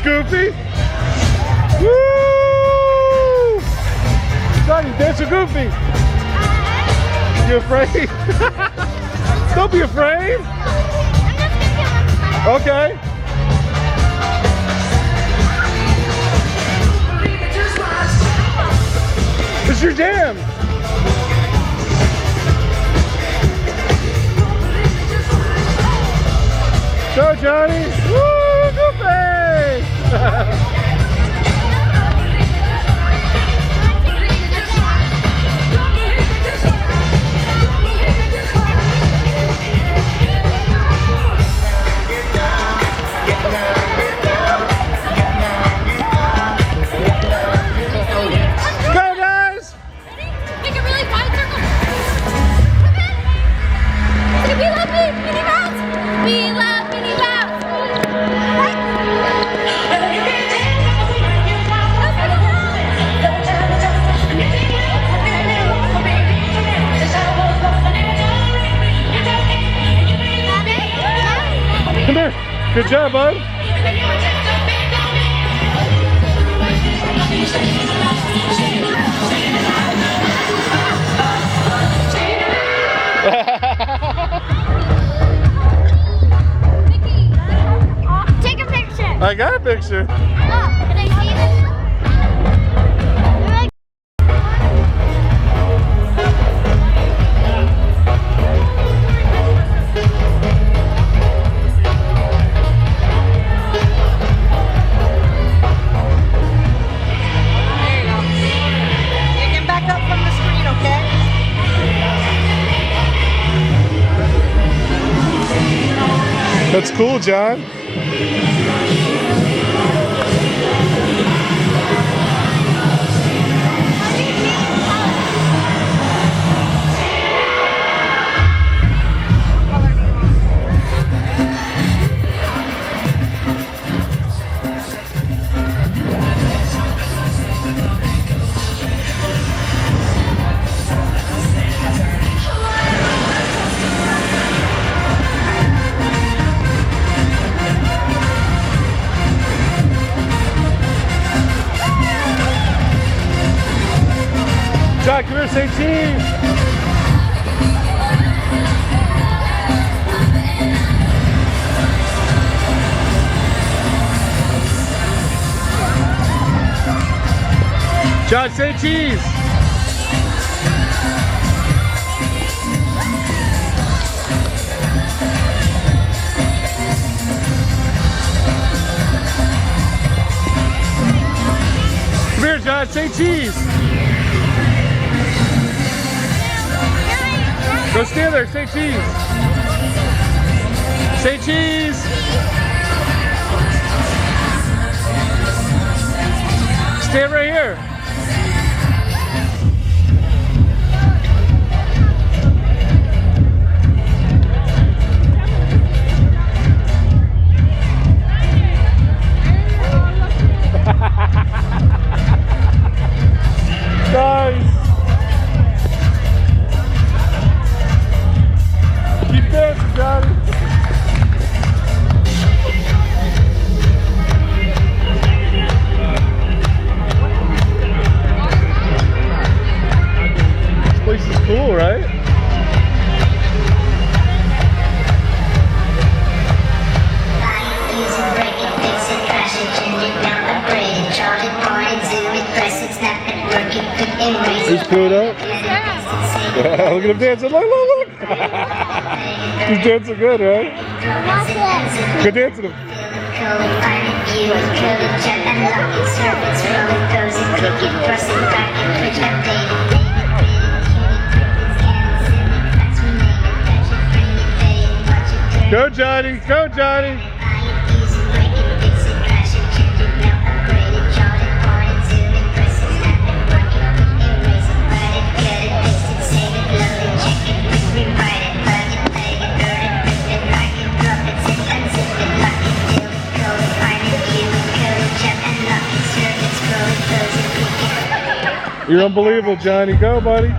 Just Goofy? Woo! Johnny, dance with Goofy. You afraid? Don't be afraid. Okay. It's your jam. Go, Johnny. Woo, Goofy! Come here. Good job, bud. Take a picture. I got a picture. Look, can I see this? That's cool, John. John, come here, say cheese. John, say cheese. Come here, John, say cheese. Go stand there, say cheese. Say cheese. Stand right here. Nice. Keep dancing, Johnny. This place is cool, right? He's pulled up. Yeah. Look at him dancing. Look, look, look. He's dancing good, right? Good dancing. Go, Johnny. Go, Johnny. You're unbelievable, Johnny. Go, buddy.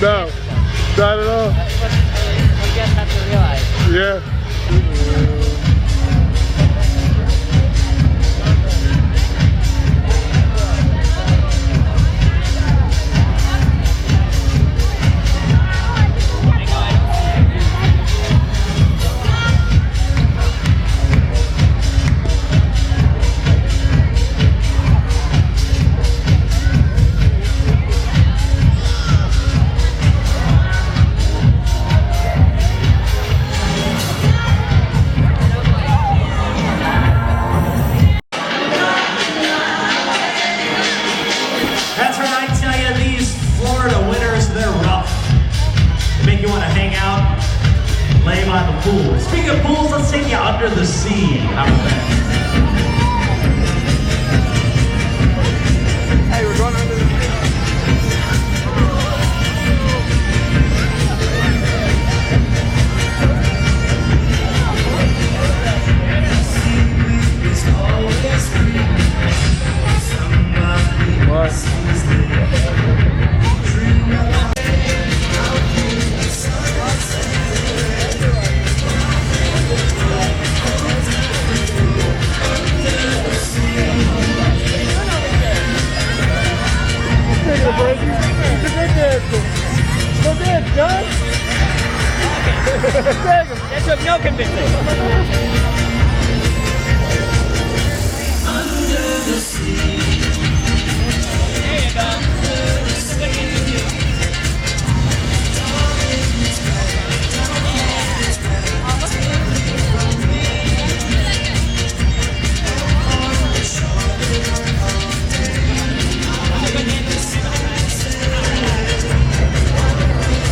No, not at all. That's what you guys have to realize. Yeah. That's right, I tell you, these Florida winters, they're rough. Make you want to hang out, lay by the pool. Speaking of pools, let's take you under the sea. How about that? Hey, we're going under the sea. That took no convincing. There you go.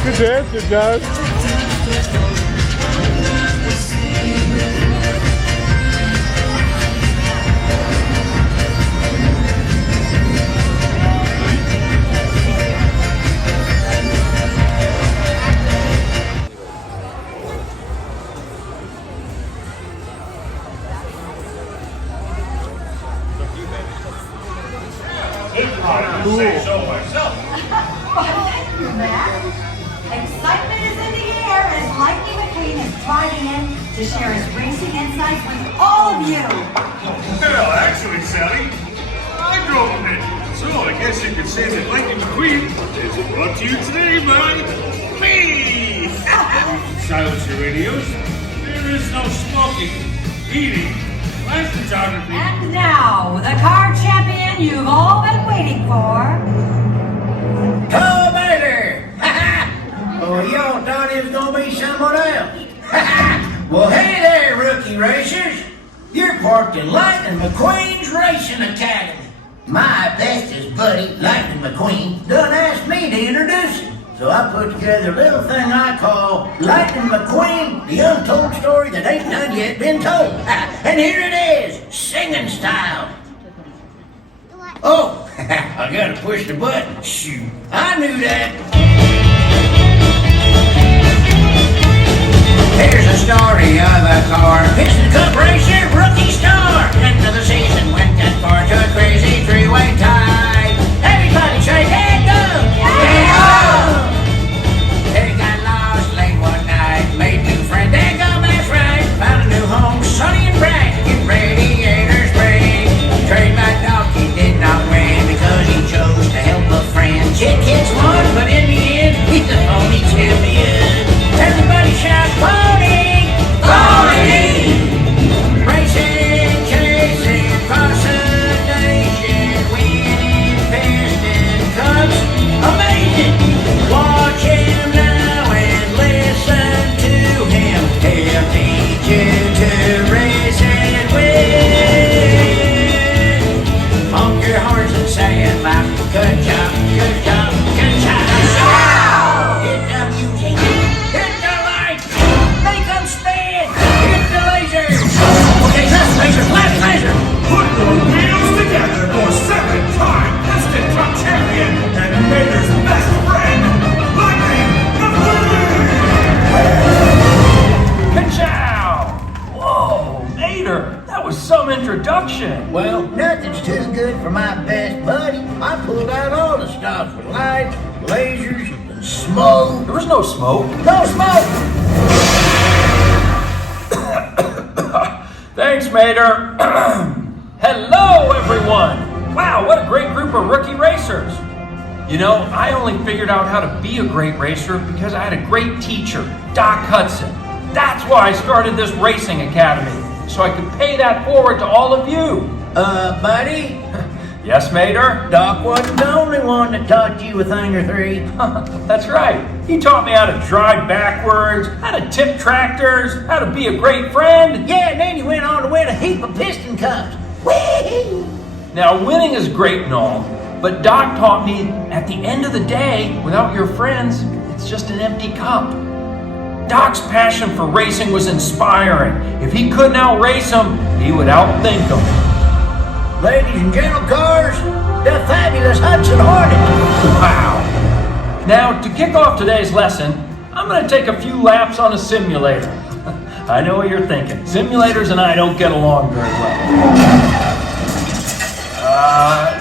Good dancing, guys. Thank you, Matt. Excitement is in the air as Lightning McQueen is driving in to share his racing insights with all of you. Well, actually, Sally, I drove him in. So I guess you could say that Lightning McQueen is brought to you today by me. Silence your radios. There is no smoking, eating, live photography. And now, the car champion you've all been waiting for. Commander! Oh, y'all thought it was gonna be someone else. Well, hey there, rookie racers. You're parked in Lightning McQueen's Racing Academy. My bestest buddy, Lightning McQueen, done asked me to introduce him. So I put together a little thing I call Lightning McQueen, the untold story that ain't none yet been told. And here it is, singing style. Oh, I gotta push the button. Shoot, I knew that. Here's a story of a car. Piston Cup racer, rookie star. End of the season went that far to a crazy three-way tie. Everybody say, hey, go! Hey, go! They got lost late one night. Made new friends, they go, that's right. Found a new home, sunny and bright. Get radiators break. Trade my dog, he did not win because he chose to help a friend. Chick hits one, but in the end, he's the only champion. Everybody shout, pony! Pony! Racing, chasing, crossing nation, winning piston cups, amazing! Watch him now and listen to him. He'll teach you to race and win. Honk your horns and say it loud. Good job, good job, good job. Hit the music, hit the lights, make them spin, hit the lasers. Okay, left laser, left laser. Put your wheels together for seven-time Piston Cup champion and Mater's best friend, Lightning McQueen! Ka-chow! Whoa, Mater, that was some introduction. Well, nothing's too good for my best buddy. I pulled out all the off with lights, lasers, and smoke. There was no smoke. No smoke! Thanks, Mater. Hello, everyone. Wow, what a great group of rookie racers. You know, I only figured out how to be a great racer because I had a great teacher, Doc Hudson. That's why I started this racing academy, so I could pay that forward to all of you. Buddy? Yes, Mater? Doc wasn't the only one that taught you a thing or three. That's right. He taught me how to drive backwards, how to tip tractors, how to be a great friend. Yeah, and then you went on to win a heap of piston cups. Whee! Now, winning is great and all, but Doc taught me at the end of the day, without your friends, it's just an empty cup. Doc's passion for racing was inspiring. If he couldn't outrace them, he would outthink them. Ladies and gentle cars, the fabulous Hudson Hornet. Wow. Now, to kick off today's lesson, I'm going to take a few laps on a simulator. I know what you're thinking. Simulators and I don't get along very well.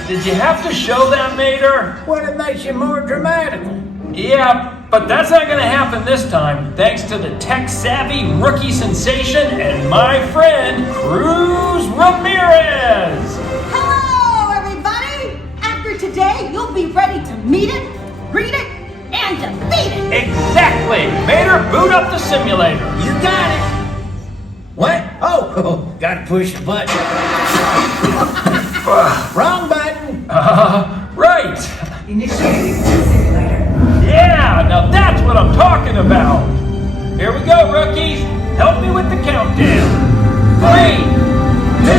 Did you have to show that, Mater? Well, it makes you more dramatical. Yeah, but that's not going to happen this time, thanks to the tech-savvy rookie sensation and my friend, Cruz Ramirez. Hello, everybody! After today, you'll be ready to meet it, greet it, and defeat it! Exactly! Mater, boot up the simulator. You got it. What? Oh, gotta push the button. Wrong button. Right. Initiating simulator. Yeah, now that's what I'm talking about. Here we go, rookies. Help me with the countdown. 3, 2,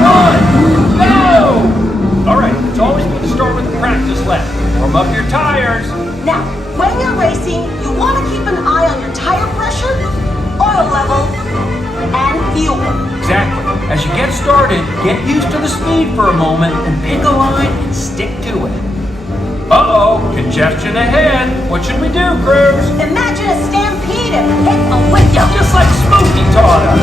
1, go! All right, it's always good to start with a practice lap. Warm up your tires. Now, when you're racing, you want to keep an eye on your tire pressure, oil level, and fuel. Exactly. As you get started, get used to the speed for a moment and pick a line and stick to it. Uh-oh, congestion ahead. What should we do, Cruz? Imagine a stampede and hit a window. Just like Smokey taught us.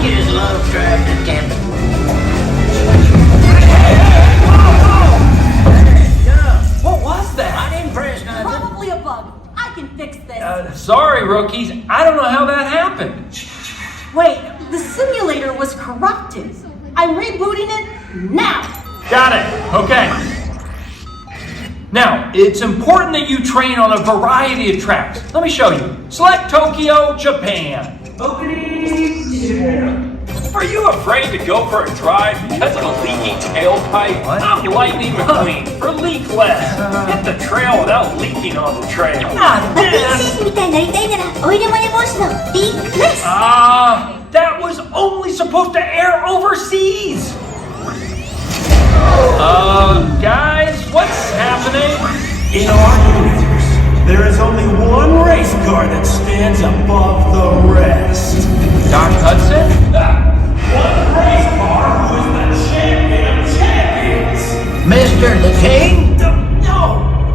Kids love driving and camping. What was that? I didn't press nothing. Probably a bug. I can fix this. Sorry, rookies. I don't know how that happened. Wait, the simulator was corrupted. I'm rebooting it now. Got it. Okay. Now, it's important that you train on a variety of tracks. Let me show you. Select Tokyo, Japan. Are you afraid to go for a drive because of a leaky tailpipe? What? I'm Lightning McQueen for Leak Less. Hit the trail without leaking on the trail. That was only supposed to air overseas. Guys, what's happening? In our universe, there is only one race car that stands above the rest. Doc Hudson? One race car who is the champion of champions. Mr. the King? No,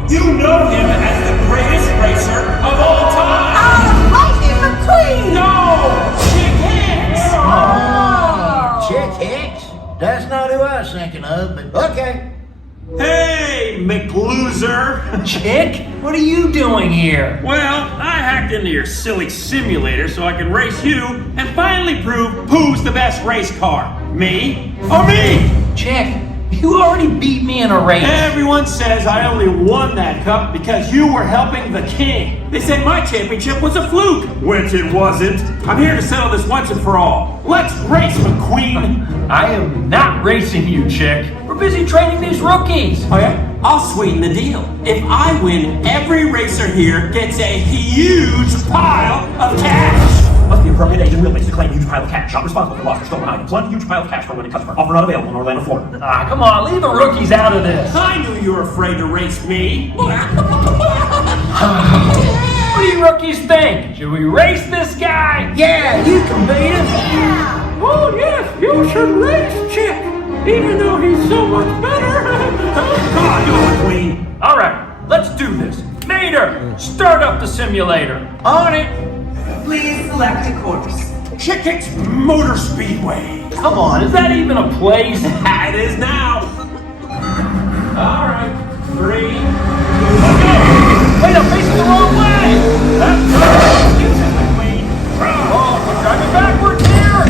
you know him as the greatest racer of all time. Lightning McQueen! No, Chick Hicks. Chick Hicks? That's not who I was thinking of, but okay. Hey, McLoser. Chick? What are you doing here? Well, I hacked into your silly simulator so I can race you and finally prove who's the best race car. Me or me? Chick, you already beat me in a race. Everyone says I only won that cup because you were helping the king. They said my championship was a fluke, which it wasn't. I'm here to settle this once and for all. Let's race, McQueen. I am not racing you, Chick. We're busy training these rookies. Oh yeah? I'll sweeten the deal. If I win, every racer here gets a huge pile of cash. Must be appropriate age and wheelbase to claim a huge pile of cash. Not responsible for lost or stolen items. One huge pile of cash for winning customer. Offer not available in Orlando, Florida. Come on, leave the rookies out of this. I knew you were afraid to race me. What do you rookies think? Should we race this guy? Yeah, you can beat him. Oh yes, you should race Chick, even though he's so much better. Come on, go McQueen. All right, let's do this. Mater, start up the simulator. On it. Please select a course. Chicken's Motor Speedway. Come on, is that even a place? It is now. All right, 3, 2, go. Wait, I'm facing the wrong way. That's right. Excuse me, McQueen. Oh, I'm driving backwards here.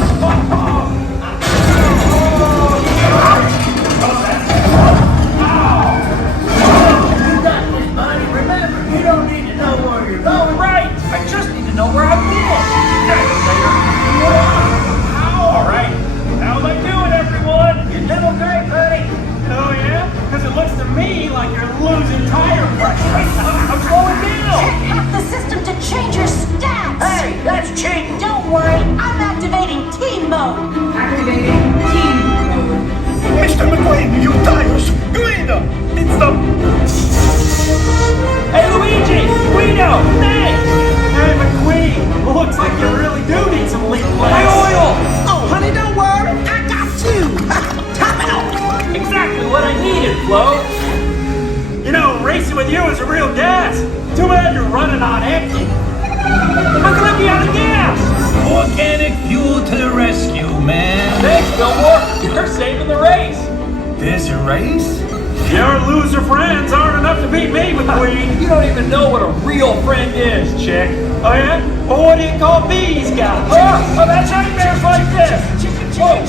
You got this, buddy. Remember, you don't need to know where you're going. Right, I just need to know where I've been. All right, how's I doing, everyone? You're doing great, buddy. Oh yeah? Because it looks to me like you're losing tire pressure. I'm slowing down. Hack the system to change your stats. Hey, that's cheating. Don't worry, I'm activating team mode. Activating team mode. Mr. McQueen, you tires! Guido! It's the... Hey, Luigi! Guido! Thanks! Hey, McQueen! Looks like you really do need some leak flags. My oil! Oh, honey, don't worry. I got you. Top it off. Exactly what I needed, Flo. You know, racing with you is a real gas. Too bad you're running on empty. How can I be out of gas? Organic fuel to the rescue, man. Thanks, Fillmore. You're saving the race. There's a race? Your loser friends aren't enough to beat me, McQueen. You don't even know what a real friend is, chick. Oh, yeah? Well, what do you call these guys? Oh, that's nightmares like this. Whoa.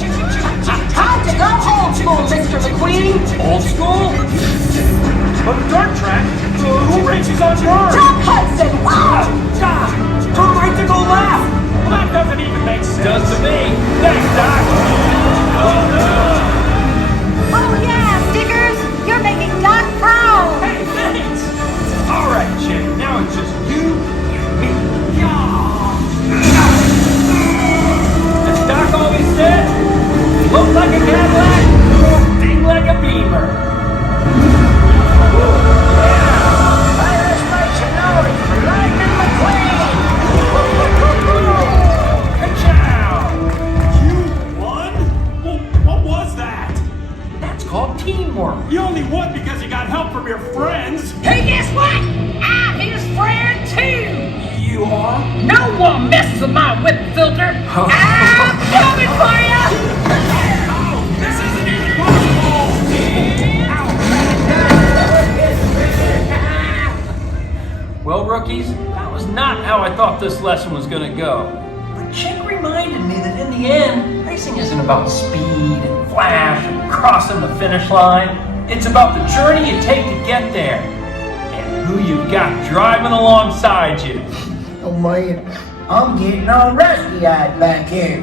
Time to go old school, Mr. McQueen. Old school? But dirt track? Who races on dirt? Jack Hudson, wow! Turn right to go left. Well, that doesn't even make sense. Does to me. Thanks, Doc. Oh, no. Oh yeah, Stickers, you're making Doc proud. Hey, thanks! All right, chick, now it's just you and me. As Doc always said, look like a Cadillac, ding like a Beamer. Yeah. Let's make some noise for Lightning McQueen. Ka-chow! You won? Well, what was that? That's called teamwork. You only won because you got help from your friends. Hey, guess what? I'm his friend too. You are? No one messes with my whip filter. I'm coming for you. Oh, this isn't even possible! Well, rookies, that was not how I thought this lesson was going to go. But Chick reminded me that in the end, racing isn't about speed and flash and crossing the finish line. It's about the journey you take to get there and who you've got driving alongside you. Oh man, I'm getting all rusty-eyed back here.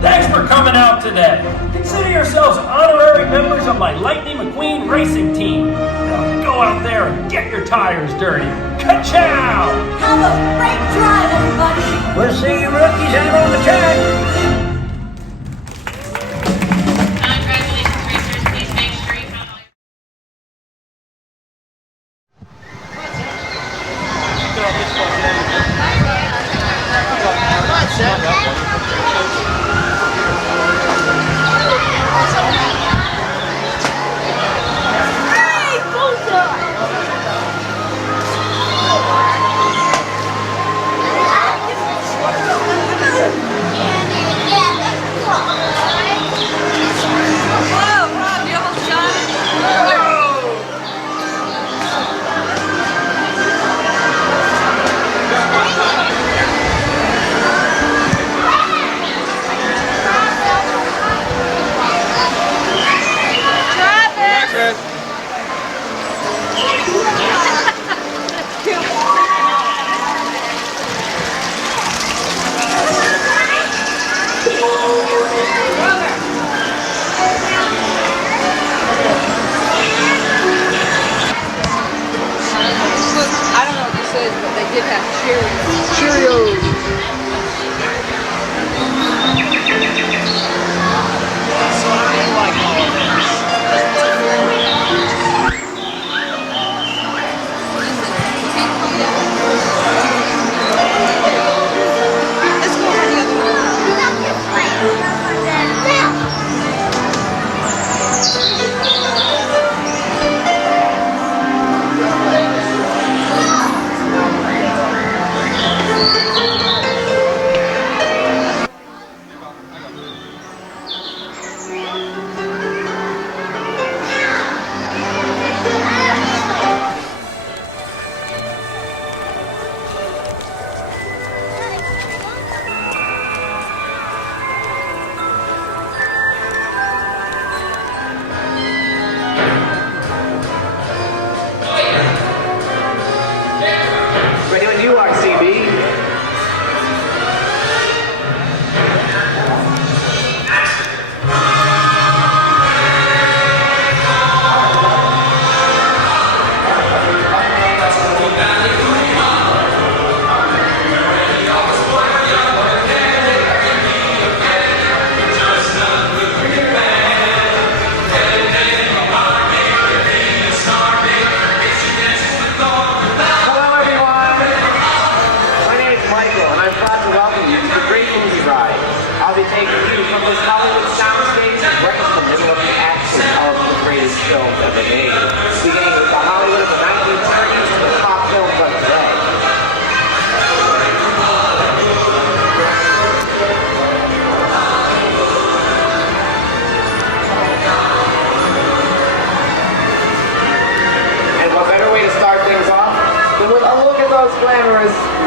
Thanks for coming out today. Consider yourselves honorary members of my Lightning McQueen racing team. Now go out there and get your tires dirty. Ka-chow! Have a great drive, everybody. We'll see you rookies out on the track. Congratulations, racers. Please make sure you come. Hey, bullseye! did have Cheerios. Cheerios. So I didn't like all of this. Let's go on the other one.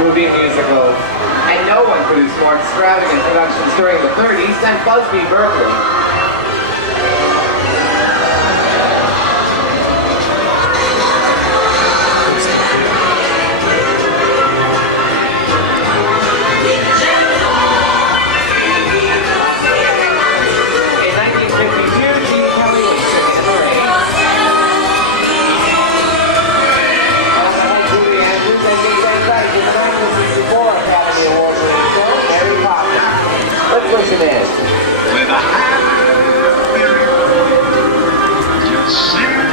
movie musicals, and no one produced more extravagant productions during the 30s than Busby Berkeley. Listen in. With a happy just sing it.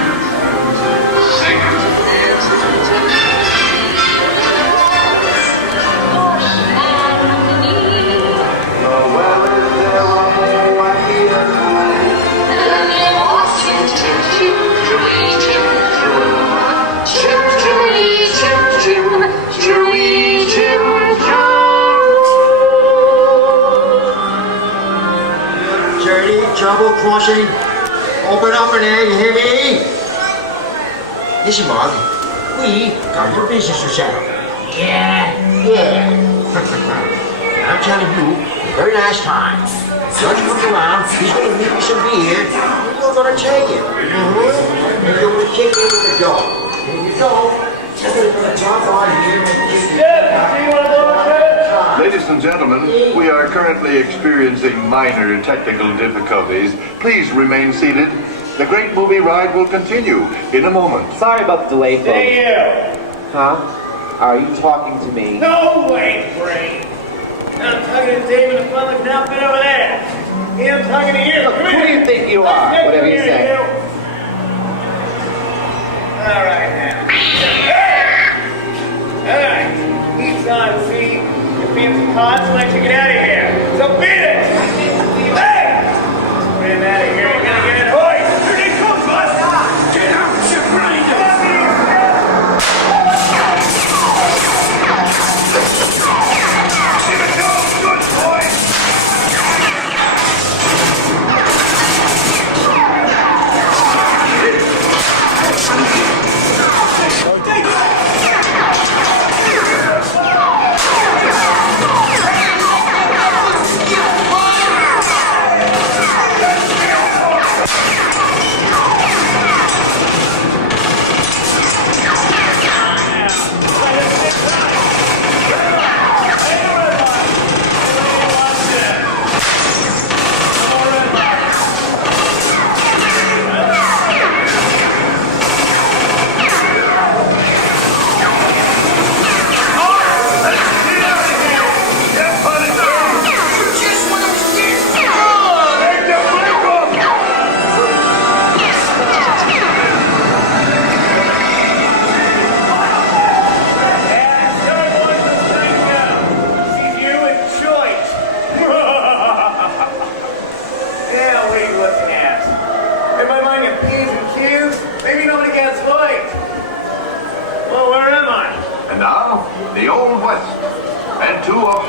Trouble crossing. Open up in there, you hear me? Listen, Mark. We got your business to settle. Yeah. I'm telling you, the very last time, Judge comes around, he's going to leave me some beer, and you're going to take it. And you're going to kick in with the dog. And if you don't, you're going to drop on here and kick it. Ladies and gentlemen, we are currently experiencing minor technical difficulties. Please remain seated. The great movie ride will continue in a moment. Sorry about the delay, folks. Hey, you! Huh? Are you talking to me? No way, Brain! I'm talking to Dave in the fun looking outfit over there. Yeah, I'm talking to you. Look, who do you think you are? Whatever you say. All right, now. All right. Eats on, see? Fancy cards, let you get out of here. So beat it! Hey! Get him out of here. You're gonna get it. Hoy! Here he comes, bud! Get out, you grinder! Give it to him, good boy!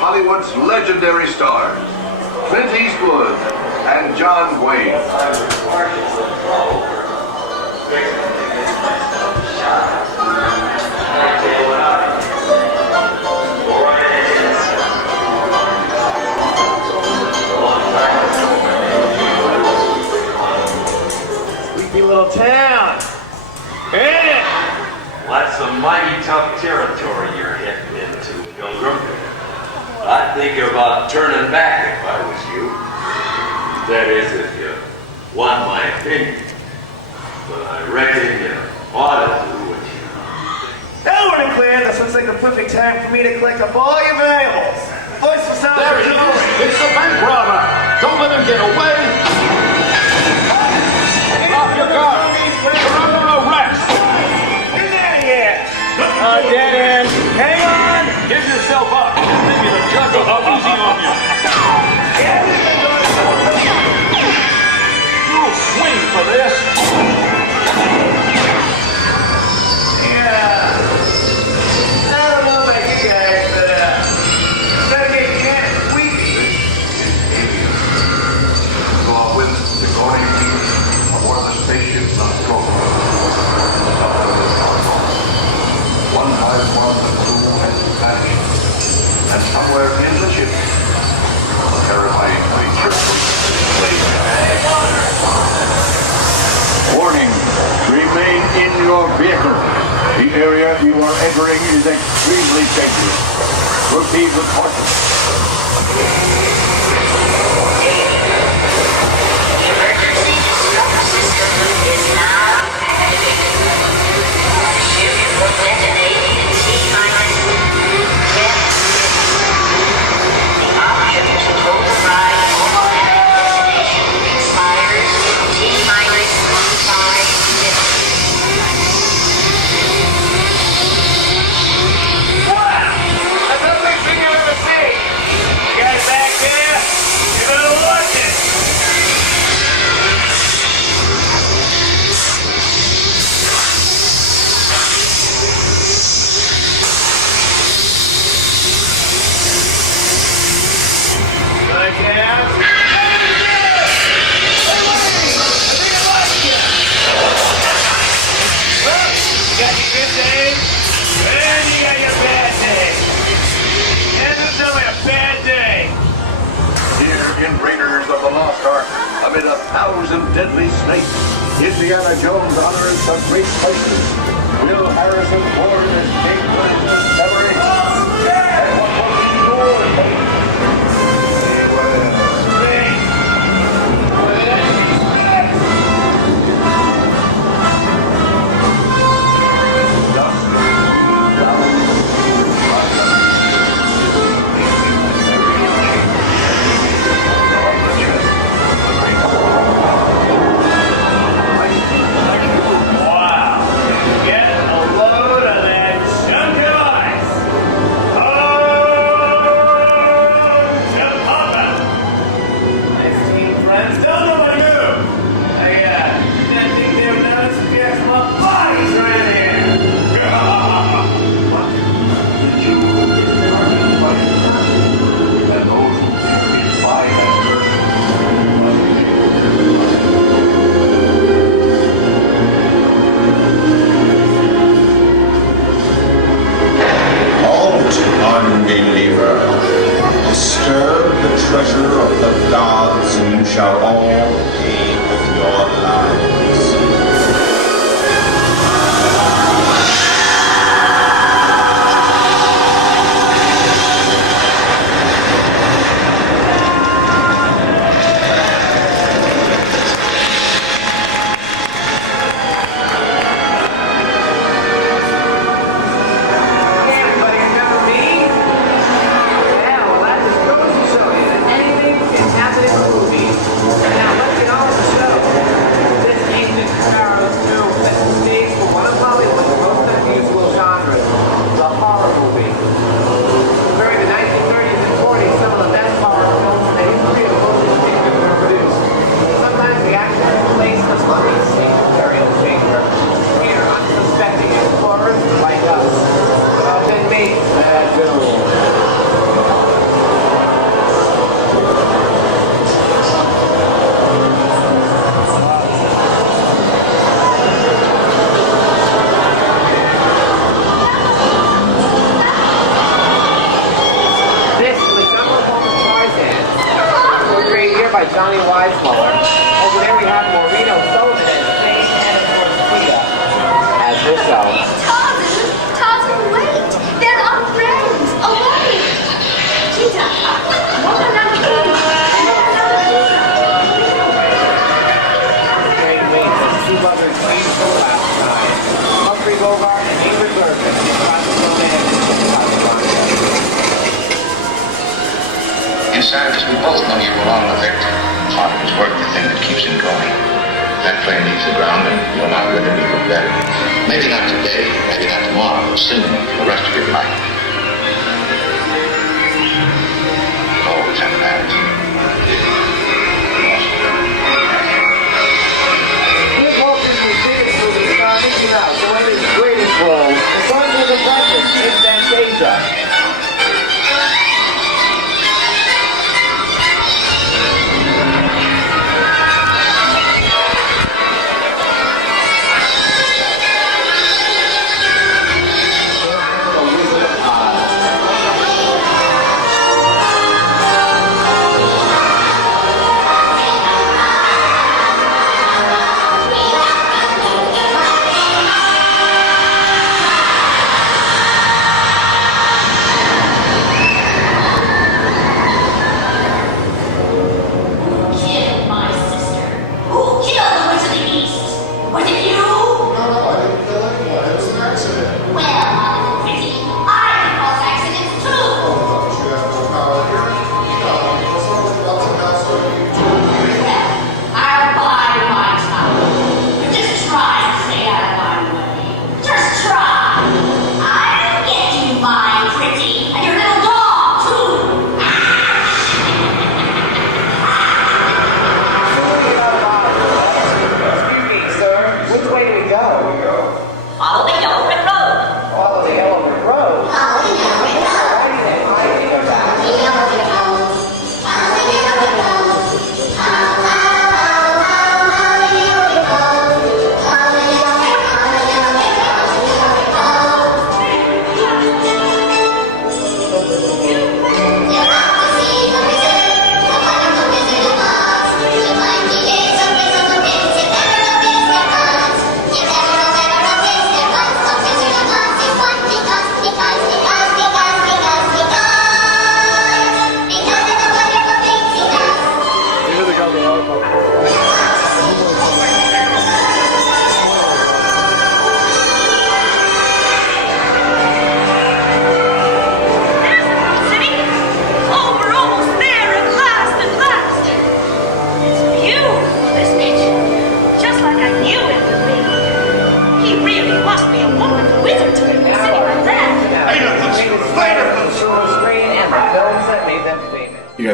Hollywood's legendary stars, Clint Eastwood and John Wayne. Sleepy little town. Hey! That's some mighty tough territory you're heading into, Pilgrim. I'd think about turning back if I was you. That is, if you want my opinion. But I reckon you ought to do what you know. Elwood and Claire, this looks like the perfect time for me to collect up all your valuables. Voice for sound. There he is! It's the bank robber! Don't let him get away! Drop your gun! You're under arrest! Get out of here! Dead end. Hang on! Give yourself up! Maybe the judge will go easy on you. You'll swing for this! Yeah. I don't know about you guys, but better get kind of squeaky. area you are entering is extremely dangerous. Proceed with caution. Emergency stop system is now activated. Ship will land in T-minus 10. The option to override mobile destination expires T-minus 5 minutes. Wow! That's the best thing I've ever seen! You guys back there? You better watch it! Good, Cam. Well, you got your good day, and you got your bad day. And this is only a bad day. Here in Raiders of the Lost Ark, amid 1,000 deadly snakes, Indiana Jones honors some great places. Will Harrison Ford as King Blanchett never ate. And what was your fate? Wow. Get a load of that chunk of ice. Oh, jump Papa. Nice team, friends. Tell them what I do. I didn't think they would notice if you had some bodies right here. Halt, unbeliever. Disturb the treasure of the gods, and you shall all pay with your lives. Hey, everybody, remember me? Yeah, well, that just goes to show you that anything can happen in movies. Now, let's get on with the show. This evening stars new set the stage for one of Hollywood's most unusual genres, the horror movie. During the 1930s and 40s, some of the best horror films in the history of motion pictures were produced. Sometimes the actors replaced the mummies, sleep burial chamber. Here, unsuspecting explorers like us have been made bad films. This is the Jungle Home of Tarzan. Portrayed here by Johnny Weissmuller. Over there we have Maureen O'Sullivan as Jane and of course Frida as herself. Tarzan, wait! They're our friends! Away! Cheetah, what another thing? Great wait, that's two brothers Queen Phil outside. Humphrey Bogart and Ingrid Bergman. Inside, we both know you belong with Victor. Hard is work, the thing that keeps him going. That plane leaves the ground and you're not with him, you look better. Maybe not today, maybe not tomorrow, but soon, for the rest of your life. You'll always have an attitude. Here's Walt Disney's biggest movie, starring Mickey Mouse, one of his greatest roles. The Sun with the Breakfast in Fantasia. The Wizard of Oz.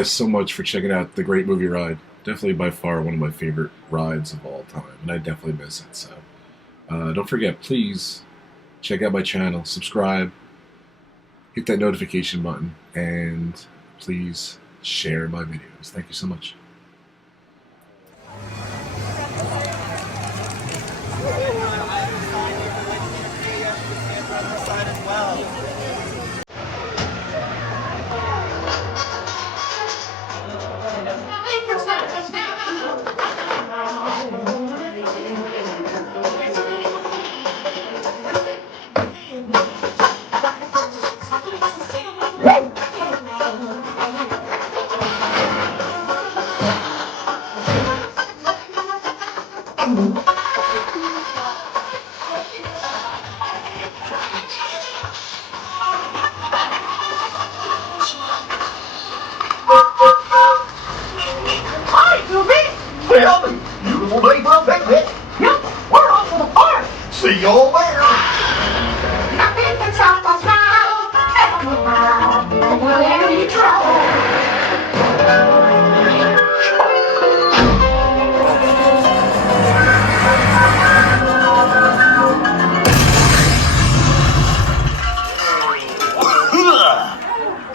guys so much for checking out the Great Movie Ride. Definitely by far one of my favorite rides of all time, and I definitely miss it. So don't forget, please check out my channel, subscribe, hit that notification button, and please share my videos. Thank you so much. Hi, Snoopy! Well, beautiful day for a picnic. Yep, we're off to the park. See you all there. Nothing can stop us now. Whatever you try.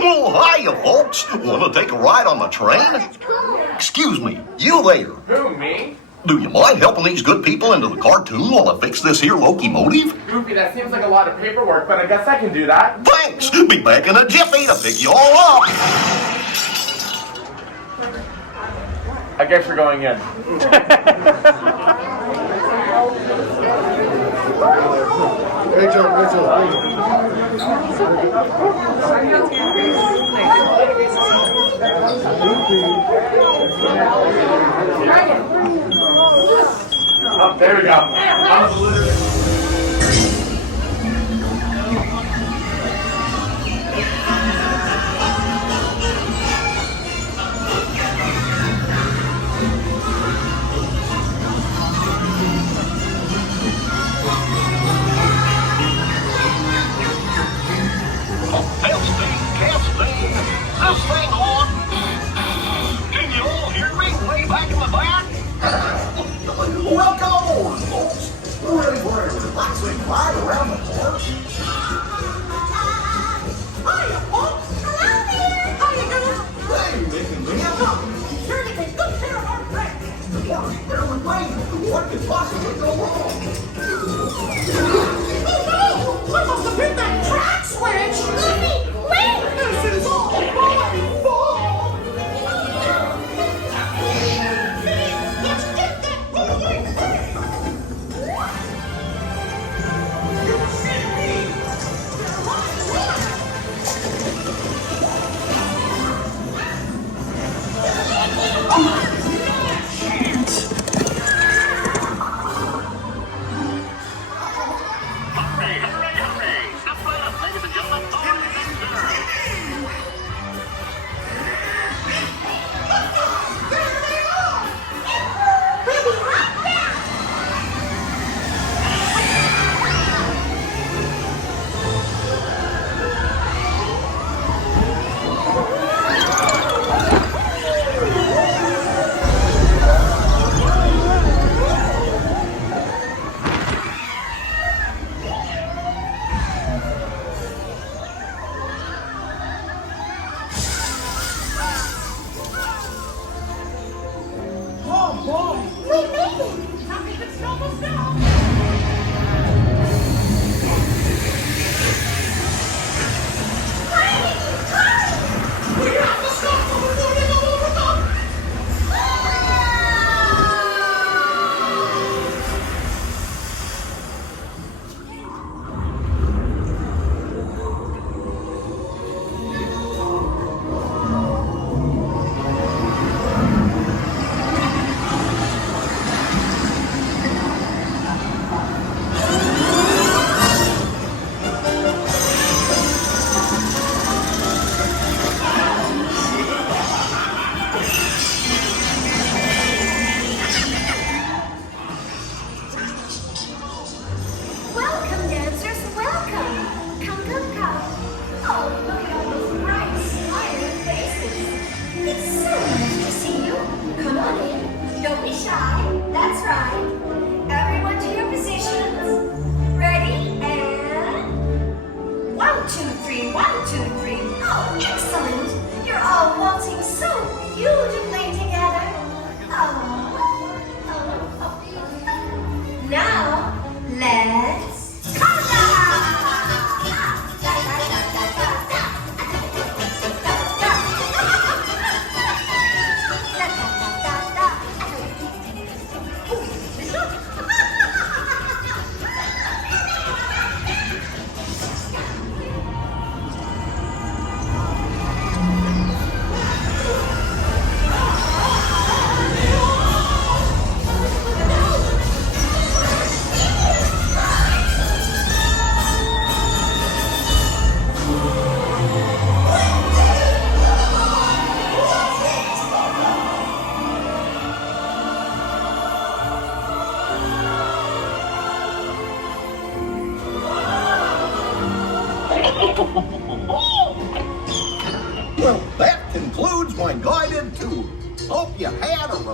Oh, hiya, folks. Want to take a ride on the train? That's cool. Excuse me, you there. Who, me? Do you mind helping these good people into the cartoon while I fix this here locomotive? Goofy, that seems like a lot of paperwork, but I guess I can do that. Thanks. Be back in a jiffy to pick you all up. I guess you're going in. Oh, there we go. Testing. This thing on. Can you all hear me way back in the back? Welcome aboard, folks. We're ready for a relaxing ride around the park. Hiya, folks. Hello there. Hiya, girls. Hey, Nick and Mia. Sure to take good care of our friends. The park's fairly late. What could possibly go wrong? Oh no! I must have hit that track switch. Goofy, wait! This is all my fault. Let's get that rolling thing.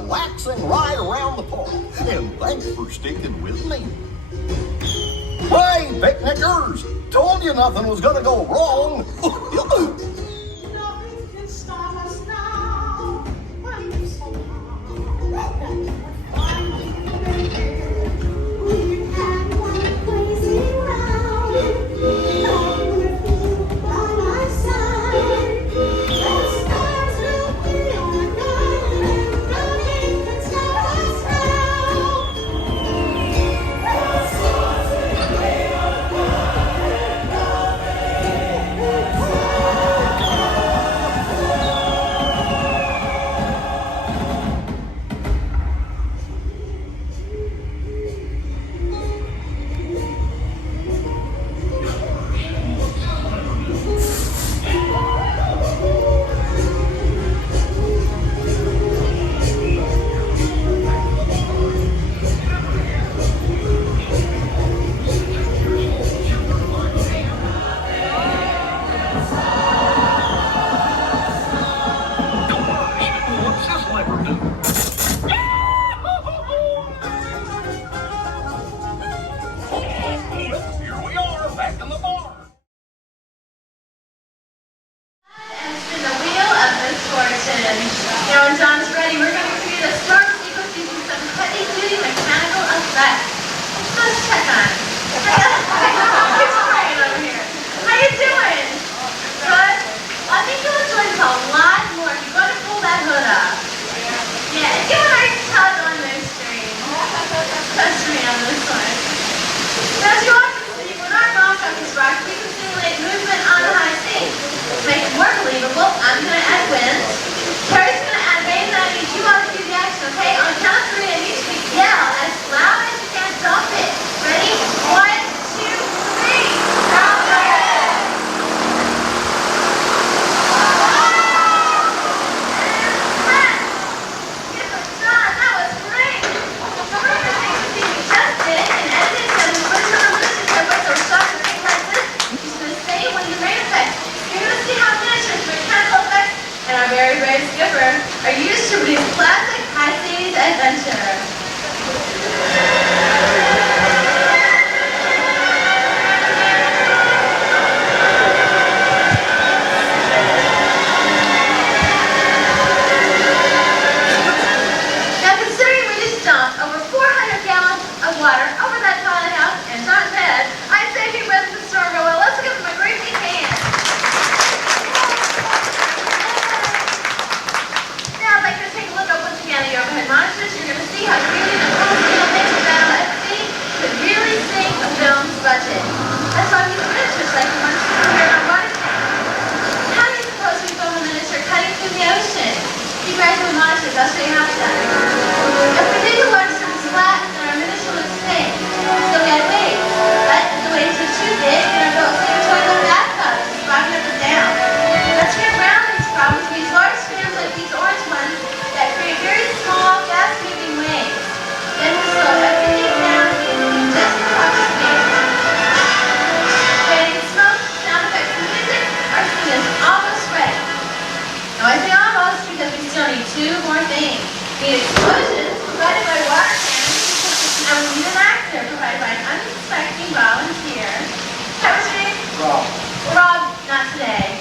relaxing ride around the park. And thanks for sticking with me. Hey, picnickers! Told you nothing was gonna go wrong. Nothing can stop us now. I'm so high. We had one crazy round. Long with you by my side. The stars will be our guide. Nothing can stop us now. Now, when John's ready, we're going to create a start sequence using some heavy-duty mechanical effects. Let's check on it. Who's crying over here? How you doing? Good? Well, I think you'll enjoy this a lot more if you're going to pull that hood up. Yeah, and give a nice tug on those strings. Touch me on this one. Now, as you often see, when our mom comes rock, we can simulate movement on the high C. To make it more believable, I'm going to add wind. Carrie's going to add waves, and I need you all to do the action, okay? On the count of 3, I need you to yell as loud as you can. Dump it. Ready? 1, 2, 3. Dump it! That was great! Some of the things you see we just did in editing and in virtual revolution templates or shots or things like this, you're just going to say when you rain effects. You're going to see how miniatures, mechanical effects, and our very brave skipper are used to produce classic high seas adventure. Now, considering we just dumped over 400 gallons of water over that Twilight house and John's head, I'd say he weathered the storm real well. Let's give him a great big hand. Now, I'd like you to take a look up once again at your overhead monitors. You're going to see how shooting a full-scale nature battle at sea could really sink a film's budget. That's why we use miniatures like the ones you see here on water tanks. How do you suppose we film a miniature cutting through the ocean? Keep your eyes on the monitors. I'll show you how it's done. If we did the water surface flat, then our miniature would sink. So we had waves. But if the waves are too big, then our boat sinks toward the bathtub, just rocking up and down. Let's get around these problems. We use large screens like these orange ones that create very small, fast-moving waves. Then we slow everything down to just a touch speed. Creating smoke, sound effects, and music, our scene is almost ready. Now I say almost because we still need 2 more things. We need explosions provided by water cannons, and we need an actor provided by an unsuspecting volunteer. Chemistry? Rob, not today.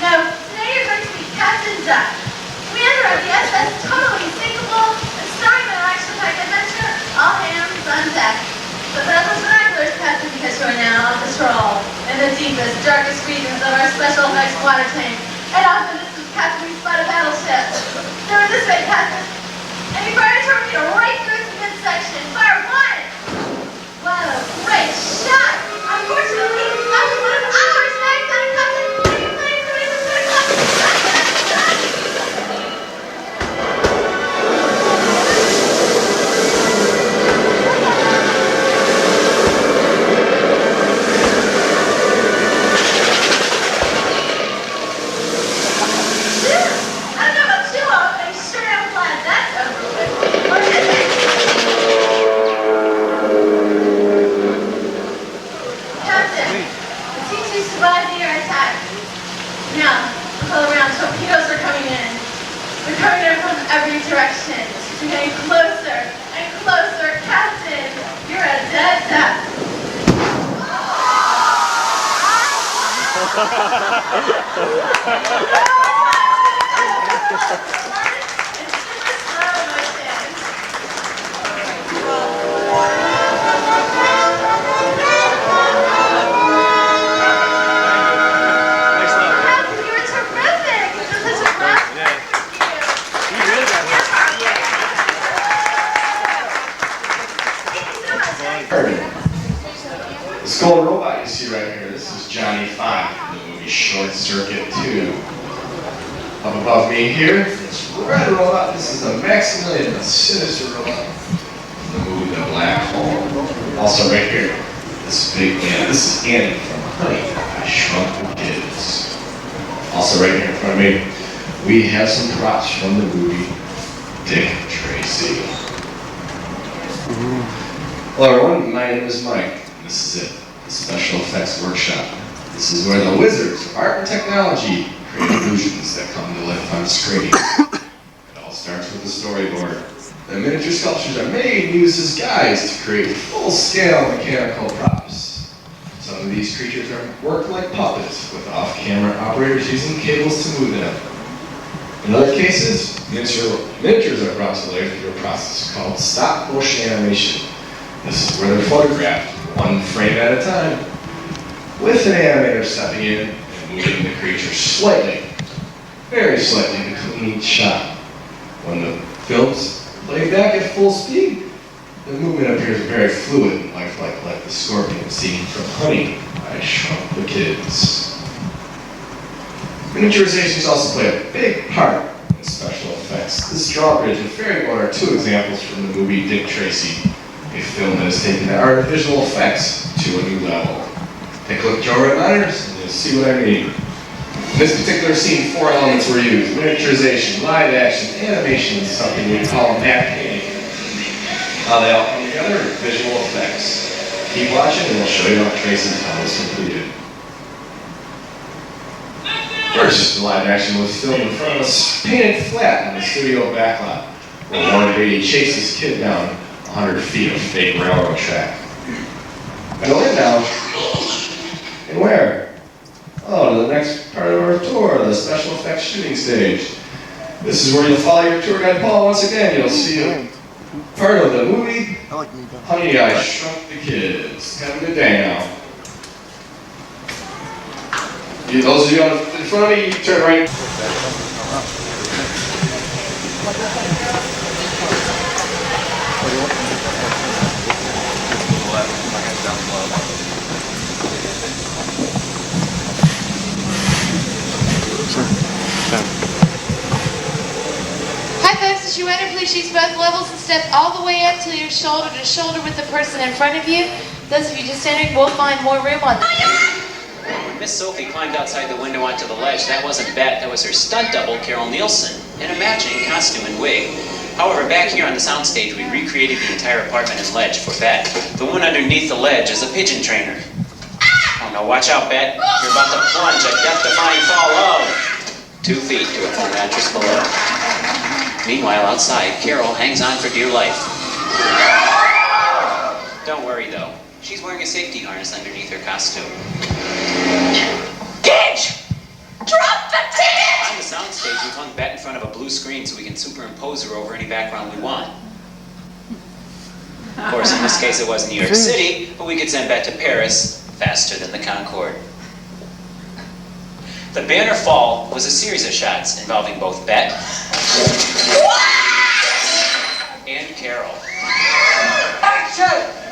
No, today you're going to be Captain Duck. Commander of the SS Totally Sinkable and starring in an action-packed adventure, all hands on deck. But that was binoculars, Captain, because you're now on patrol in the deepest, darkest regions of our special effects water tank. And often this is Captain, we spot a battleship. Now in this way, Captain. And you fire a torpedo right through its midsection. Fire 1! What a great shot! Unfortunately, that was one of ours, Captain. Captain, are you planning to make this good, Captain? I don't know about you all, but I'm sure I'm glad that's over with. Or is it? This gold robot you see right here, this is Johnny 5 in the movie Short Circuit 2. Up above me here, this red robot, this is the Maximilian, the sinister robot in the movie The Black Hole. Also right here, this big man, this is Annie from Honey, I Shrunk the Kids. Also right here in front of me, we have some props from the movie Dick Tracy. Hello everyone, my name is Mike. This is it, the Special Effects Workshop. This is where the wizards of art and technology create illusions that come to life on screen. It all starts with the storyboard. The miniature sculptures are made and used as guides to create full-scale mechanical props. Some of these creatures are worked like puppets, with off-camera operators using cables to move them. In other cases, miniatures are brought to life through a process called stop-motion animation. This is where they're photographed, one frame at a time, with an animator stepping in and moving the creature slightly, very slightly between each shot. When the film's played back at full speed, the movement appears very fluid and lifelike, like the scorpion scene from Honey, I Shrunk the Kids. Miniaturizations also play a big part in special effects. This drawbridge and ferry boat are two examples from the movie Dick Tracy, a film that has taken the art of visual effects to a new level. Take a look at your red monitors and you'll see what I mean. In this particular scene, 4 elements were used: miniaturization, live action, animation, and something we call matte painting. How they all come together are visual effects. Keep watching and we'll show you how Tracy's how it's completed. First, the live action was filmed in front of us, painted flat on the studio backlot, where Warren Beatty chased his kid down 100 feet of fake railroad track. And land down. And where? Oh, to the next part of our tour, the special effects shooting stage. This is where you'll follow your tour guide Paul once again. You'll see a part of the movie Honey, I Shrunk the Kids. Have a good day now. Those of you in front of me, you turn right. Hi folks, as you enter, please use both levels and step all the way up till you're shoulder to shoulder with the person in front of you. Those of you just entering will find more room on the... When Miss Sophie climbed outside the window onto the ledge, that wasn't Bet, that was her stunt double, Carol Nielsen, in a matching costume and wig. However, back here on the soundstage, we recreated the entire apartment and ledge for Bet. The one underneath the ledge is a pigeon trainer. Oh no, watch out, Bet. You're about to plunge a death-defying fall of 2 feet to a foam mattress below. Meanwhile, outside, Carol hangs on for dear life. Don't worry, though. She's wearing a safety harness underneath her costume. Gage! Drop the ticket! On the soundstage, we've hung Bet in front of a blue screen so we can superimpose her over any background we want. Of course, in this case, it was New York City, but we could send Bet to Paris faster than the Concorde. The banner fall was a series of shots involving both Bet and Carol. Action!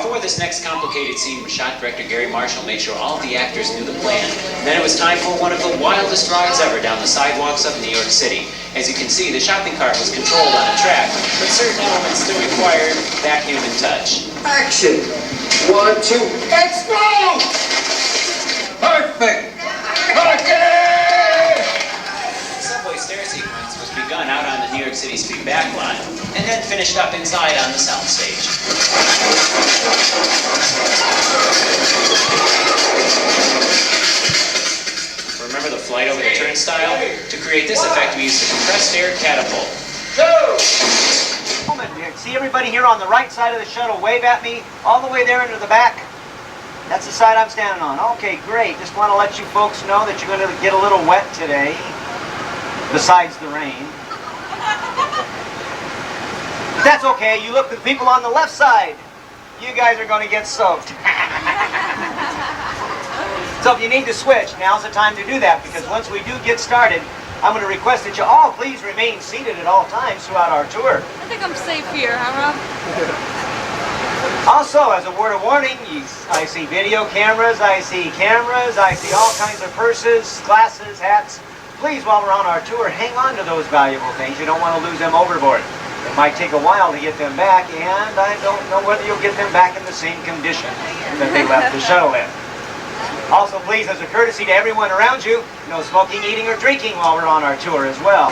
Before this next complicated scene was shot, director Gary Marshall made sure all of the actors knew the plan. And then it was time for one of the wildest rides ever down the sidewalks of New York City. As you can see, the shopping cart was controlled on a track, but certain elements still required that human touch. Action! 1, 2, explode! Perfect! The subway stair sequence was begun out on the New York City street backlot, and then finished up inside on the soundstage. Remember the flight over the turnstile? To create this effect, we used a compressed air catapult. See everybody here on the right side of the shuttle wave at me, all the way there into the back. That's the side I'm standing on. Okay, great. Just want to let you folks know that you're going to get a little wet today, besides the rain. But that's okay. You look at the people on the left side. You guys are going to get soaked. So if you need to switch, now's the time to do that, because once we do get started, I'm going to request that you all please remain seated at all times throughout our tour. I think I'm safe here, huh, Rob? Also, as a word of warning, I see video cameras, I see all kinds of purses, glasses, hats. Please, while we're on our tour, hang on to those valuable things. You don't want to lose them overboard. It might take a while to get them back, and I don't know whether you'll get them back in the same condition that they left the shuttle in. Also, please, as a courtesy to everyone around you, no smoking, eating, or drinking while we're on our tour as well.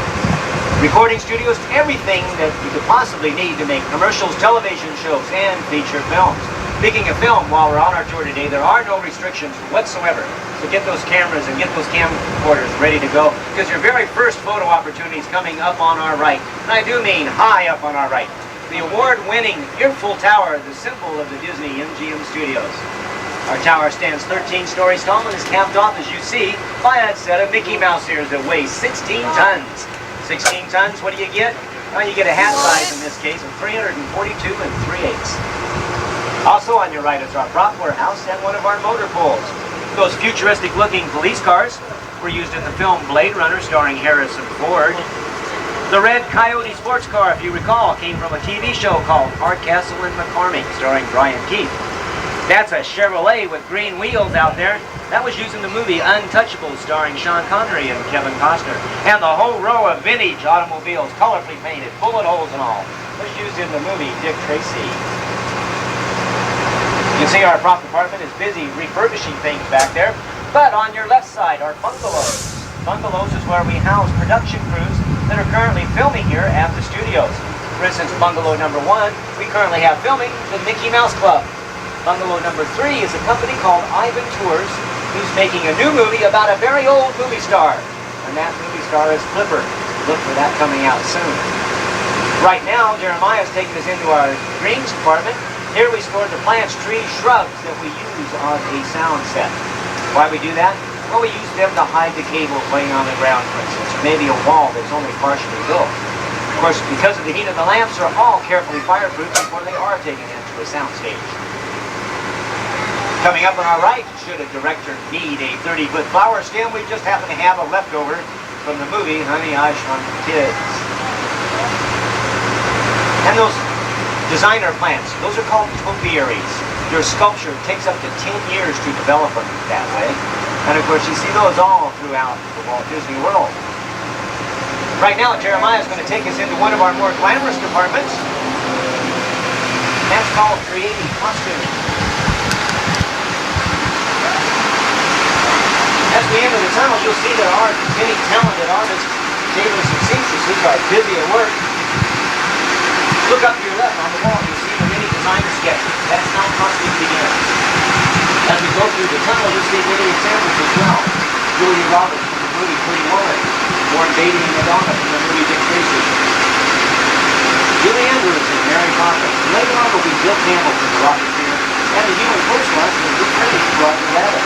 Recording studios, everything that you could possibly need to make commercials, television shows, and feature films. Speaking of film, while we're on our tour today, there are no restrictions whatsoever. So get those cameras and get those camcorders ready to go, because your very first photo opportunity is coming up on our right. And I do mean high up on our right. The award-winning Earful Tower, the symbol of the Disney MGM Studios. Our tower stands 13 stories tall and is capped off, as you see, by a set of Mickey Mouse ears that weigh 16 tons. 16 tons, what do you get? Well, you get a hat size in this case of 342 3/8. Also on your right is our prop warehouse and one of our motor pools. Those futuristic-looking police cars were used in the film Blade Runner starring Harrison Ford. The red Coyote sports car, if you recall, came from a TV show called Hardcastle and McCormick starring Brian Keith. That's a Chevrolet with green wheels out there. That was used in the movie Untouchables starring Sean Connery and Kevin Costner. And the whole row of vintage automobiles, colorfully painted, bullet holes and all, was used in the movie Dick Tracy. You can see our prop department is busy refurbishing things back there. But on your left side are bungalows. Bungalows is where we house production crews that are currently filming here at the studios. For instance, bungalow number 1, we currently have filming the Mickey Mouse Club. Bungalow number 3 is a company called Ivan Tours, who's making a new movie about a very old movie star. And that movie star is Flipper. Look for that coming out soon. Right now, Jeremiah's taking us into our greens department. Here we store the plants, trees, shrubs that we use on a sound set. Why we do that? Well, we use them to hide the cables laying on the ground, for instance, or maybe a wall that's only partially built. Of course, because of the heat of the lamps, are all carefully fireproofed before they are taken into a sound stage. Coming up on our right, should a director need a 30-foot flower stem, we just happen to have a leftover from the movie Honey, I Shrunk the Kids. And those designer plants, those are called topiaries. Their sculpture takes up to 10 years to develop them that way. And of course, you see those all throughout the Walt Disney World. Right now, Jeremiah is going to take us into one of our more glamorous departments. That's called creating costumes. As we enter the tunnel, you'll see that our many talented artists, tailors and seamstresses are busy at work. Look up to your left on the wall, you'll see the many designer sketches. That's how costume begins. As we go through the tunnel, you'll see many examples as well. Julia Roberts from the movie Pretty Woman, Warren Beatty and Madonna from the movie Dick Tracy. Julie Andrews and Mary Poppins. Later on will be Bill Campbell from the Rocketeer, and the human first one will be Freddy from Roger Rabbit.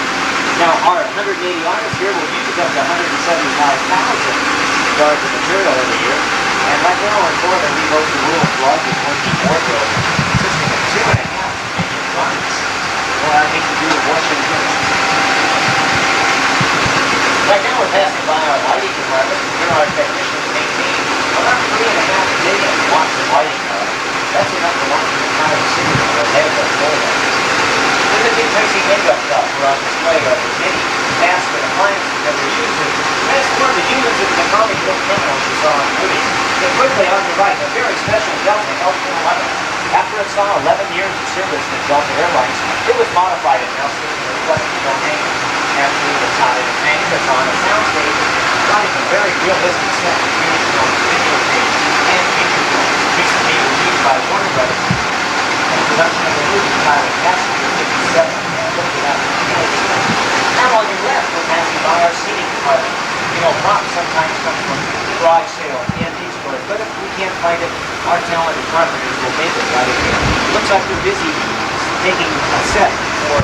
Now, our 180 artists here will use up to 175,000 yards of material every year. And right now in Florida, we host the world's largest working wardrobe, consisting of 2.5 million garments. Well, I hate to do with Washington. Right now we're passing by our lighting department, and here our technicians maintain about 3.5 million watts of lighting power. That's enough to light the entire city with a head of Florida. Then the Dick Tracy makeup shop for on display are the many basket appliances that were used to transform the humans into the comic book criminals you saw in the movie. Then quickly on your right, a very special Delta L-411. After it saw 11 years of service with Delta Airlines, it was modified and now serves as a reflective domain. After the side of the tank that's on a soundstage, providing a very realistic set of TV films, videotapes, and feature films. Recently it was used by Warner Brothers in the production of the movie Twilight Passenger 57 and looked at that. Now on your left, we're passing by our seating department. You know, props sometimes come from garage sale and antique stores, but if we can't find it, our talented carpenters will make it right in here. Looks like they're busy taking a set for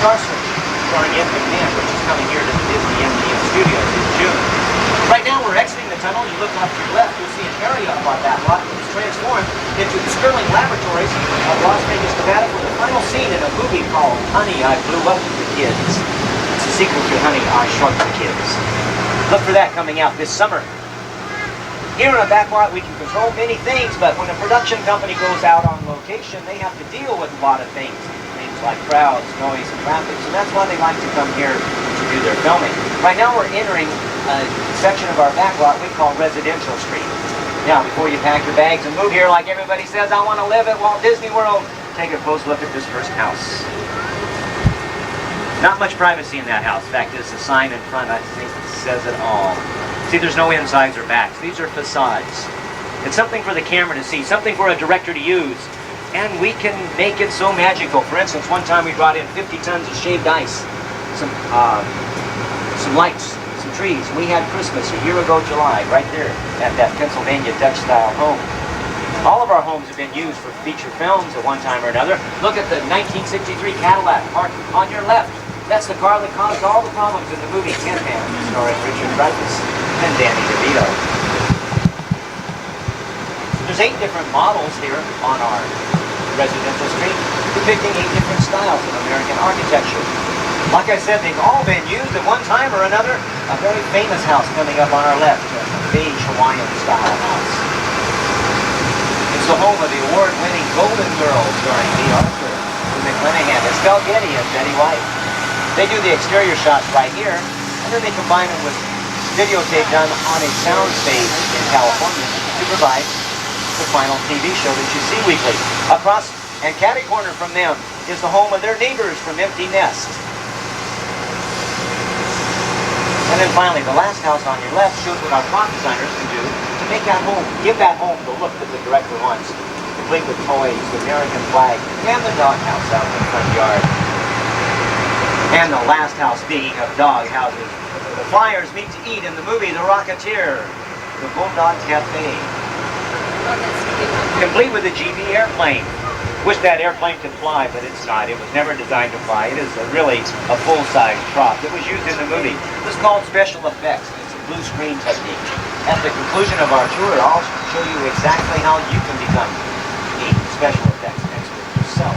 Star Search, starring Ed McMahon, which is coming here to the Disney MGM Studios in June. Right now we're exiting the tunnel. You look off to your left, you'll see an area up on that lot that is transformed into the Sterling Laboratories of Las Vegas, Nevada for the final scene in a movie called Honey, I Blew Up the Kids. It's a sequel to Honey, I Shrunk the Kids. Look for that coming out this summer. Here in a Backlot, we can control many things, but when a production company goes out on location, they have to deal with a lot of things. Things like crowds, noise, and traffic. So that's why they like to come here to do their filming. Right now we're entering a section of our Backlot we call Residential Street. Now, before you pack your bags and move here like everybody says, I want to live at Walt Disney World, take a close look at this first house. Not much privacy in that house. In fact, there's a sign in front, I think, that says it all. See, there's no insides or backs. These are facades. It's something for the camera to see, something for a director to use. And we can make it so magical. For instance, one time we brought in 50 tons of shaved ice, some lights, some trees. We had Christmas a year ago, July, right there at that Pennsylvania Dutch-style home. All of our homes have been used for feature films at one time or another. Look at the 1963 Cadillac parked on your left. That's the car that caused all the problems in the movie Tin Man, starring Richard Dreyfuss and Danny DeVito. There's 8 different models here on our residential street, depicting 8 different styles of American architecture. Like I said, they've all been used at one time or another. A very famous house coming up on our left, a beige Hawaiian-style house. It's the home of the award-winning Golden Girl, starring Lee Arthur, McQueen, Estelle Getty, and Betty White. They do the exterior shots right here, and then they combine them with videotape done on a sound stage in California to provide the final TV show that you see weekly. Across and catty-corner from them is the home of their neighbors from Empty Nest. And then finally, the last house on your left shows what our prop designers can do to make that home, give that home the look that the director wants, complete with toys, the American flag, and the doghouse out in the front yard. And the last house, speaking of dog houses, the Flyers meet to eat in the movie The Rocketeer, the Bulldog Cafe. Complete with a GB airplane. Wish that airplane could fly, but it's not. It was never designed to fly. It is really a full-size prop that was used in the movie. It was called special effects. It's a blue screen technique. At the conclusion of our tour, I'll show you exactly how you can become a special effects expert yourself.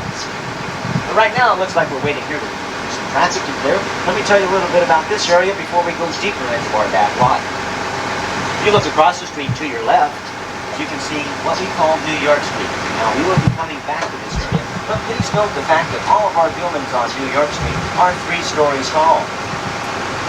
But right now, it looks like we're waiting here to do some traffic to clear. Let me tell you a little bit about this area before we go deeper into our back lot. If you look across the street to your left, you can see what we call New York Street. Now, we will be coming back to this area, but please note the fact that all of our buildings on New York Street are 3 stories tall.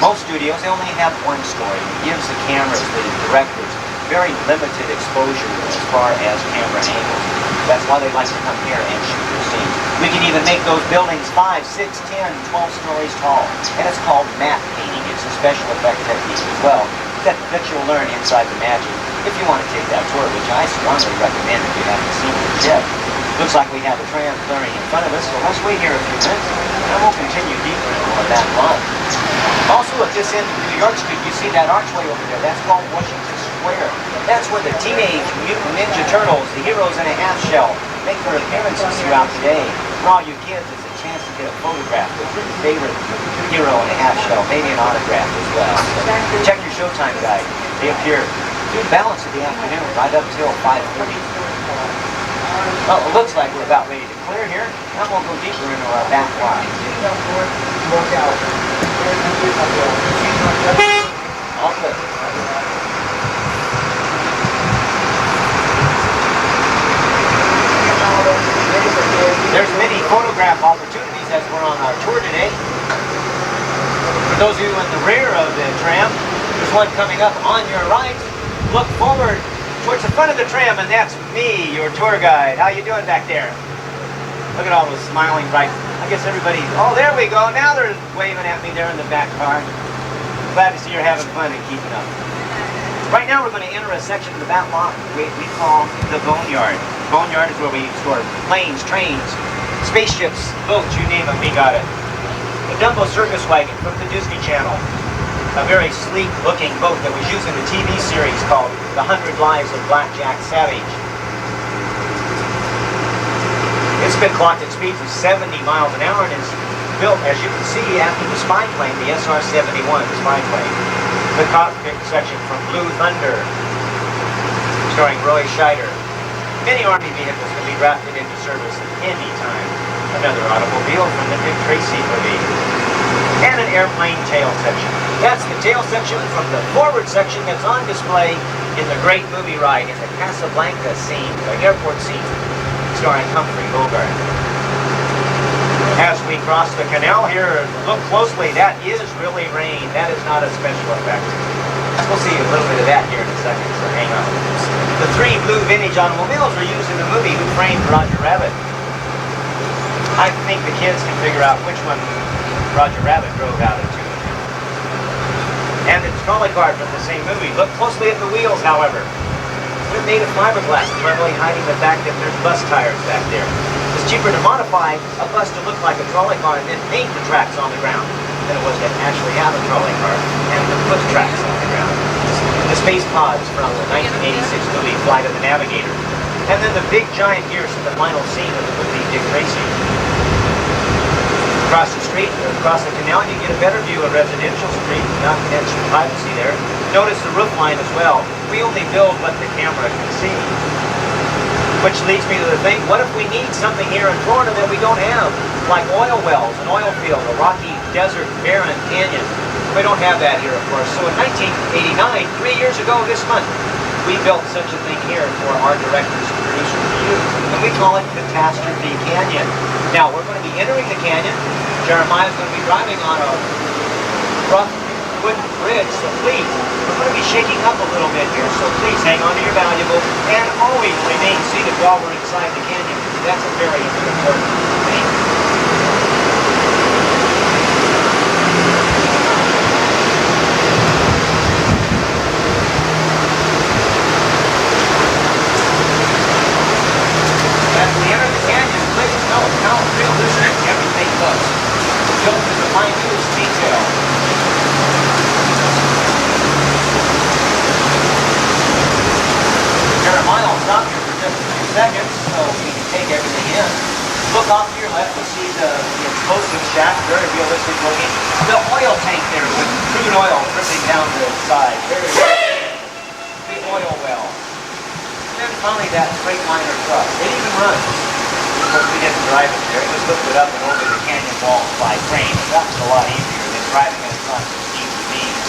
Most studios, they only have 1 story. It gives the cameras, the directors, very limited exposure as far as camera angles. That's why they like to come here and shoot their scenes. We can even make those buildings 5, 6, 10, 12 stories tall. And it's called matte painting. It's a special effect technique as well that you'll learn inside the magic if you want to take that tour, which I strongly recommend if you haven't seen it yet. Looks like we have a tram clearing in front of us, so let's wait here a few minutes, and we'll continue deeper into our back lot. Also, at this end of New York Street, you see that archway over there. That's called Washington Square. That's where the Teenage Mutant Ninja Turtles, the heroes in a half shell, make their appearances throughout the day. For all you kids, it's a chance to get a photograph with your favorite hero in a half shell, maybe an autograph as well. So check your Showtime guide. They appear through the balance of the afternoon, right up till 5:30. Well, it looks like we're about ready to clear here, and we'll go deeper into our back lot. All good. There's many photograph opportunities as we're on our tour today. For those of you in the rear of the tram, there's one coming up on your right. Look forward towards the front of the tram, and that's me, your tour guide. How you doing back there? Look at all those smiling bright. I guess everybody, oh, there we go. Now they're waving at me there in the back car. Glad to see you're having fun and keeping up. Right now we're going to enter a section of the back lot we call the Boneyard. Boneyard is where we store planes, trains, spaceships, boats, you name it, we got it. The Dumbo Circus Wagon from the Disney Channel. A very sleek looking boat that was used in a TV series called The 100 Lives of Blackjack Savage. It's been clocked at speeds of 70 miles an hour and is built, as you can see, after the spy plane, the SR-71, the spy plane. The cockpit section from Blue Thunder, starring Roy Scheider. Many Army vehicles can be drafted into service at any time. Another automobile from the Dick Tracy movie. And an airplane tail section. That's the tail section from the forward section that's on display in the great movie ride in the Casablanca scene, the airport scene, starring Humphrey Bogart. As we cross the canal here, look closely, that is really rain. That is not a special effect. We'll see a little bit of that here in a second, so hang on. The 3 blue vintage automobiles were used in the movie Who Framed Roger Rabbit. I think the kids can figure out which one Roger Rabbit drove out into. And it's trolley car from the same movie. Look closely at the wheels, however. They're made of fiberglass, cleverly hiding the fact that there's bus tires back there. It's cheaper to modify a bus to look like a trolley car and then paint the tracks on the ground than it was to actually have a trolley car and to put tracks on the ground. The space pods from the 1986 movie Flight of the Navigator. And then the big giant gears from the final scene of the movie Dick Tracy. Across the street, or across the canal, you get a better view of residential street, not much privacy there. Notice the roof line as well. We only build what the camera can see. Which leads me to the thing, what if we need something here in Florida that we don't have? Like oil wells, an oil field, a rocky desert, barren canyon. We don't have that here, of course. So in 1989, 3 years ago this month, we built such a thing here for our directors and producers to use. And we call it Catastrophe Canyon. Now, we're going to be entering the canyon. Jeremiah's going to be driving on a rough wooden bridge, so please, we're going to be shaking up a little bit here, so please hang on to your valuables and always remain seated while we're inside the canyon. That's a very important thing. As we enter the canyon, please note how realistic everything looks. Built to the minutest detail. Jeremiah will stop here for just a few seconds so we can take everything in. Look off to your left, you see the explosive shaft, very realistic looking. The oil tank there with crude oil dripping down the side. Very big oil well. And then finally that freight liner truck. It even runs. Of course, we didn't drive it there. It was lifted up and over the canyon walls by crane. That was a lot easier than driving it across the steep ravines.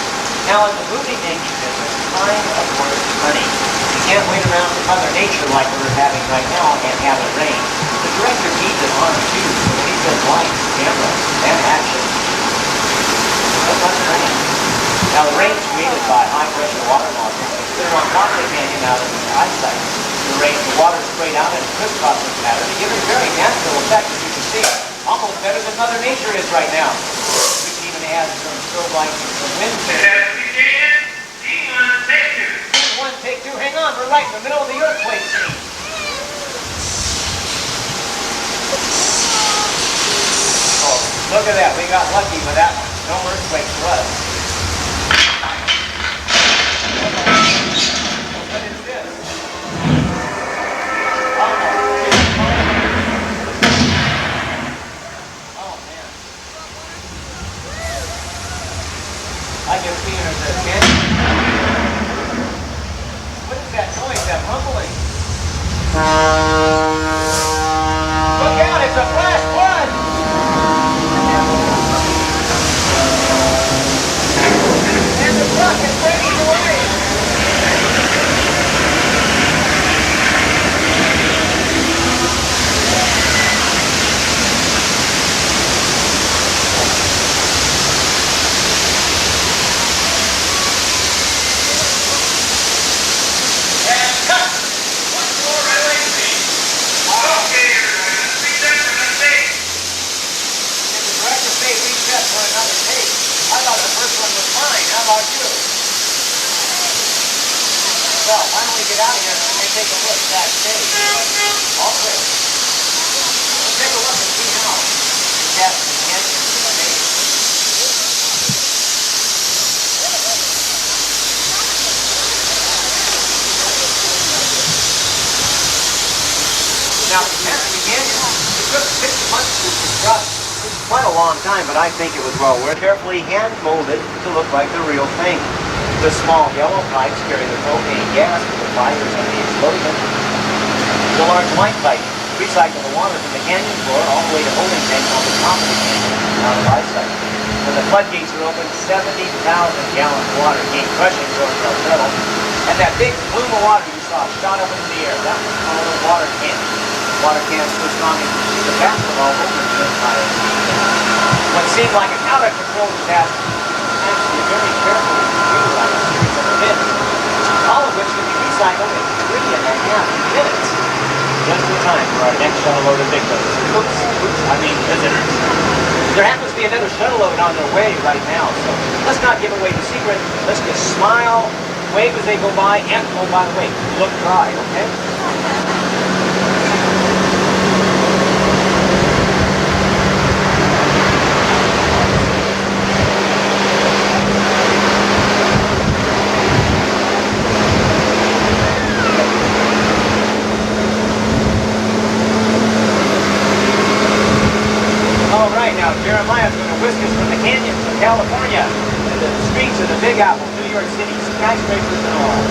Now, in the movie making business, time, of course, is money. You can't wait around for Mother Nature like we're having right now and have it rain. The director needs it on too, so he says lights, camera, and action. Let's let it rain. Now, the rain's created by high-pressure water nozzles. They're on top of the canyon out of the eyesight. The water sprayed out in a crisscrossing pattern to give it a very natural effect, as you can see. Almost better than Mother Nature is right now. We can even add some strobe lights and some wind. Scene 1, take 2. Hang on, we're right in the middle of the earthquake scene. Oh, look at that. We got lucky with that one. No earthquake for us. What is this? Oh, man. I can see it as a canyon. What is that noise, that rumbling? Look out, it's a flash flood! And the truck is breaking away! Well, why don't we get out of here and take a look backstage? All clear. Let's take a look and see how the cast and canyon is made. Now, Fantasmic Canyon, it took 6 months to construct. It's quite a long time, but I think it was well worth it. Carefully hand-molded to look like the real thing. The small yellow pipes carry the propane gas for the fires and the explosion. The large white pipe recycle the water from the canyon floor all the way to holding tanks on the top of the canyon out of eyesight. When the floodgates are open, 70,000 gallons of water came rushing towards El Cerro. And that big plume of water you saw shot up into the air, that was called a water cannon. Water cannons so strong it could shoot a basketball over the entire sea. What seemed like an out-of-control disaster was actually very carefully reviewed by a series of events, all of which could be recycled in 3.5 minutes. Just in time for our next shuttle load of victims. Oops, I mean visitors. There happens to be another shuttle load on their way right now, so let's not give away the secret. Let's just smile, wave as they go by, and, oh, by the way, look dry, okay? Now, Jeremiah's going to whisk us from the canyons of California to the streets of the Big Apple, New York City, skyscrapers and all.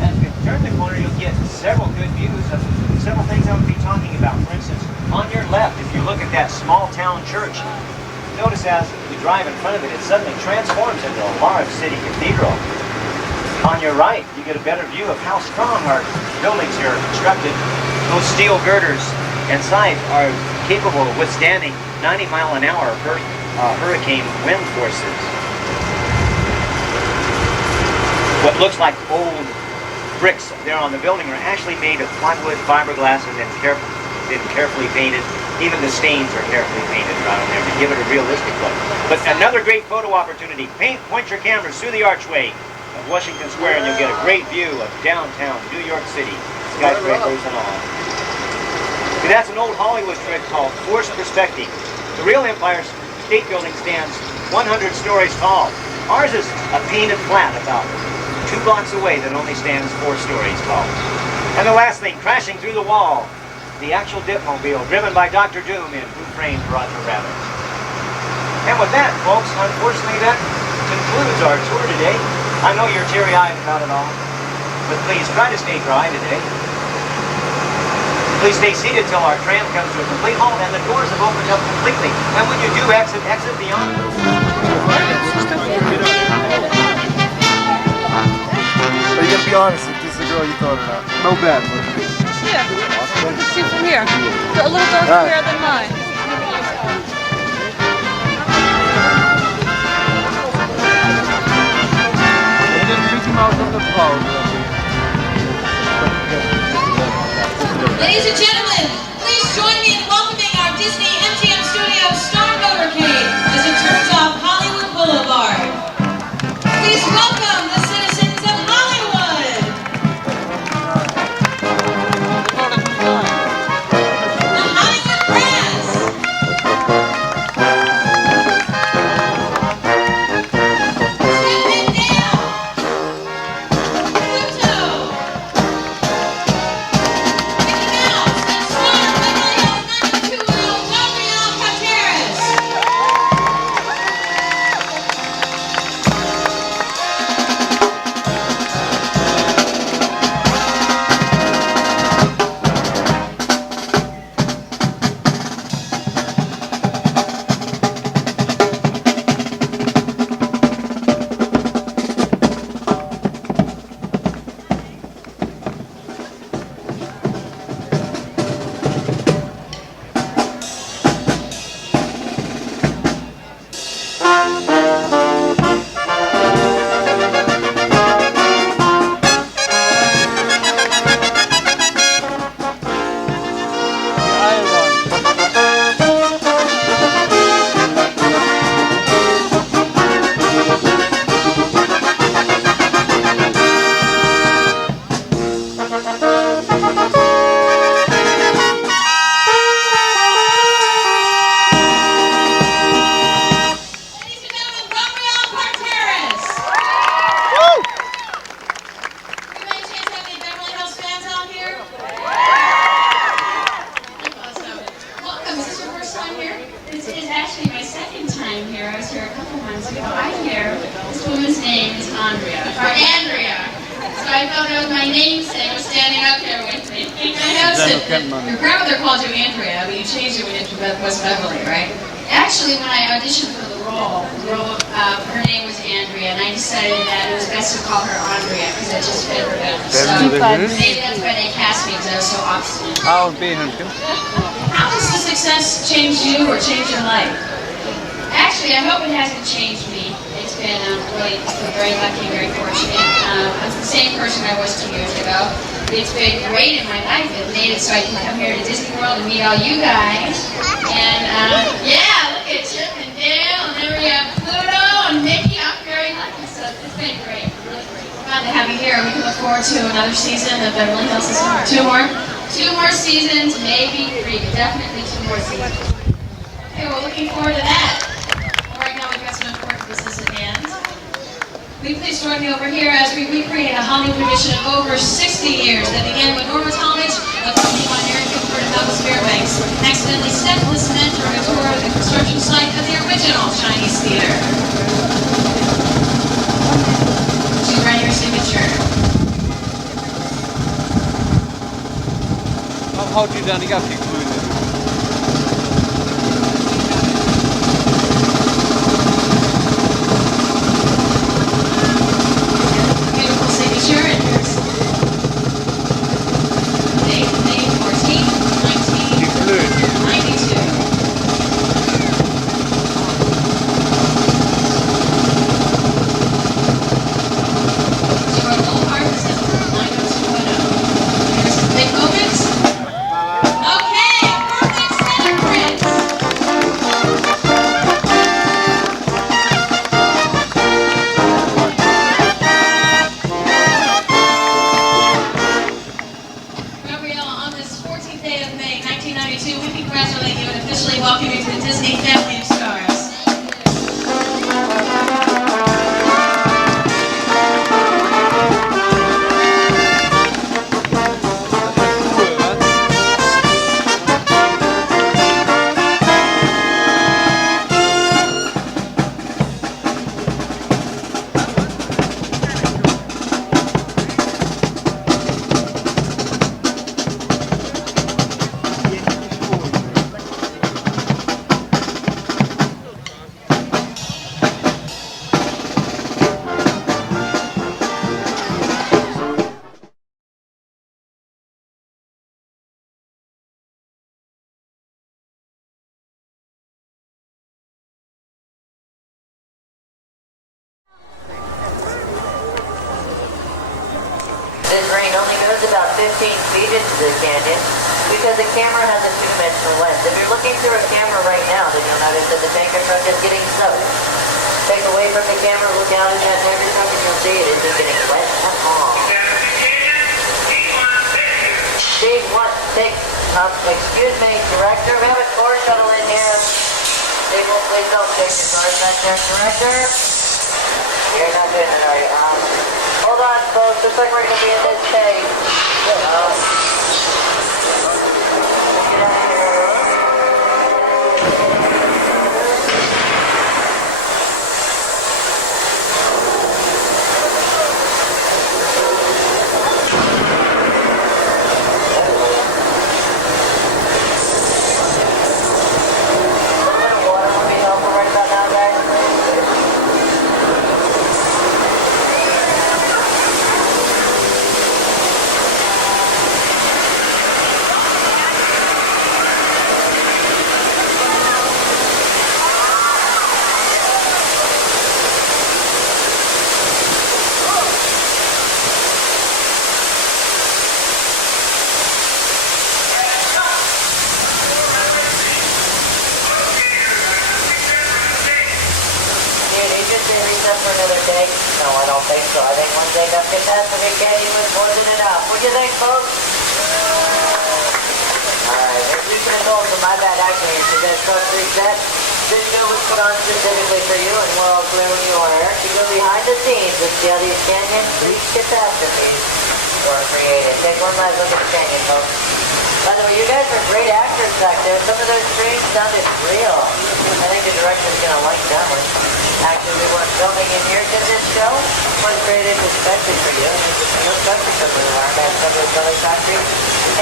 As you turn the corner, you'll get several good views of several things I would be talking about. For instance, on your left, if you look at that small town church, notice as you drive in front of it, it suddenly transforms into a large city cathedral. On your right, you get a better view of how strong our buildings here are constructed. Those steel girders and sides are capable of withstanding 90-mile-an-hour hurricane wind forces. What looks like old bricks there on the building are actually made of plywood, fiberglass, and then carefully painted. Even the stains are carefully painted around there to give it a realistic look. But another great photo opportunity. Point your cameras through the archway of Washington Square and you'll get a great view of downtown New York City, skyscrapers and all. See, that's an old Hollywood trick called forced perspective. The real Empire State Building stands 100 stories tall. Ours is a painted flat about 2 blocks away that only stands 4 stories tall. And the last thing, crashing through the wall, the actual dipmobile driven by Dr. Doom in Who Framed Roger Rabbit. And with that, folks, unfortunately that concludes our tour today. I know you're teary-eyed about it all, but please try to stay dry today. Please stay seated till our tram comes to a complete halt and the doors have opened up completely. And when you do exit beyond. Are you gonna be honest if this is the girl you thought or not? No bad. Yeah. See from here. A little darker hair than mine. Ladies and gentlemen, please join me in welcoming our Disney MGM Studios Star Motorcade as it turns off Hollywood Boulevard. Please welcome the citizens of Hollywood. The Hollywood Brass. Stepping down. Pluto. Mickey Mouse and I'm here. I was here a couple months ago. I'm here. This woman's name is Andrea. So I felt that was my namesake was standing up here with me. I noticed that your grandmother called you Andrea, but you changed it when you went to West Beverly, right? Actually, when I auditioned for the role, her name was Andrea, and I decided that it was best to call her Andrea because that just fit her better. So maybe that's why they cast me, because I was so obstinate. How has the success changed you or changed your life? Actually, I hope it hasn't changed me. It's been really very lucky, very fortunate. I'm the same person I was 2 years ago. It's been great in my life. It made it so I can come here to Disney World and meet all you guys. And yeah, look at Chip and Dale, and then we have Pluto and Mickey. I'm very lucky, so it's been great, really great. Glad to have you here. We can look forward to another season of Beverly Hills this summer. Two more seasons, maybe 3, but definitely 2 more seasons. Okay, we're looking forward to that. Right now we've got some important business at hand. Will you please join me over here as we recreate a Hollywood tradition of over 60 years that began with Norma Talmadge accompanied by Mary Cooper and Douglas Fairbanks, accidentally stepped the cement during a tour of the construction site of the original Chinese Theater. Would you write your signature? I'll hold you down, you got to be glued in. This ring only goes about 15 feet into the canyon because the camera has a 2-dimensional lens. If you're looking through a camera right now, then you'll notice that the tanker truck is getting soaked. Take away from the camera, look out at that tanker truck, and you'll see it isn't getting wet at all. Steve, excuse me, director, we have a car shuttle in here. Steve, please don't take the car back there, director. You're not doing it, are you? Hold on, folks. Looks like we're going to be in this cave. Get out of here. No, I don't think so. I think one day that catastrophe canyon was more than enough. What do you think, folks? Alright, as you can tell from my bad acting to that truck reset, this show was put on specifically for you, and we're all clear when you are to go behind the scenes and see how these canyon catastrophes were created. Take one last look at the canyon, folks. By the way, you guys are great actors back there. Some of those screams sounded real. I think the director's gonna like that one. Actually, we weren't filming in here because this show was created especially for you. This is no subject of the environment, subject of the factory,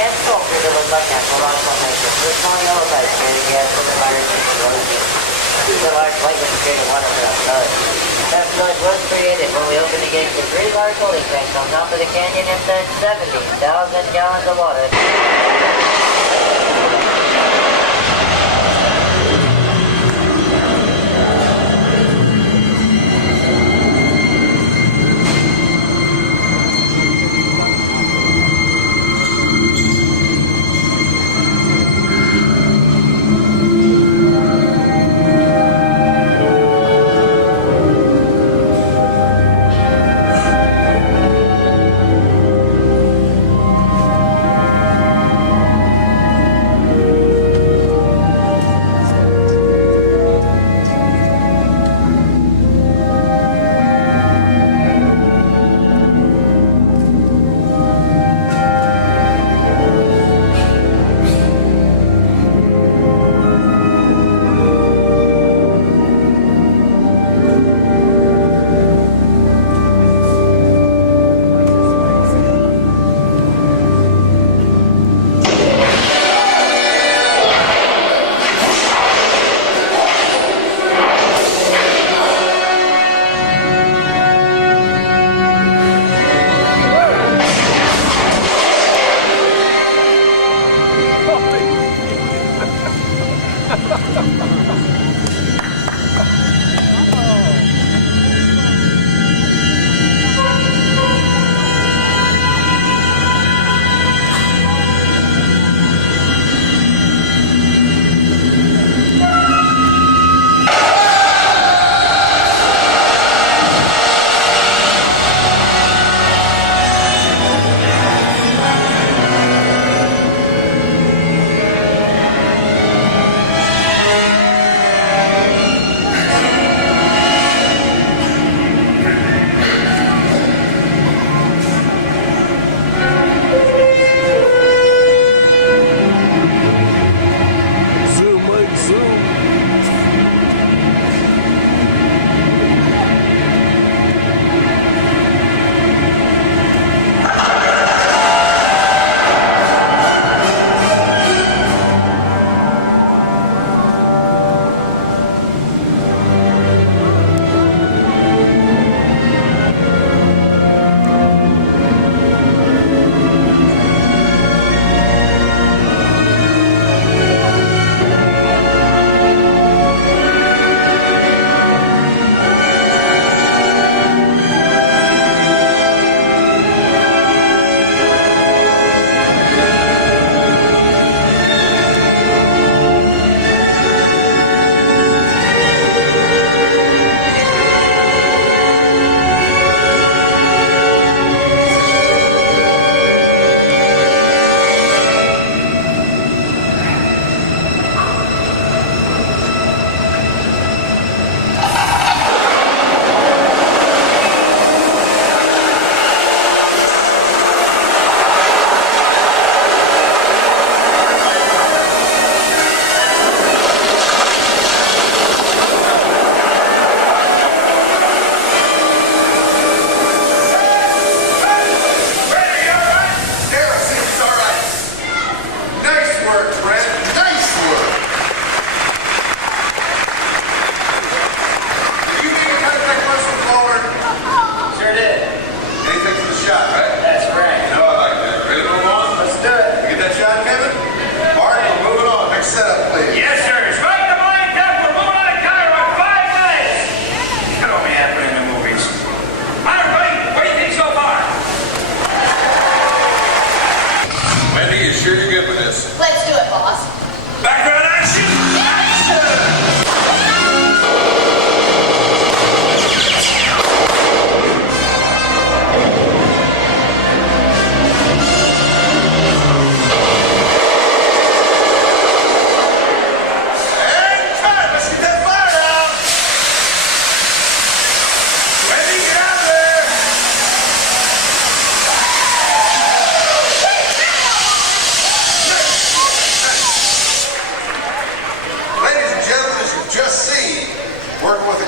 and sculpture to look like natural rock formation. We're small yellow type creating gas from the virus and corrosion. The large light was created water for that flood. That flood was created when we opened the gates to 3 large holding tanks on top of the canyon and sent 70,000 gallons of water.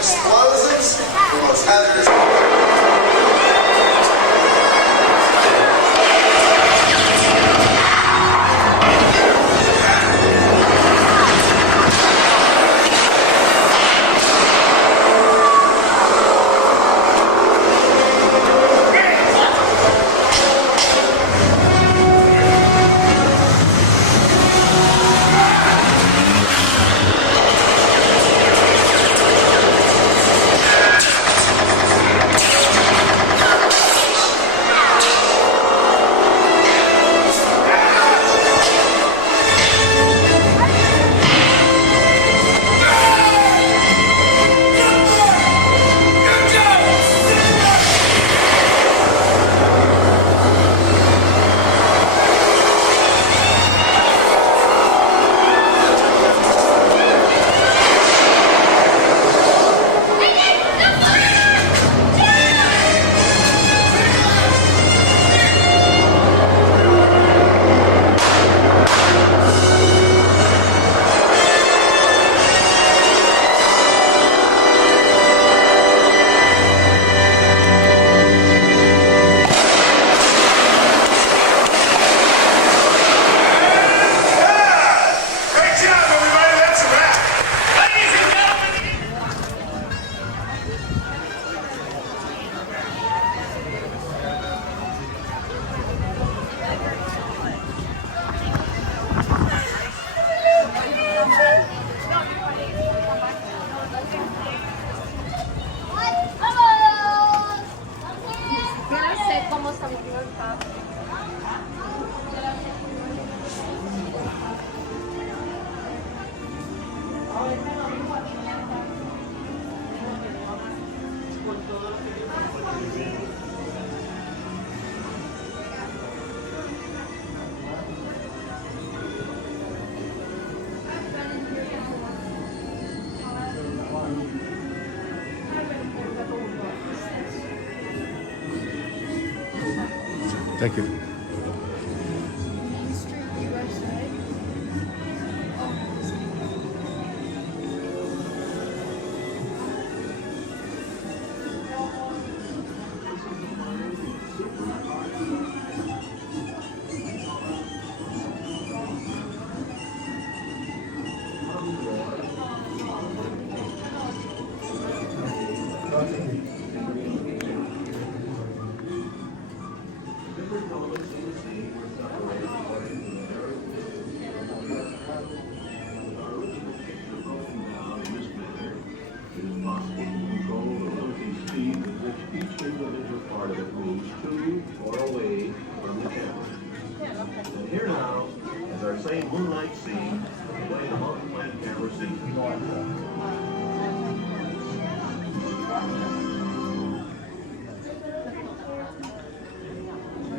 explosives, the most hazardous. Thank you.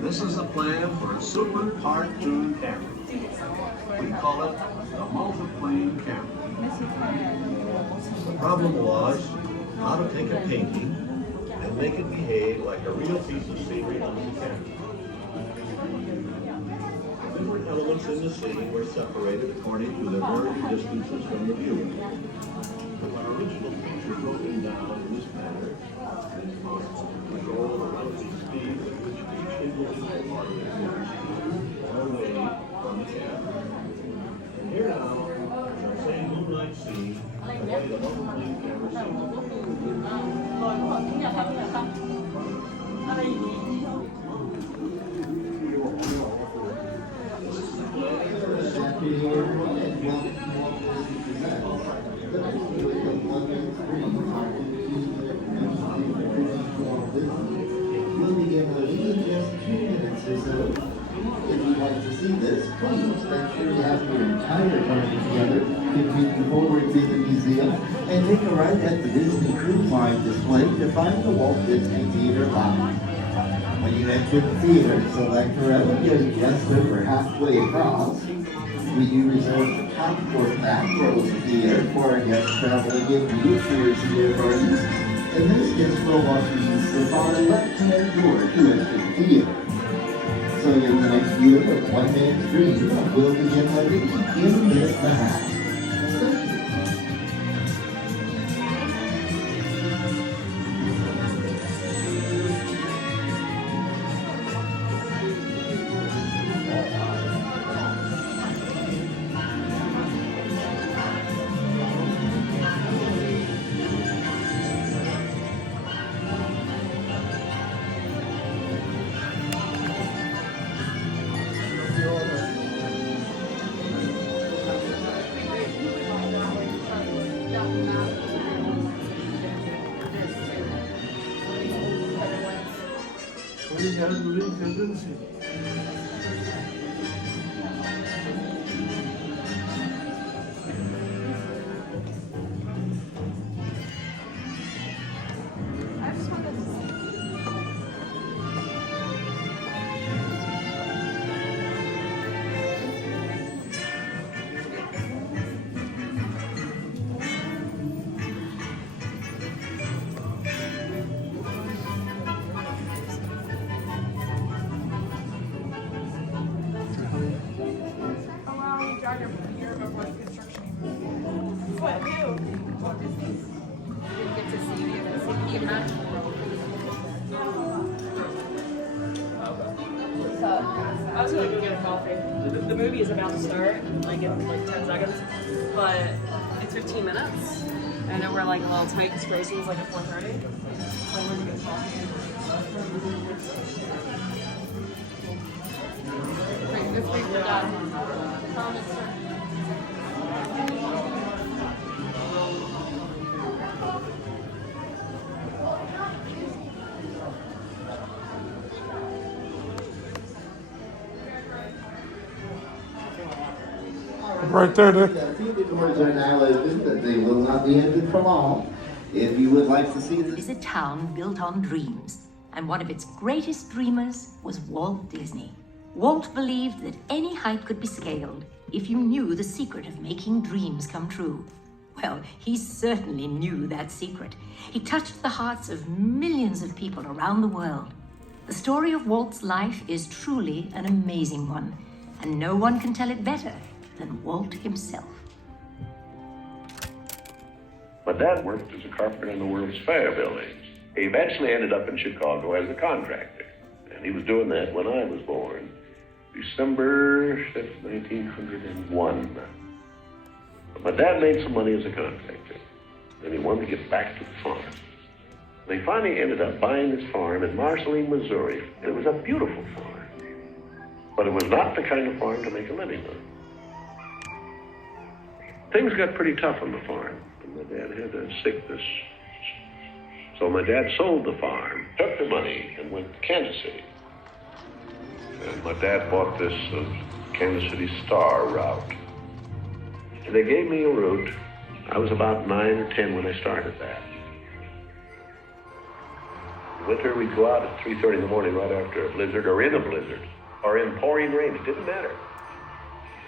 This is a plan for a super cartoon camera. We call it the multiplane camera. The problem was how to take a painting and make it behave like a real piece of scenery on the camera. Different elements in the scene were separated according to their varying distances from the viewer. With our original picture broken down in this manner, it is possible to control the relative speed at which each individual part is moved far away from the camera. And here now is our same moonlight scene, the way the multiplane camera We'll begin within just 2 minutes or so. If you'd like to see this, please make sure you have your entire party together, continue forward to the museum, and take a right at the Disney Cruise Line display to find the Walt Disney Theater lobby. When you enter the theater, select a revenue just over halfway across. We do reserve the top or back rows of the theater for our guests traveling in wheelchairs and their parties. And this guest will walk you the far left-hand door to enter the theater. So your next viewing of One Man's Dream will begin loading in a minute and a half. Thank you. handling tendency. Allowing driver year before construction. What new? Walt Disney. You didn't get to see any of this. You had So, I was gonna go get a coffee. The movie is about to start, like in like 10 seconds, but it's 15 minutes. I know we're like a little tight because Grayson's like at 4:30. So I'm gonna get a coffee. Wait, this week we're done. Promise, sir. Right there, Dick. The theater doors are now open, but they will not be open for long. If you would like to see this. Is a town built on dreams, and one of its greatest dreamers was Walt Disney. Walt believed that any height could be scaled if you knew the secret of making dreams come true. Well, he certainly knew that secret. He touched the hearts of millions of people around the world. The story of Walt's life is truly an amazing one, and no one can tell it better than Walt himself. My dad worked as a carpenter in the World's Fair buildings. He eventually ended up in Chicago as a contractor. And he was doing that when I was born, December 5th, 1901. But my dad made some money as a contractor, and he wanted to get back to the farm. They finally ended up buying this farm in Marceline, Missouri. It was a beautiful farm, but it was not the kind of farm to make a living on. Things got pretty tough on the farm, and my dad had a sickness. So my dad sold the farm, took the money, and went to Kansas City. And my dad bought this Kansas City Star route. And they gave me a route. I was about 9 or 10 when I started that. In winter, we'd go out at 3:30 in the morning right after a blizzard, or in a blizzard, or in pouring rain. It didn't matter.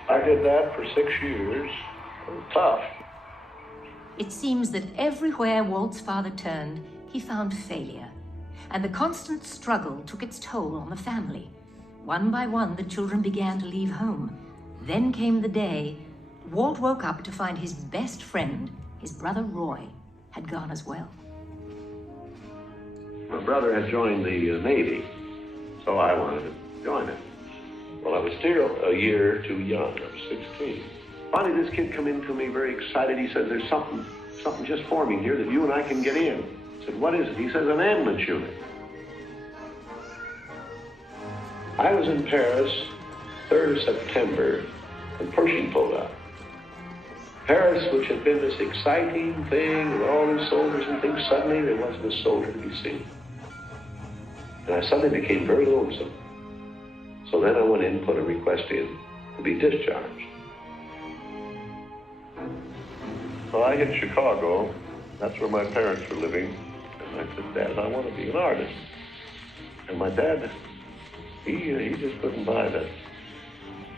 I did that for 6 years. It was tough. It seems that everywhere Walt's father turned, he found failure, and the constant struggle took its toll on the family. One by one, the children began to leave home. Then came the day Walt woke up to find his best friend, his brother Roy, had gone as well. My brother had joined the Navy, so I wanted to join it. Well, I was still a year too young. I was 16. Finally, this kid come in to me very excited. He said, there's something just forming here that you and I can get in. I said, what is it? He says, an ambulance unit. I was in Paris, 3rd of September, and Pershing pulled out. Paris, which had been this exciting thing with all these soldiers and things, suddenly there wasn't a soldier to be seen. And I suddenly became very lonesome. So then I went in and put a request in to be discharged. So I hit Chicago. That's where my parents were living. And I said, Dad, I want to be an artist. And my dad, he just couldn't buy that.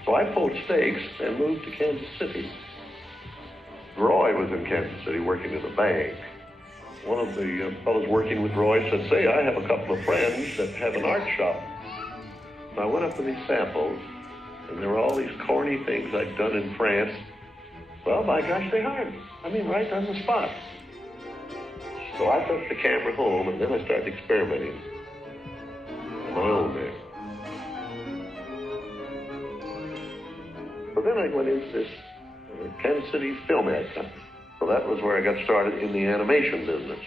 So I pulled stakes and moved to Kansas City. Roy was in Kansas City working in a bank. One of the fellows working with Roy said, say, I have a couple of friends that have an art shop. And I went up to these samples, and there were all these corny things I'd done in France. Well, by gosh, they hired me. I mean, right on the spot. So I took the camera home, and then I started experimenting on my own there. So then I went into this Kansas City Film Ad Company. So that was where I got started in the animation business.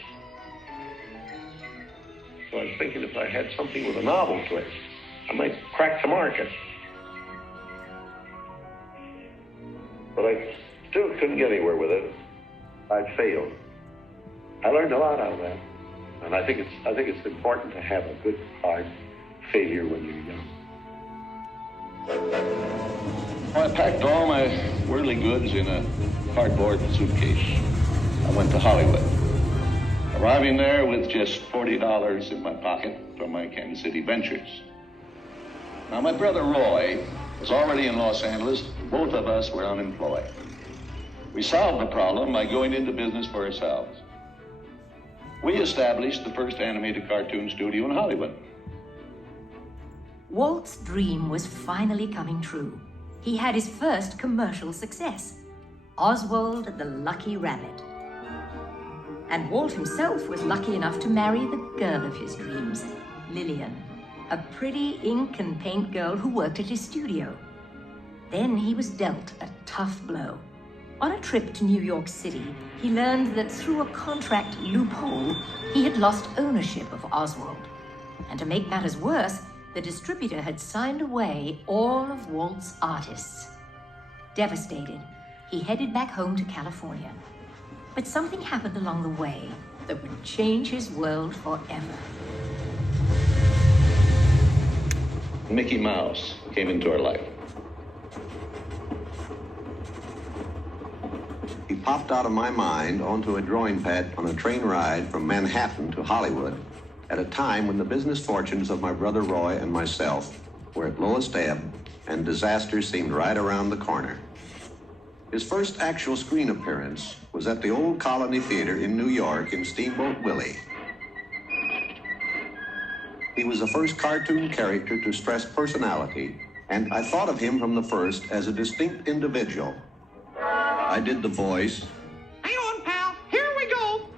So I was thinking if I had something with a novel twist, I might crack the market. But I still couldn't get anywhere with it. I failed. I learned a lot out of that. And I think it's important to have a good, hard failure when you're young. I packed all my worldly goods in a cardboard suitcase. I went to Hollywood, arriving there with just $40 in my pocket from my Kansas City ventures. Now, my brother Roy was already in Los Angeles. Both of us were unemployed. We solved the problem by going into business for ourselves. We established the first animated cartoon studio in Hollywood. Walt's dream was finally coming true. He had his first commercial success, Oswald the Lucky Rabbit. And Walt himself was lucky enough to marry the girl of his dreams, Lillian, a pretty ink and paint girl who worked at his studio. Then he was dealt a tough blow. On a trip to New York City, he learned that through a contract loophole, he had lost ownership of Oswald. And to make matters worse, the distributor had signed away all of Walt's artists. Devastated, he headed back home to California. But something happened along the way that would change his world forever. Mickey Mouse came into our life. He popped out of my mind onto a drawing pad on a train ride from Manhattan to Hollywood at a time when the business fortunes of my brother Roy and myself were at lowest ebb and disaster seemed right around the corner. His first actual screen appearance was at the Old Colony Theater in New York in Steamboat Willie. He was the first cartoon character to stress personality, and I thought of him from the first as a distinct individual. I did the voice. Hang on, pal. Here we go.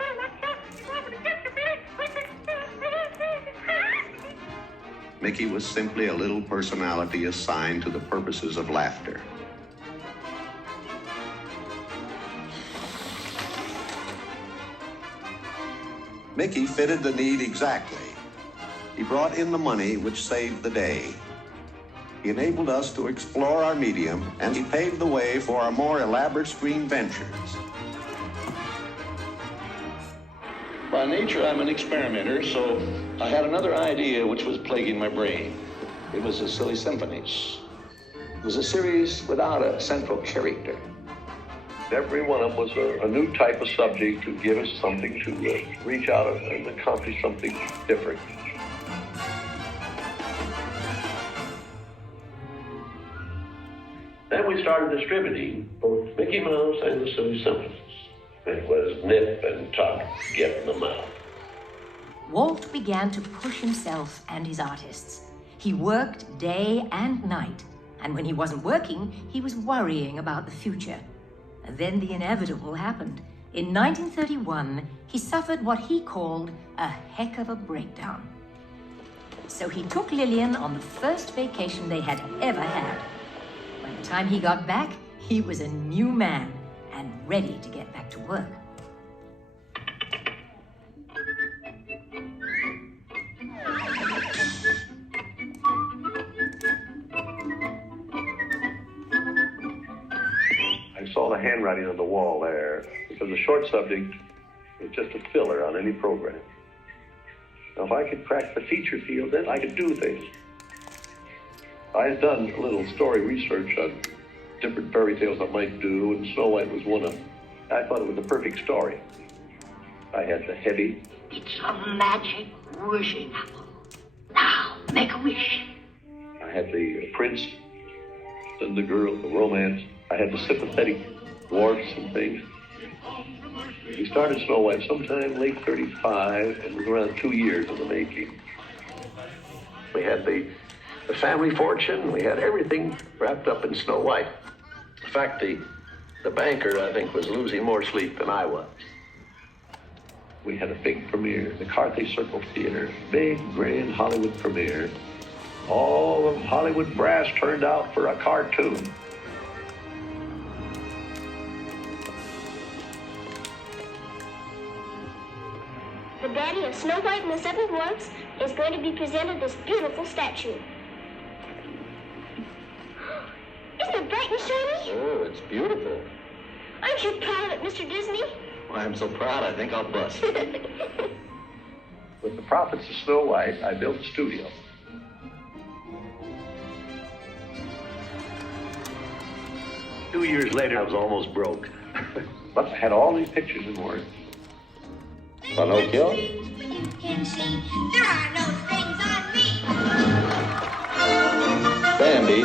Mickey was simply a little personality assigned to the purposes of laughter. Mickey fitted the need exactly. He brought in the money which saved the day. He enabled us to explore our medium, and he paved the way for our more elaborate screen ventures. By nature, I'm an experimenter, so I had another idea which was plaguing my brain. It was the Silly Symphonies. It was a series without a central character. Every one of them was a new type of subject to give us something to reach out and accomplish something different. Then we started distributing both Mickey Mouse and the Silly Symphonies. It was nip and tuck getting them out. Walt began to push himself and his artists. He worked day and night, and when he wasn't working, he was worrying about the future. And then the inevitable happened. In 1931, he suffered what he called a heck of a breakdown. So he took Lillian on the first vacation they had ever had. By the time he got back, he was a new man and ready to get back to work. I saw the handwriting on the wall there, because the short subject is just a filler on any program. Now, if I could crack the feature field, then I could do things. I had done a little story research on different fairy tales I might do, and Snow White was one of them. I thought it was the perfect story. I had the heavy. It's a magic wishing apple. Now, make a wish. I had the prince and the girl, the romance. I had the sympathetic dwarfs and things. We started Snow White sometime late 35, and it was around 2 years in the making. We had the family fortune, we had everything wrapped up in Snow White. In fact, the banker, I think, was losing more sleep than I was. We had a big premiere, the Carthay Circle Theater, big, grand Hollywood premiere. All of Hollywood brass turned out for a cartoon. The daddy of Snow White and the Seven Dwarfs is going to be presented this beautiful statue. Isn't it bright and shiny? Oh, it's beautiful. Aren't you proud of it, Mr. Disney? I'm so proud, I think I'll bust. With the profits of Snow White, I built a studio. 2 years later, I was almost broke. But I had all these pictures and words. But no kill? You can see there are no strings on me. Bambi.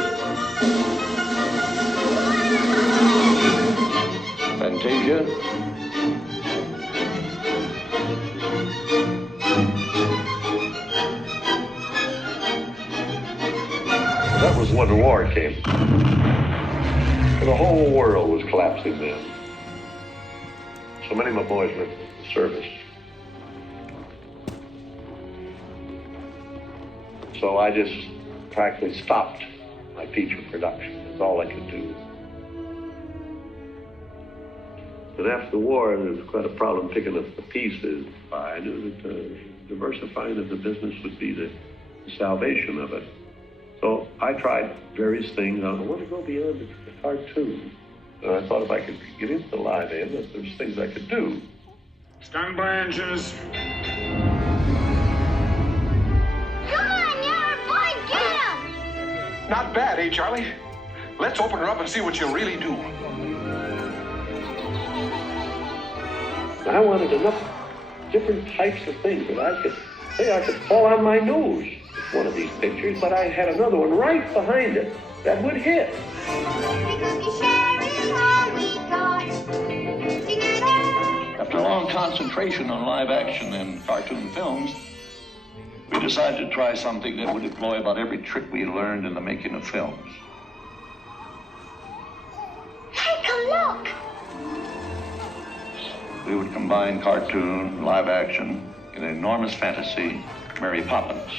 Fantasia. That was when the war came. And the whole world was collapsing then. So many of my boys went to service. So I just practically stopped my feature production. That's all I could do. But after the war, there was quite a problem picking up the pieces. I knew that diversifying of the business would be the salvation of it. So I tried various things. I wanted to go beyond the cartoon. And I thought if I could get into the live end, that there's things I could do. Stand by engines. Come on, Yard Boy, get him! Not bad, eh, Charlie? Let's open her up and see what you really do. I wanted enough different types of things that I could say I could fall on my nose with one of these pictures, but I had another one right behind it that would hit. Because we share is all we got. Together. After a long concentration on live action and cartoon films, we decided to try something that would employ about every trick we learned in the making of films. Take a look. We would combine cartoon, live action, in an enormous fantasy, Mary Poppins.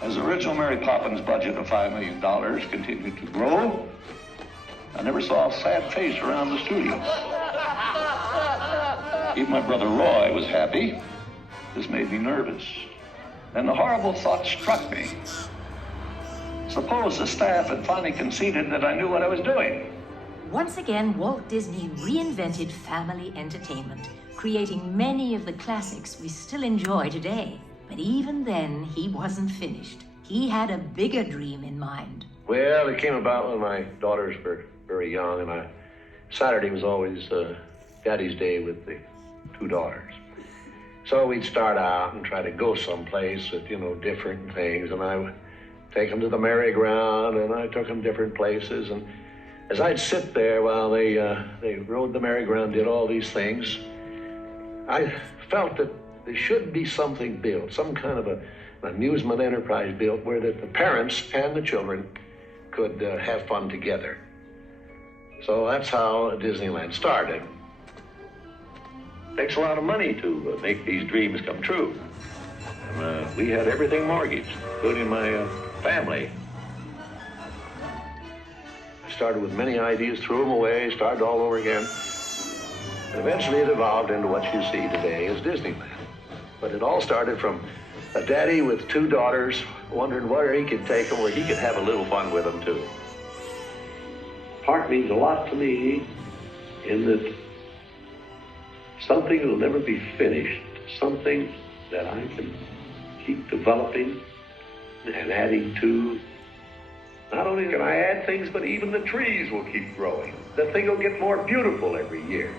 As the original Mary Poppins budget of $5 million continued to grow, I never saw a sad face around the studio. Even my brother Roy was happy. This made me nervous. Then the horrible thought struck me. Suppose the staff had finally conceded that I knew what I was doing. Once again, Walt Disney reinvented family entertainment, creating many of the classics we still enjoy today. But even then, he wasn't finished. He had a bigger dream in mind. Well, it came about when my daughters were very young, and Saturday was always Daddy's Day with the two daughters. So we'd start out and try to go someplace with, different things, and I would take them to the merry-go-round, and I took them different places, and as I'd sit there while they rode the merry-go-round, did all these things, I felt that there should be something built, some kind of an amusement enterprise built where the parents and the children could have fun together. So that's how Disneyland started. It takes a lot of money to make these dreams come true. And, we had everything mortgaged, including my family. I started with many ideas, threw them away, started all over again. And eventually it evolved into what you see today as Disneyland. But it all started from a daddy with two daughters wondering where he could take them, where he could have a little fun with them too. Park means a lot to me in that something that will never be finished, something that I can keep developing and adding to. Not only can I add things, but even the trees will keep growing. The thing will get more beautiful every year.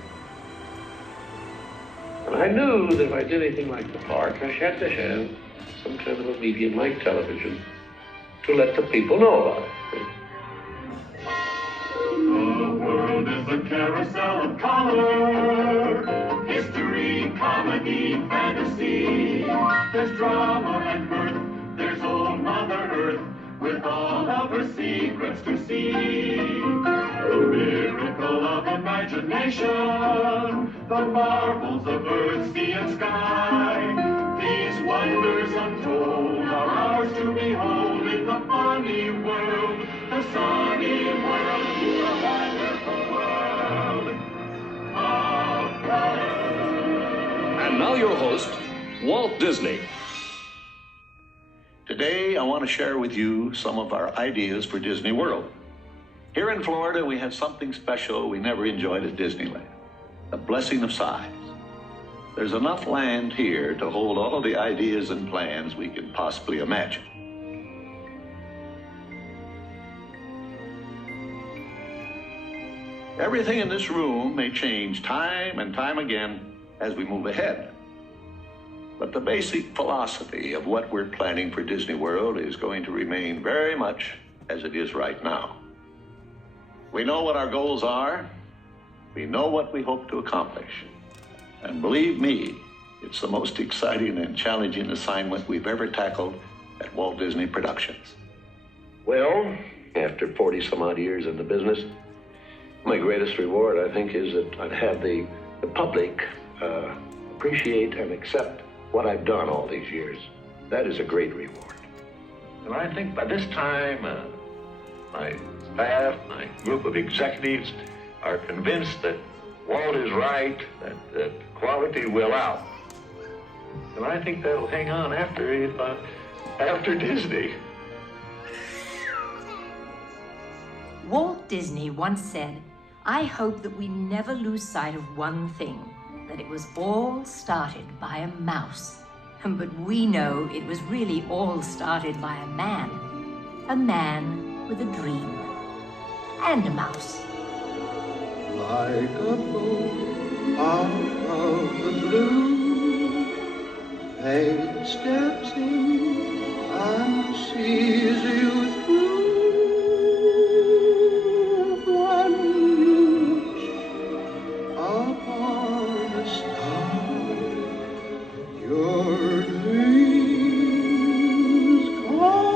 And I knew that if I did anything like the park, I had to have some kind of a medium like television to let the people know about it. The world is a carousel of color. History, comedy, fantasy. There's drama and mirth. There's old Mother Earth with all of her secrets to see. The miracle of imagination. The marvels of earth, sea, and sky. These wonders untold are ours to behold in the funny world, the sunny world, the wonderful world of color. And now your host, Walt Disney. Today, I want to share with you some of our ideas for Disney World. Here in Florida, we have something special we never enjoyed at Disneyland. A blessing of size. There's enough land here to hold all the ideas and plans we can possibly imagine. Everything in this room may change time and time again as we move ahead. But the basic philosophy of what we're planning for Disney World is going to remain very much as it is right now. We know what our goals are. We know what we hope to accomplish. And believe me, it's the most exciting and challenging assignment we've ever tackled at Walt Disney Productions. Well, after 40 some odd years in the business, my greatest reward, I think, is that I'd have the public appreciate and accept what I've done all these years. That is a great reward. And I think by this time, my staff, my group of executives are convinced that Walt is right, that quality will out. And I think that'll hang on after Disney. Walt Disney once said, "I hope that we never lose sight of one thing, that it was all started by a mouse." But we know it was really all started by a man with a dream, and a mouse. Like a boat out of the blue, fate steps in and sees you through. When you wish upon a star, your dreams come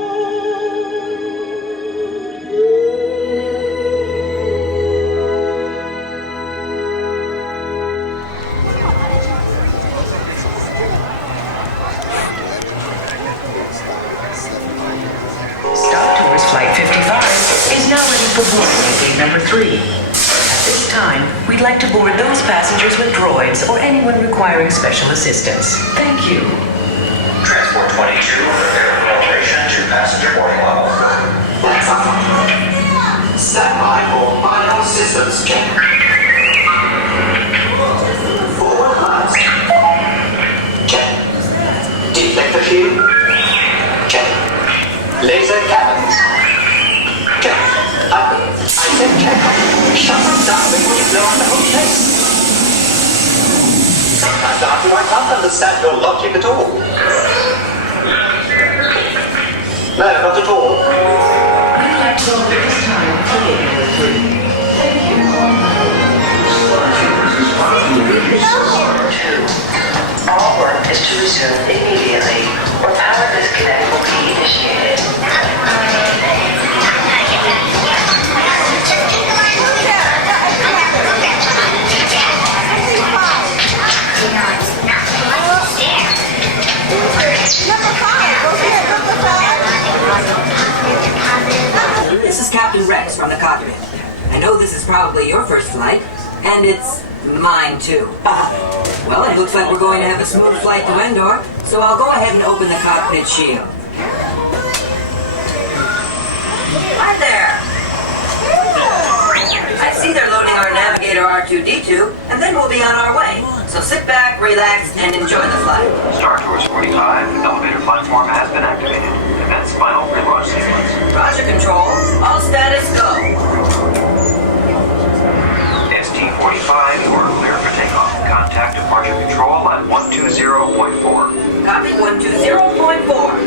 Flight 55 is now ready for boarding at gate number 3. At this time, we'd like to board those passengers with droids or anyone requiring special assistance. Thank you. Transport 22, prepare for filtration to passenger boarding level. Lights on. Stand by for final systems check. Forward lights. Check. Deflector shield. Check. Laser cabins. Check. I said check. Shut them down before you blow up the whole place. Sometimes, Arthur, I can't understand your logic at all. No, not at all. We'd like to go at this time to gate number 3. Thank you. 2. All work is to resume immediately, or power disconnect will be initiated. This is Captain Rex from the cockpit. I know this is probably your first flight, and it's mine too. Well, it looks like we're going to have a smooth flight to Endor, so I'll go ahead and open the cockpit shield. Hi there! I see they're loading our navigator R2-D2, and then we'll be on our way. So sit back, relax, and enjoy the flight. Star Tours 45, elevator platform has been activated. Commence final pre-launch sequence. Roger, control. All status go. ST-45, you are clear for takeoff. Contact departure control at 120.4. Copy 120.4.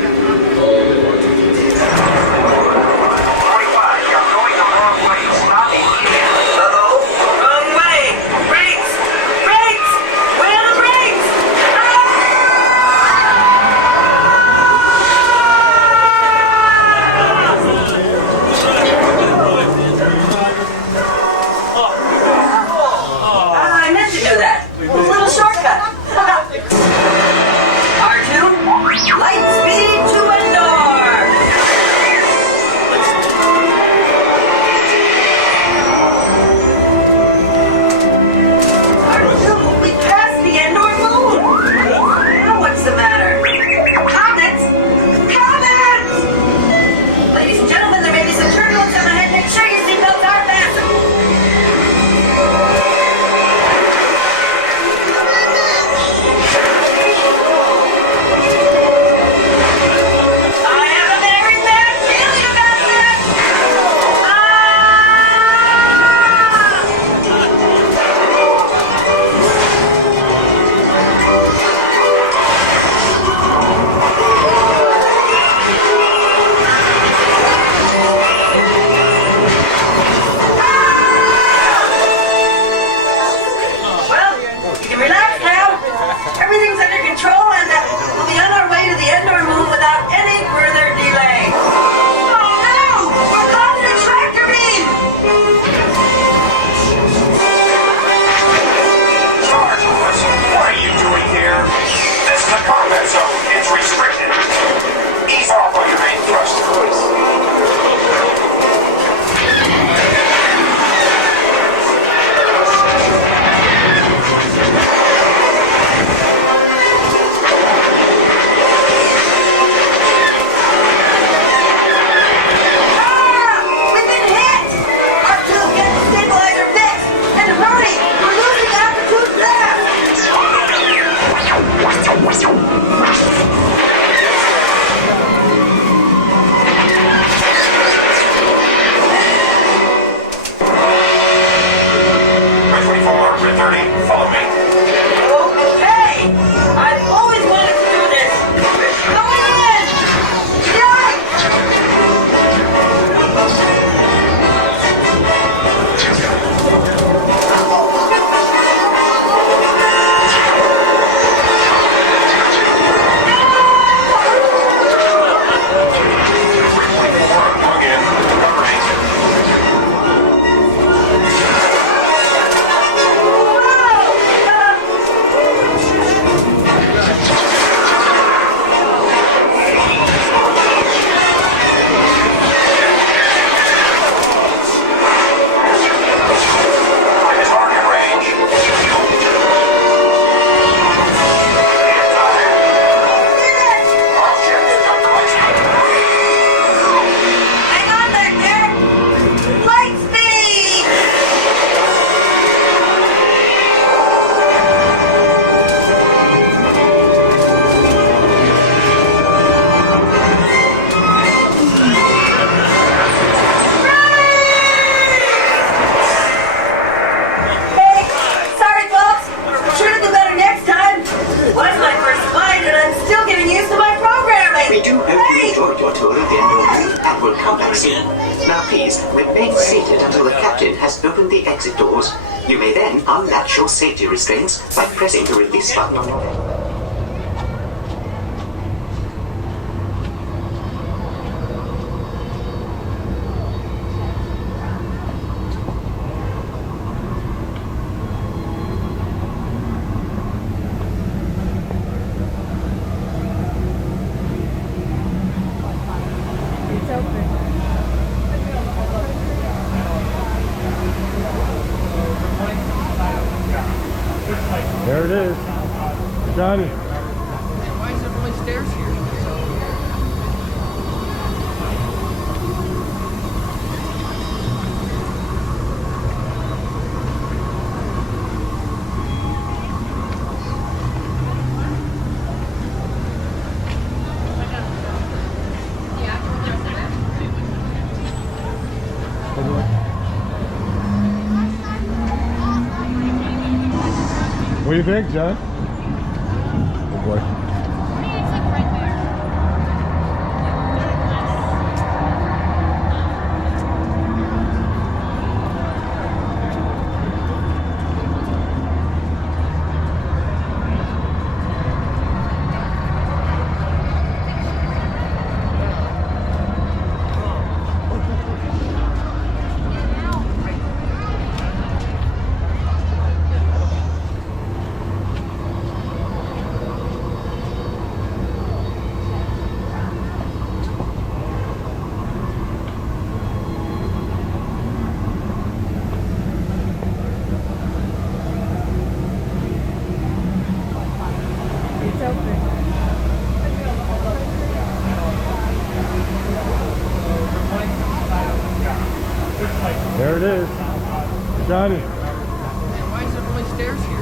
complex here. Now please, remain seated until the captain has opened the exit doors. You may then unlatch your safety restraints by pressing the release button on your head. There it is. Johnny. Why is there only stairs here? What do you think, John? Oh boy. There it is. Johnny. Why is there only stairs here?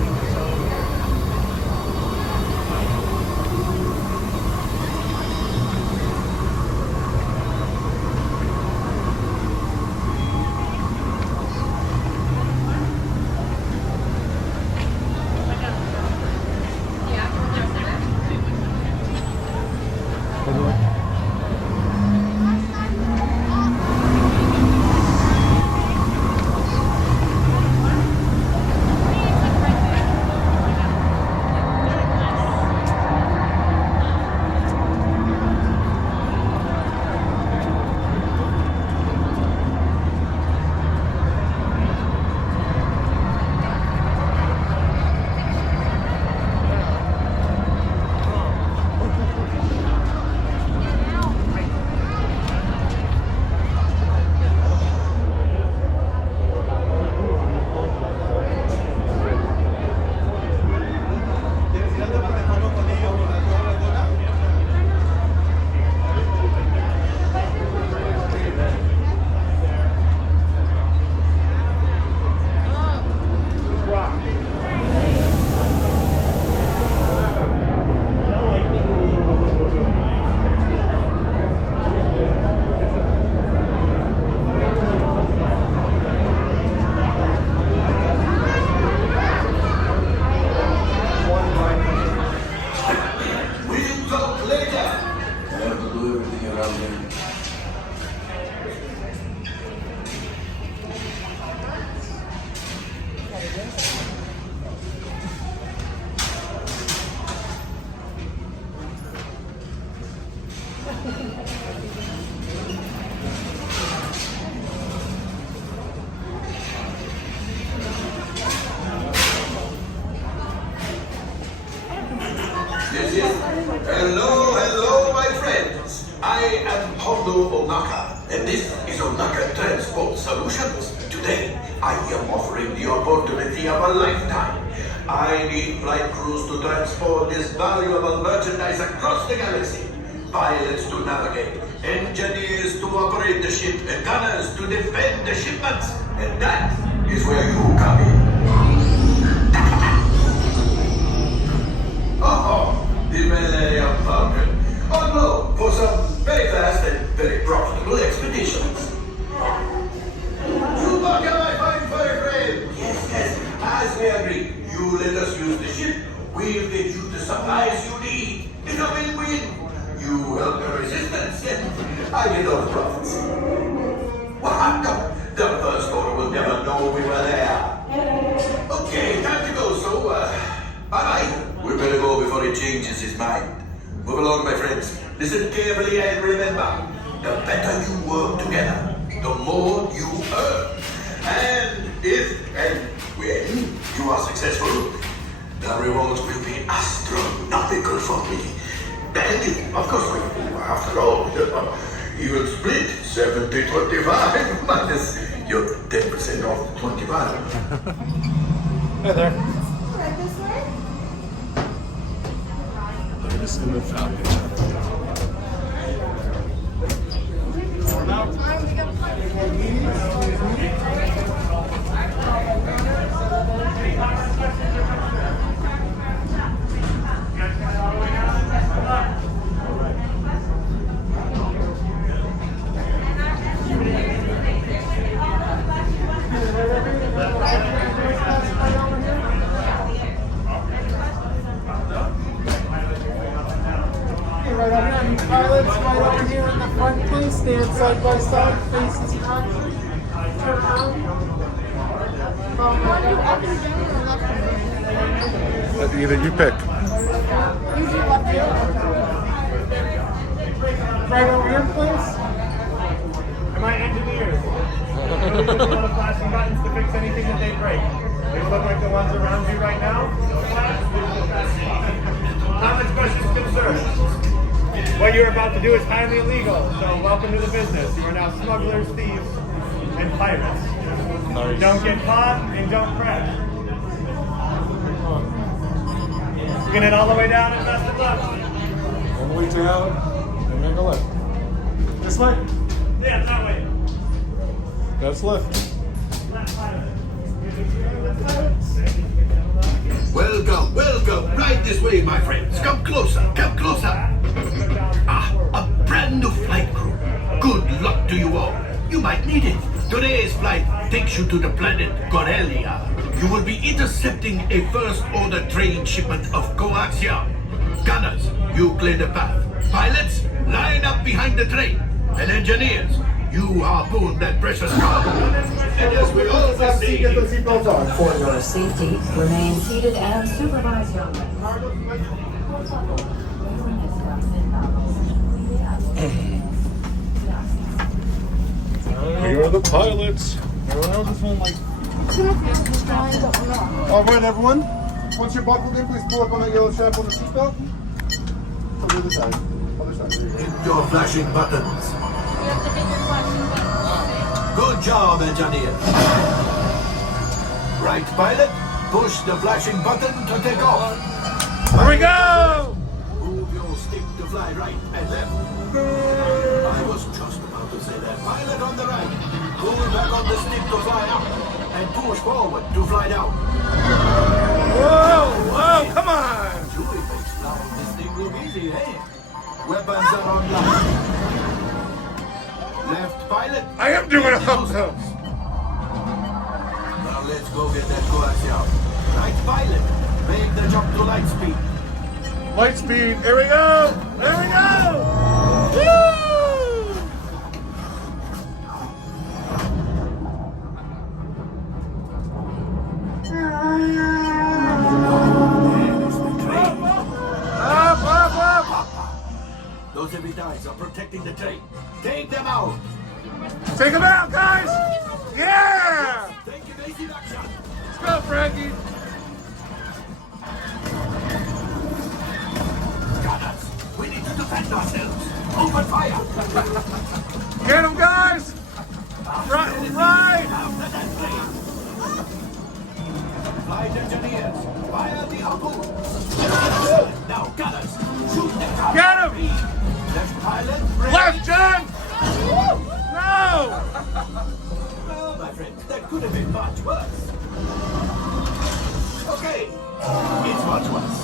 Hello, hello, my friends. I am Hondo Onaka, and this is Onaka Transport Solutions. Today, I am offering the opportunity of a lifetime. I need flight crews to transport this valuable merchandise across the galaxy. Pilots to navigate, engineers to operate the ship, and gunners to defend the shipments. And that is where you come in. The Millennium Falcon, on loan for some very fast and very profitable expeditions. Chewbacca, my fine furry friend! Yes, as we agreed, you let us use the ship, we'll get you the supplies you need. It's a win-win. You help the resistance, and I did all the profits. What? No, the first order will never know we were there. Okay, time to go, so, bye-bye. We better go before he changes his mind. Move along, my friends. Listen carefully and remember, the better you work together, the more you earn. And if and when you are successful, the rewards will be astronomical for me. And, of course, after all, you will split 70-25 minus your 10% off the 25. Hey there. Right this way? In the Falcon. Right over here, pilots, right over here in the front, please. Stand side by side, faces country. Turn around. Either you pick. Usually left here. Right over here, please. Am I engineers? We put a lot of flashing buttons to fix anything that they break. They look like the ones around you right now. Comments, questions, concerns? What you're about to do is highly illegal, so welcome to the business. You are now smugglers, thieves, and pirates. Nice. Don't get caught and don't crash. Get it all the way down and best of luck. One way down, and make a left. This way? Yeah, that way. That's left. Welcome, welcome. Right this way, my friends. Come closer, come closer. A brand new flight crew. Good luck to you all. You might need it. Today's flight takes you to the planet Corellia. You will be intercepting a first-order train shipment of coaxium. Gunners, you clear the path. Pilots, line up behind the train. And engineers, you harpoon that precious cargo. And as we all see, get the seatbelts on. For your safety, remain seated and supervise your We are the pilots. Everyone else is on like. All right, everyone. Once you're buckled in, please pull up on that yellow strap on the seatbelt. To the other side. Other side. hit your flashing buttons. Good job, engineer. Right, pilot, push the flashing button to take off. Here we go! Move your stick to fly right and left. I was just about to say that. Pilot on the right. Pull back on the stick to fly up. And push forward to fly down. Whoa! Whoa! Come on! Chewie makes flying this thing look easy, eh? Weapons are online. Left pilot. I am doing a hump though. Now let's go get that coaxium. Right pilot. Make the jump to light speed. Light speed. Here we go! There we go! Woo! Those heavy dies are protecting the train. Take them out. Take them out, guys! Yeah! Thank you, basic action. Let's go, Frankie! Gunners, we need to defend ourselves. Open fire. Get them, guys! Right! After that plane. Flight engineers, fire the harpoon. Now, gunners, shoot the car. Get him! Left pilot, ready. Left, John! No! Well, my friends, that could have been much worse. Okay, it's much worse.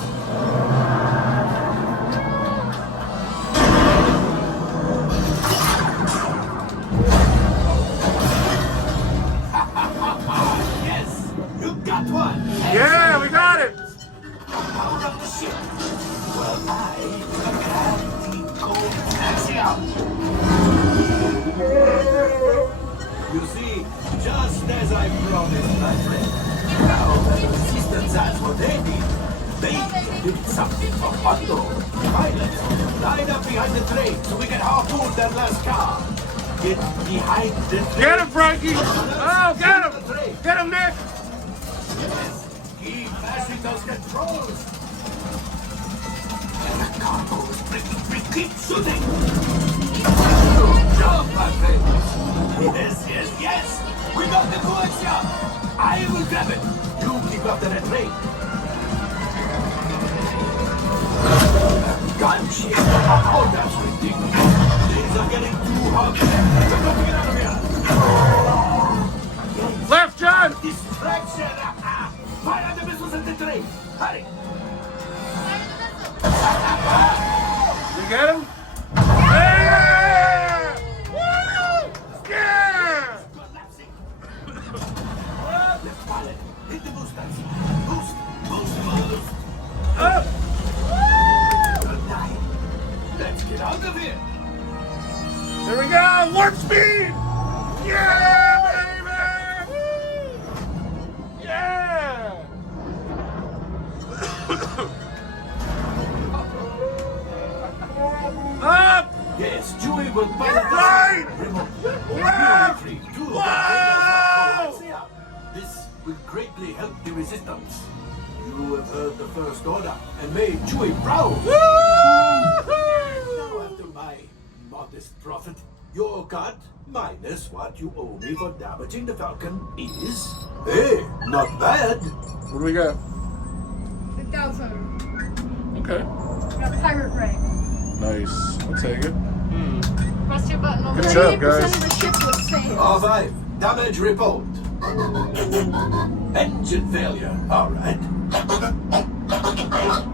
Yes, you got one. Yeah, we got it! Power up the ship. Well, I have the cold axiom. That's what they did. They did something for Hondo. Pilot, line up behind the train so we can harpoon that last car. Get behind the train. Get him, Frankie! Oh, get him! Get him, Nick! Yes, keep mashing those controls. The cargo is breaking free. Keep shooting. Good job, my friends. Yes. We got the coaxium. I will grab it. You keep after the train. Gunship. Oh, that's ridiculous. Things are getting too hot. We're going to get out of here. Left, John! Distraction. Fire the missiles at the train. Hurry. You get him? Yeah! Woo! Yeah! Left pilot. Hit the boosters. Boost. Up! Let's get out of here. There we go! Warp speed! Yeah, baby! Woo! Yeah! Up! Yes, Chewie will pilot Right! remote. Left! Wow! This will greatly help the resistance. You have heard the First Order and made Chewie proud. Now, after my modest profit, your cut minus what you owe me for damaging the Falcon is, hey, not bad. What do we got? 6,000. Okay. Got pirate rank. Nice. I'll take it. Press your button over Good there. job, guys. 80% of the ship was saved. R5, damage report. Engine failure, all right.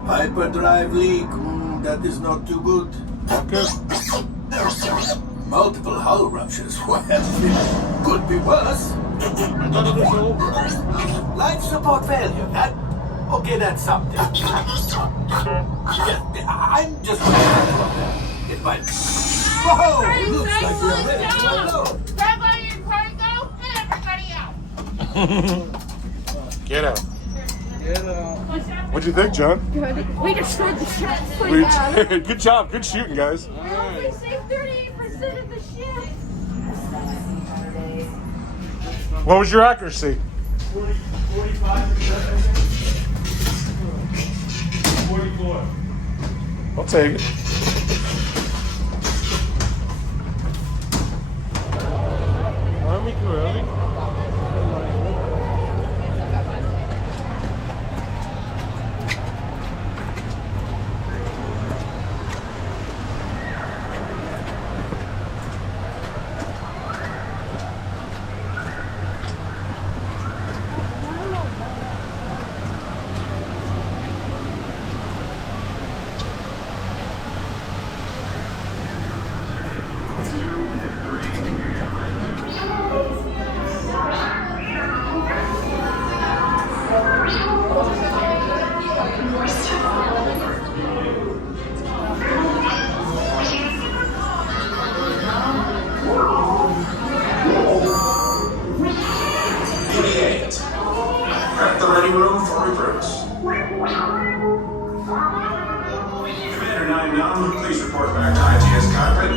Hyperdrive leak, that is not too good. Okay. Multiple hull ruptures, well, it could be worse. Life support failure, okay, that's something. Yeah, I'm just it might. Whoa, looks like we're ready to unload. Everybody in cargo and everybody out. Get out. What'd you think, John? Good. We destroyed the ship pretty bad. Good job. Good shooting, guys. We only saved 38% of the ship. What was your accuracy? 45%. 44. I'll take it. Army Corelli. Prep the ready room for reverse. Commander 9-9, please report back to ITS cockpit.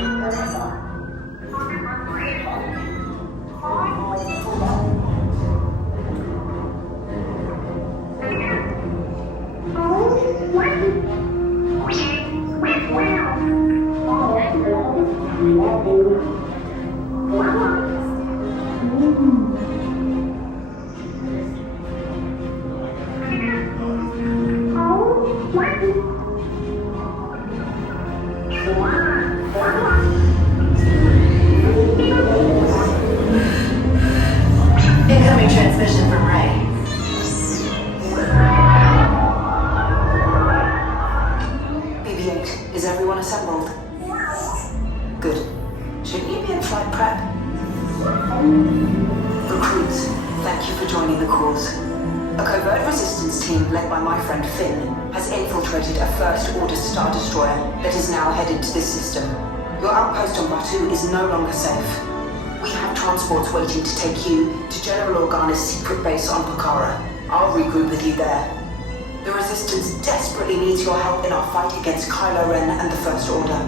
Incoming transmission from Ray. BB-8, is everyone assembled? Good. Shouldn't you be in flight prep? Recruits, thank you for joining the cause. A covert resistance team led by my friend Finn has infiltrated a first-order Star Destroyer that is now headed to this system. Your outpost on Batu is no longer safe. We have transports waiting to take you to General Organa's secret base on Pokhara. I'll regroup with you there. The Resistance desperately needs your help in our fight against Kylo Ren and the First Order.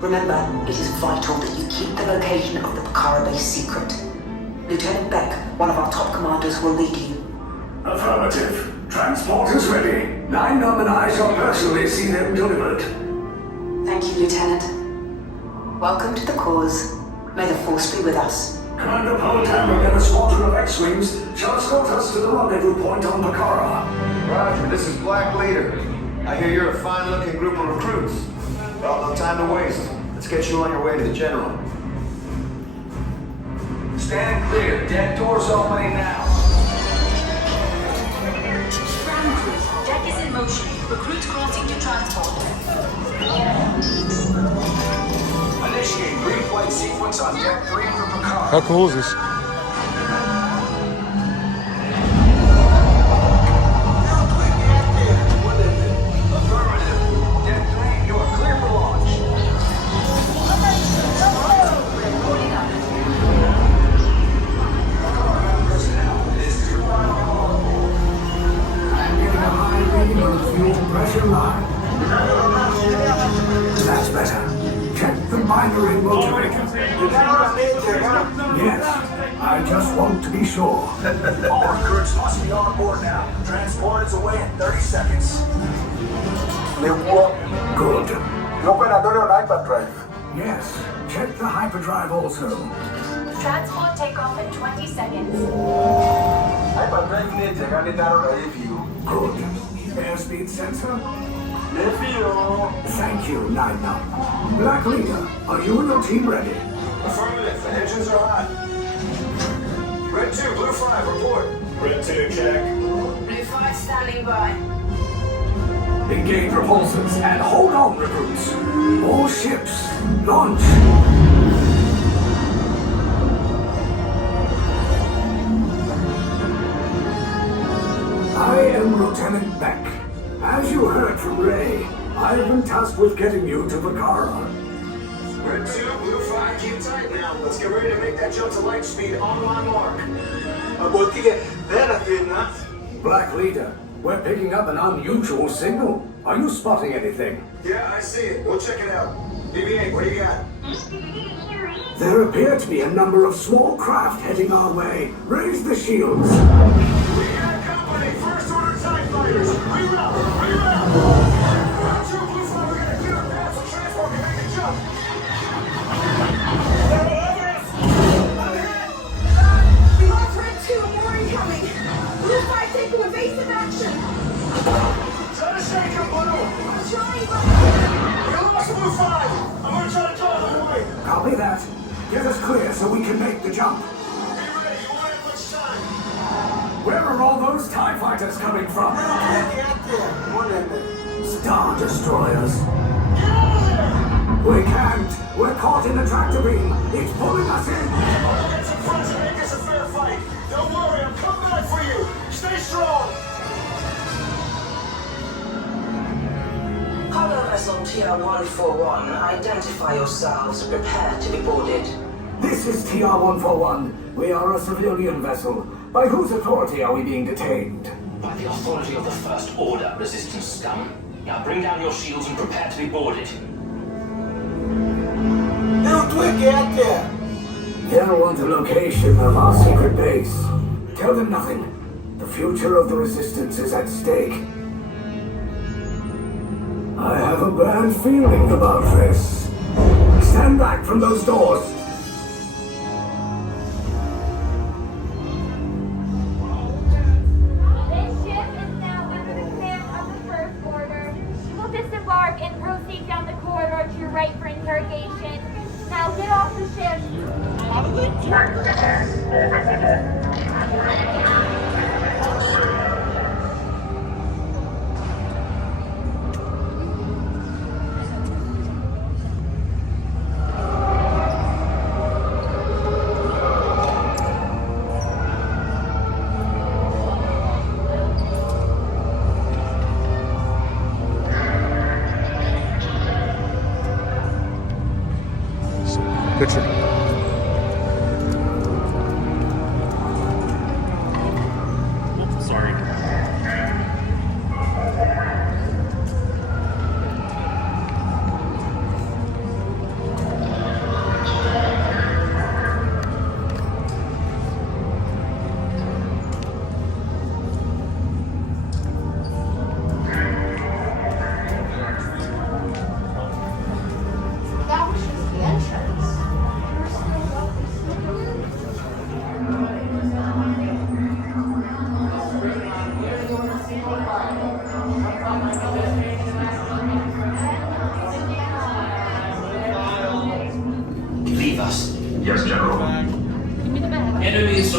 Remember, it is vital that you keep the location of the Bakara base secret. Lieutenant Beck, one of our top commanders, will lead you. Affirmative. Transport is ready. 9 and I shall personally see them delivered. Thank you, Lieutenant. Welcome to the cause. May the Force be with us. Commander Playtime and a squadron of X-Wings shall escort us to the rendezvous point on Bakara. Roger, this is Black Leader. I hear you're a fine-looking group of recruits. Well, no time to waste. Let's get you on your way to the General. Stand clear. Deck doors opening now. Ground crew, deck is in motion. Recruits crossing to transport. Initiate green flight sequence on deck 3 for Picard. How cool is this? Affirmative. Deck 3, you are clear for launch. I'm getting a high reading on the fuel pressure line. That's better. Check the binary motivator. Yes, I just want to be sure. All recruits must be on board now. Transport is away in 30 seconds. Good. You open a door on hyperdrive. Yes, check the hyperdrive also. Transport takeoff in 20 seconds. Hyperdrive need to run it out of view. Good. Airspeed sensor? Thank you, 9. Black Leader, are you and your team ready? Affirmative. The engines are hot. Red 2, Blue 5, report. Red 2, check. Blue 5 standing by. Engage repulsors and hold on, recruits. All ships, launch. I am Lieutenant Beck. As you heard from Ray, I've been tasked with getting you to Bakara. Red 2, Blue 5, keep tight now. Let's get ready to make that jump to light speed on my mark. Black Leader, we're picking up an unusual signal. Are you spotting anything? Yeah, I see it. We'll check it out. BB-8, what do you got? There appear to be a number of small craft heading our way. Raise the shields. We got company. First Order TIE fighters. Reroute. Reroute. Round 2, Blue 5, we're gonna clear a path so transport can make the jump. We lost Red 2, more incoming. Blue 5 taking evasive action. Try to shake him, Blue. I'm trying, but... We lost Blue 5. I'm gonna try to draw them away. Copy that. Get us clear so we can make the jump. Be ready. You won't have much time. Where are all those TIE fighters coming from? Star Destroyers. We can't. We're caught in the tractor beam. It's pulling us in. I'll get some friends and make this a fair fight. Don't worry, I'm coming back for you. Stay strong. Cargo vessel TR-141, identify yourselves. Prepare to be boarded. This is TR-141. We are a civilian vessel. By whose authority are we being detained? By the authority of the First Order, Resistance scum. Now bring down your shields and prepare to be boarded. They'll want a location of our secret base. Tell them nothing. The future of the Resistance is at stake. I have a bad feeling about this. Stand back from those doors. This ship is now under the command of the First Order. You will disembark and proceed down the corridor to your right for interrogation. Now get off the ship. Picture. Oops, sorry.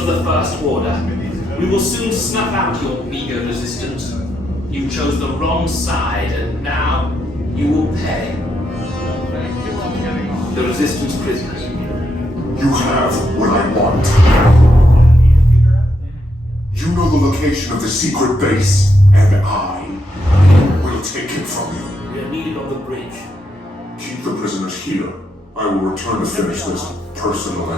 the First Order. We will soon snuff out your meager resistance. You chose the wrong side, and now you will pay. The Resistance prisoners. You have what I want. You know the location of the secret base, and I will take it from you. We are needed on the bridge. Keep the prisoners here. I will return to finish this personally.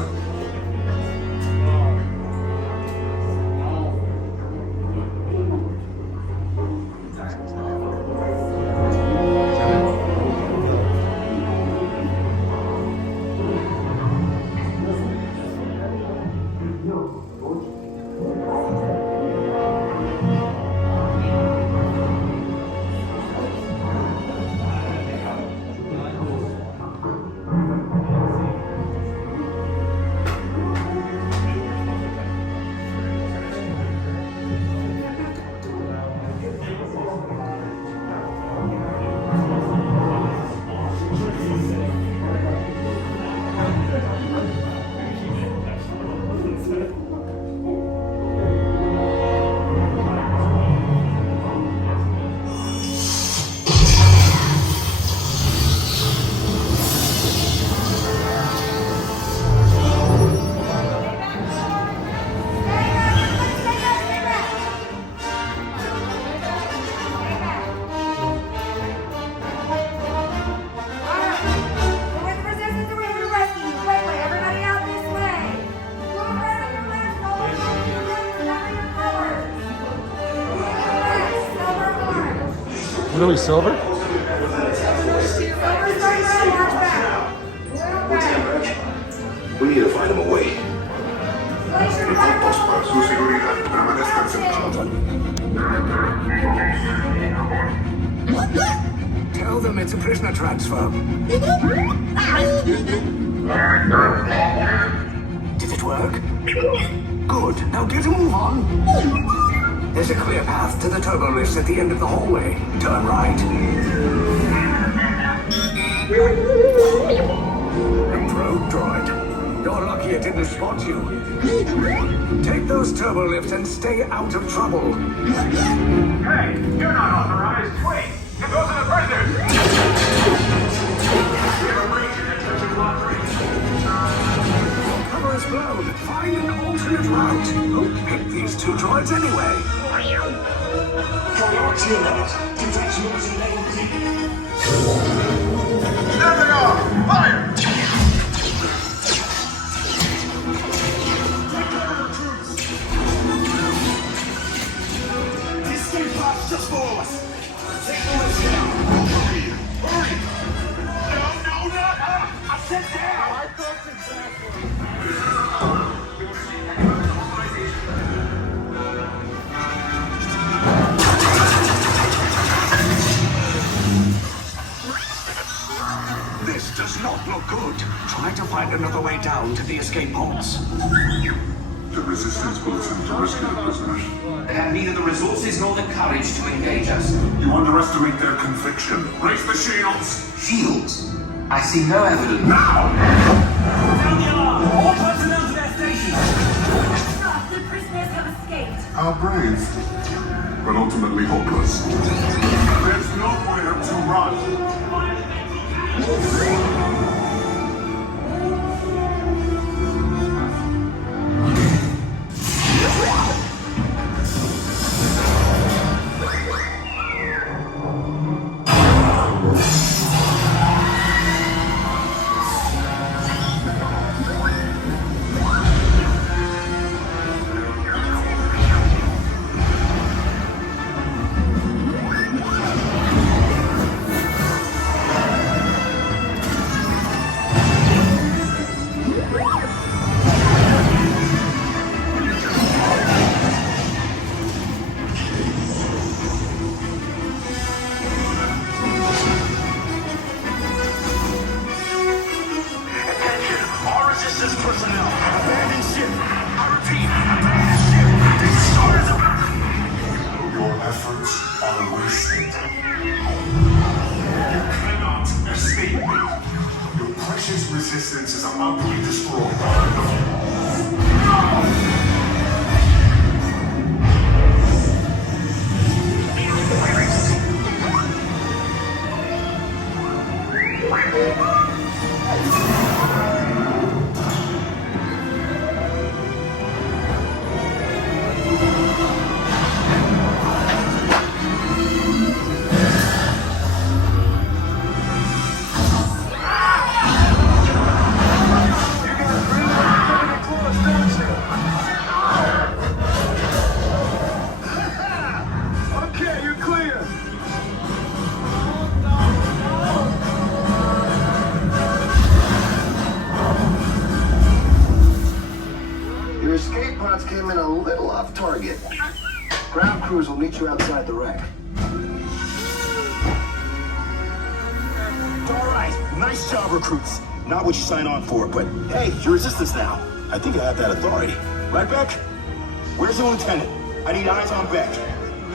Really silver? We need to find him a way. Su seguridad permanezcan centrados. Tell them it's a prisoner transfer. Did it work? Good. Now get a move on. There's a clear path to the turbo lifts at the end of the hallway. Turn right. A probe droid. You're lucky it didn't spot you. Take those turbo lifts and stay out of trouble. Hey, you're not authorized. Wait, those are the prisoners. We have a breach in Section Block 3. Cover is blown. Find an alternate route. Who picked these two droids anyway? There they are! Fire! Escape pod just below us. Take the lift down. Hurry! Hurry! No, not up! I said down! I thought exactly. This does not look good. Try to find another way down to the escape pods. The resistance bulletin to rescue the prisoners. They have neither the resources nor the courage to engage us. You underestimate their conviction. Raise the shields! Shields? I see no evidence. Now! Sound the alarm! All personnel to their stations! The prisoners have escaped. How brave, but ultimately hopeless. There's nowhere to run. Resistance is about to be destroyed. No! crews will meet you outside the wreck. All right, nice job, recruits. Not what you signed on for, but hey, you're resistance now. I think I have that authority. Right, Beck? Where's the lieutenant? I need eyes on Beck.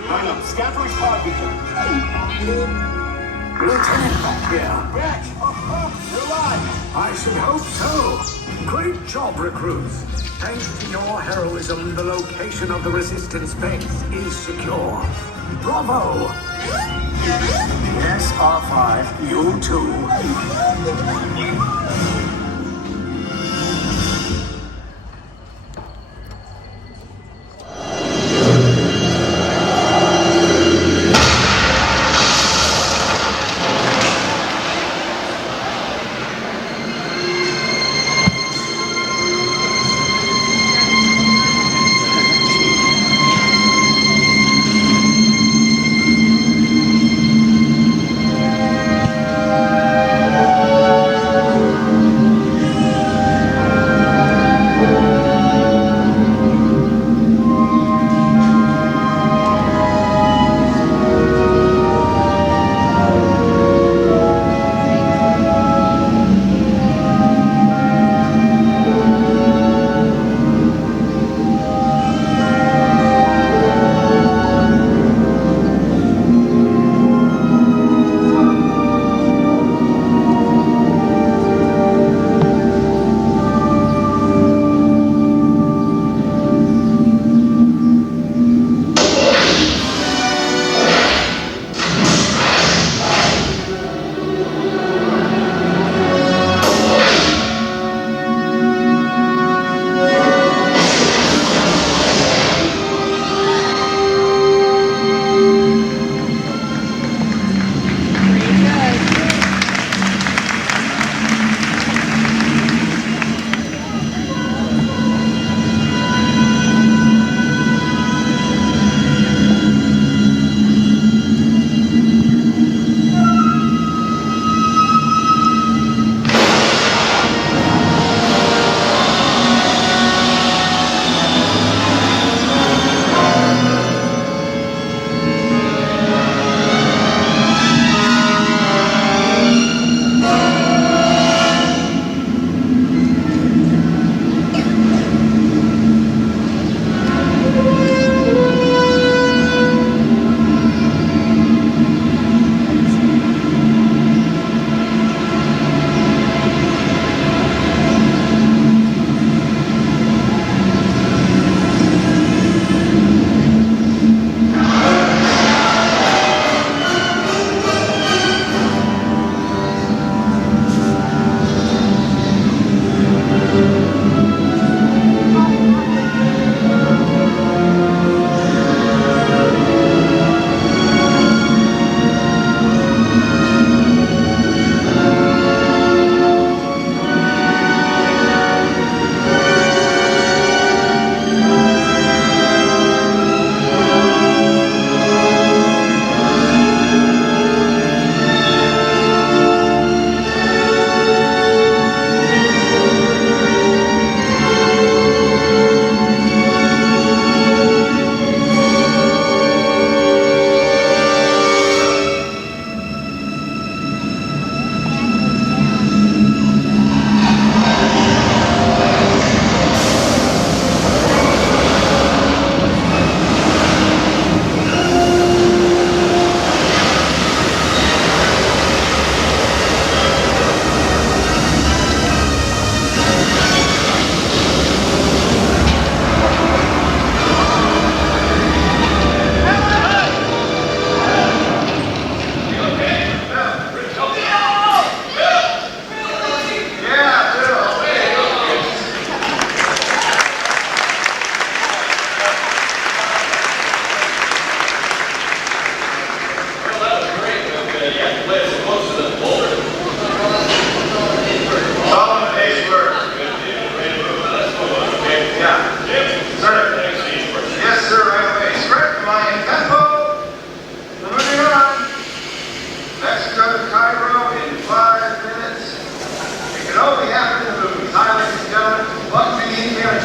Line up, scan for his pod beacon. Lieutenant back here. Beck! You're alive! I should hope so. Great job, recruits. Thanks to your heroism, the location of the resistance base is secure. Bravo! Yes, R5, you too.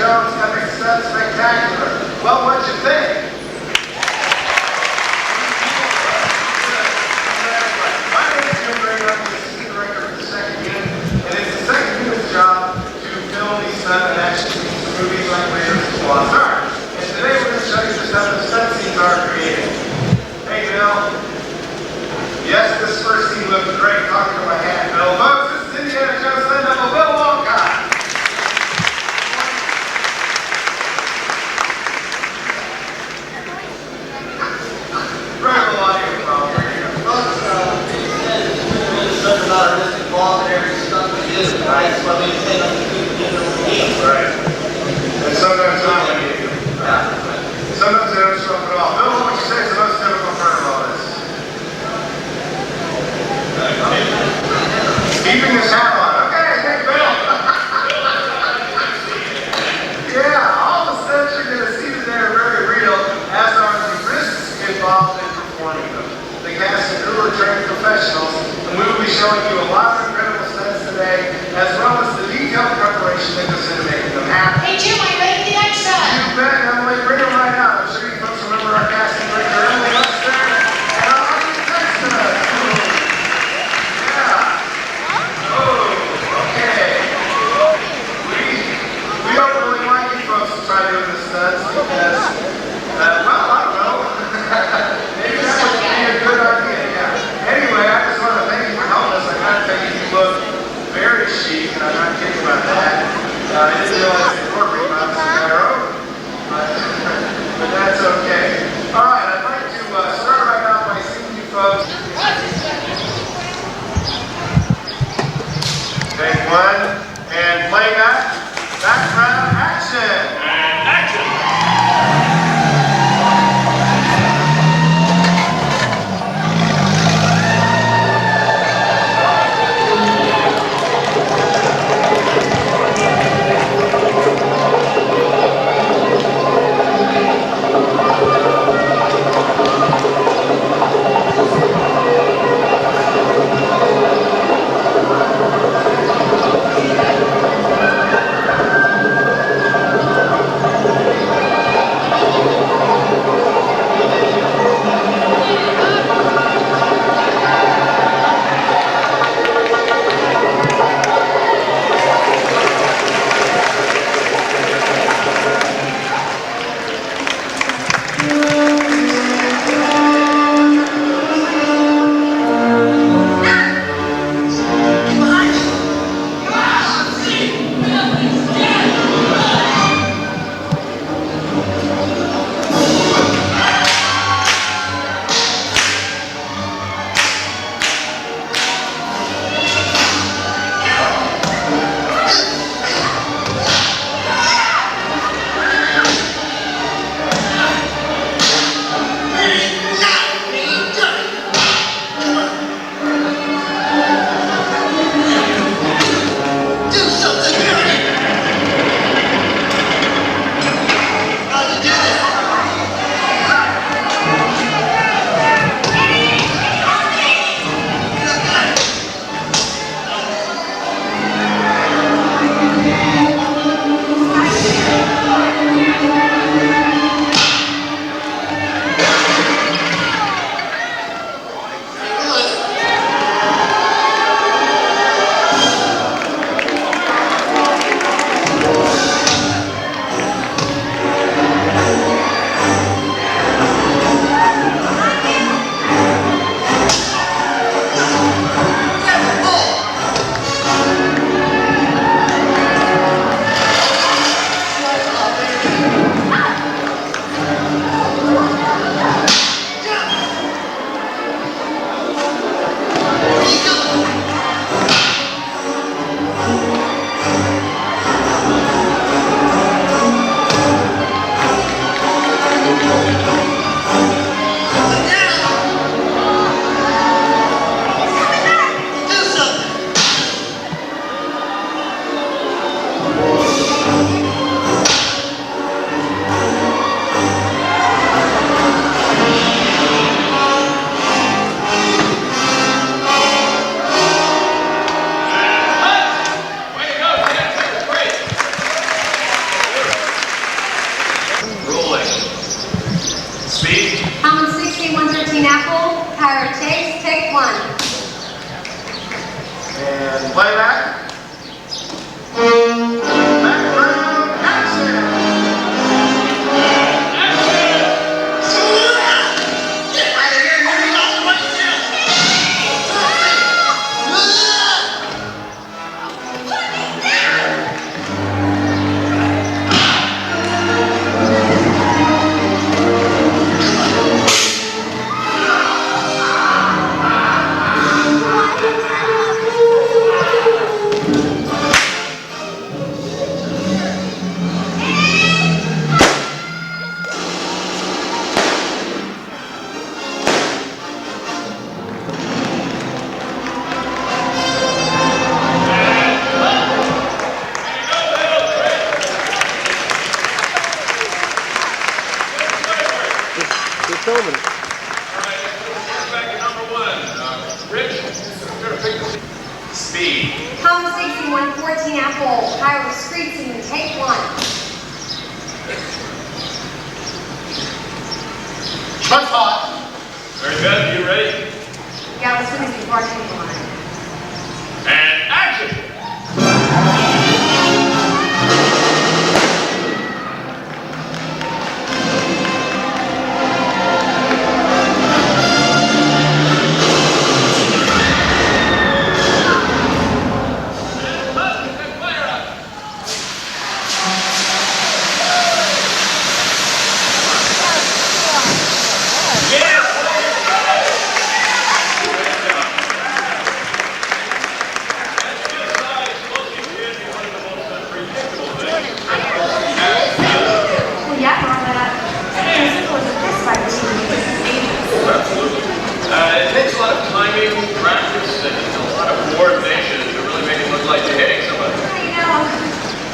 Jones, epic, spectacular. Well, what'd you think? looking great. Talking to my hand, Bill. Folks, this is Indiana Jones level Bill Walcott. Incredible audience, folks. Folks, such about artistic quality in every stunt we do, right? That's why we take on the game. Right. And sometimes not when you do. Sometimes they don't show up at all. Bill, what would you say is the most difficult part of all this? Keeping his hat on. Okay, thank you, Bill. Yeah, all the stunts you're going to see today are very real, as are the risks involved in performing them. The cast and crew are trained professionals, and we will be showing you a lot of incredible stunts today, as well as the detailed preparation that goes into making them happen. Hey, Jim, are you ready for the next shot? You bet, Emily. Bring them right out. I'm sure you folks remember our casting director, Emily Lester, and our architect, yeah. Oh, okay. We don't really want you folks to try doing the stunts because, well, I don't know. Maybe that would be a good idea, yeah. Anyway, I just want to thank you for helping us. I gotta tell you, you look very chic, and I'm not kidding about that. I didn't realize they were rebounds in their own, but that's okay. All right, I'd like to start right out by seeing you folks. Take one, and playback, background, action. And action. And playback. Background action. Speed. Thomas Dixie 114 Apple. Higher with street scene. Take one. Truck's hot. Very good. You ready? Yeah, as soon as before I take one. And action! It takes a lot of timing, practice, and a lot of coordination to really make it look like you're hitting somebody. You know,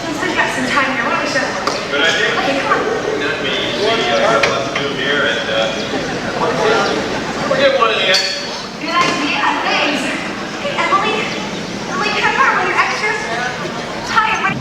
since we've got some time here, why don't we show them? Good idea. Okay, come on. Not me. We got lots to do here, and we'll get one in the end. Good idea, thanks. Hey, Emily, can I borrow one of your extras? Hi, everybody.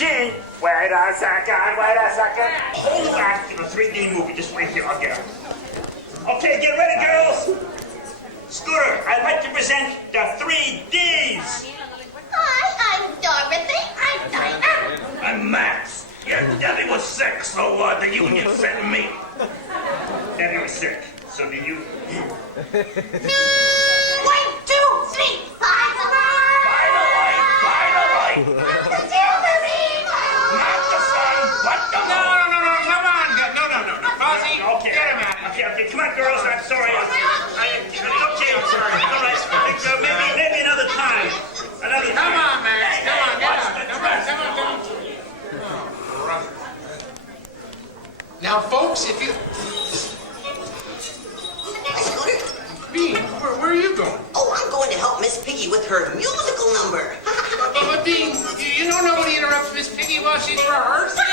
Gene, wait a second. Hold on to the 3D movie. Just wait here, I'll get it. Okay, get ready, girls. Scooter, I'd like to present the 3Ds. Hi, I'm Dorothy. I'm Dinah. I'm Max. Yeah, Debbie was sick, so the union sent me. Debbie was sick, so did you? 1, 2, 3, Finally! Not the sun, but the moon. No, come on. No. Fozzie, Okay. get him out of here. Okay, come on, girls, I'm sorry. Okay, I'm sorry. All right, maybe another time. Come on, Max. Come on, get out. Come on. Now, folks, if you... Bean, where are you going? Oh, I'm going to help Miss Piggy with her musical number. But Bean, you know nobody interrupts Miss Piggy while she's rehearsing?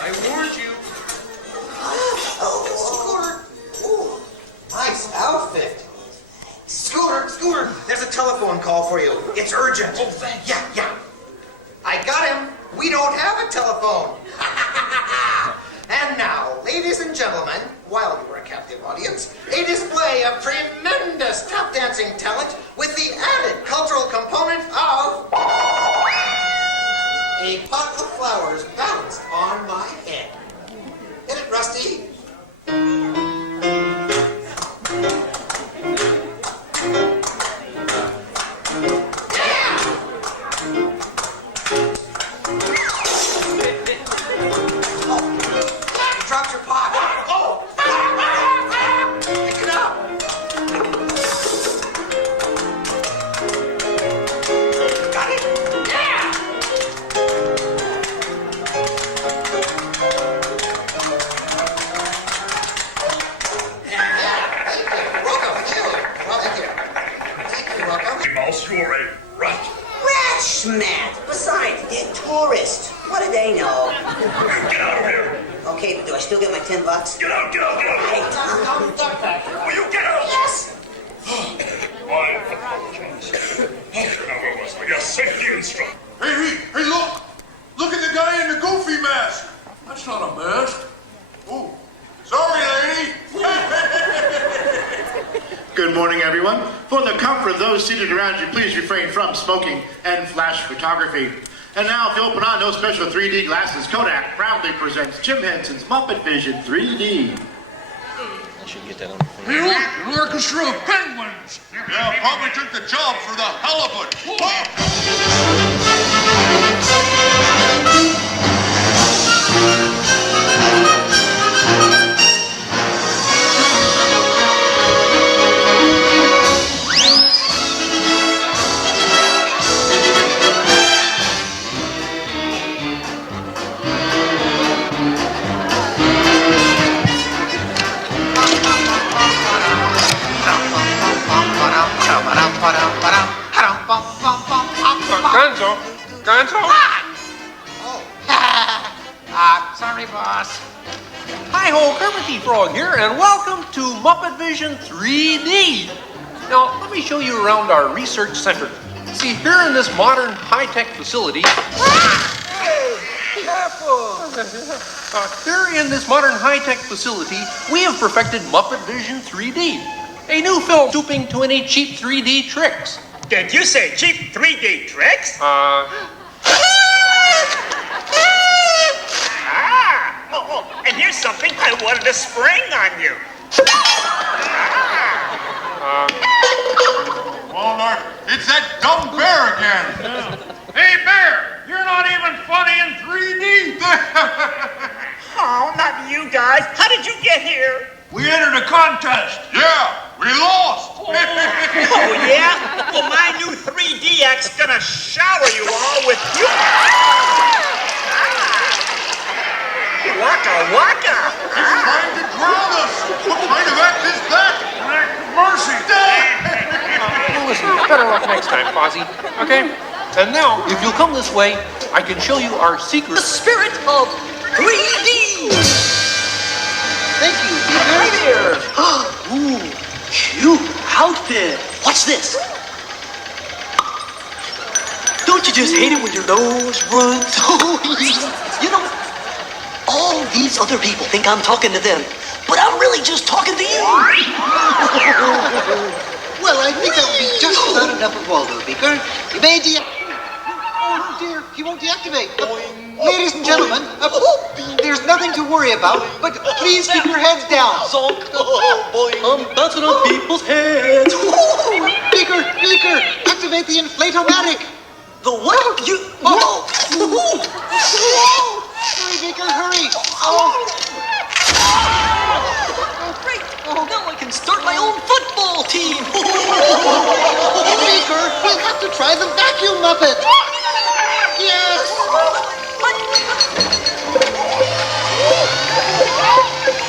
I warned you. Oh, Scooter. Ooh, nice outfit. Scooter, there's a telephone call for you. It's urgent. Oh, thanks. Yeah. I got him. We don't have a telephone. And now, ladies and gentlemen, while you are a captive audience, a display of tremendous tap dancing talent with the added cultural component of a pot of flowers balanced on my head. Hit it, Rusty. Dropped your pot. Oh! Pick it up. Got it? Yeah! Mouse, you're a rat. Rat schmat. Besides, they're tourists. What do they know? Get out of here. Okay, but do I still get my $10? Get out. Hey, Tom. Will you get out? Yes. I apologize. Now where was I? Yes, safety instructor. Hey, look! Look at the guy in the goofy mask! That's not a mask. Oh, sorry, lady. Good morning, everyone. For the comfort of those seated around you, please refrain from smoking and flash photography. And now, if you open on those special 3D glasses, Kodak proudly presents Jim Henson's Muppet Vision 3D. I should get that on the phone. Hey, look, an orchestra of penguins. Yeah, probably took the job for the halibut. Gonzo? Sorry, boss. Hi-ho, Kermit the Frog here, and welcome to Muppet Vision 3D. Now, let me show you around our research center. See, here in this modern high-tech facility... Here in this modern high-tech facility, we have perfected Muppet Vision 3D, a new film stooping to any cheap 3D tricks. Did you say cheap 3D tricks? And here's something I wanted to spring on you. Walmart, it's that dumb bear again. Hey, Bear, you're not even funny in 3D. Oh, not you guys. How did you get here? We entered a contest. Yeah, we lost. Oh, yeah? Well, my new 3D act's gonna shower you all with you. Waka waka! He's trying to drown us! What kind of act is that? An act of mercy! Well, listen, better luck next time, Fozzie. Okay? And now, if you'll come this way, I can show you our secret... The spirit of 3D! Thank you. Right here! Ooh, cute outfit! Watch this. Don't you just hate it when your nose runs? You know, all these other people think I'm talking to them, but I'm really just talking to you. Well, I think that would be just about enough of Waldo, Beaker. You may Oh dear, he won't deactivate. Ladies and gentlemen, there's nothing to worry about, but please keep your heads down. I'm bouncing on people's heads. Beaker, activate the inflatomatic. The what? You... Hurry, Beaker, hurry. Great. Now I can start my own football team. Beaker, we'll have to try the vacuum Muppet. Yes.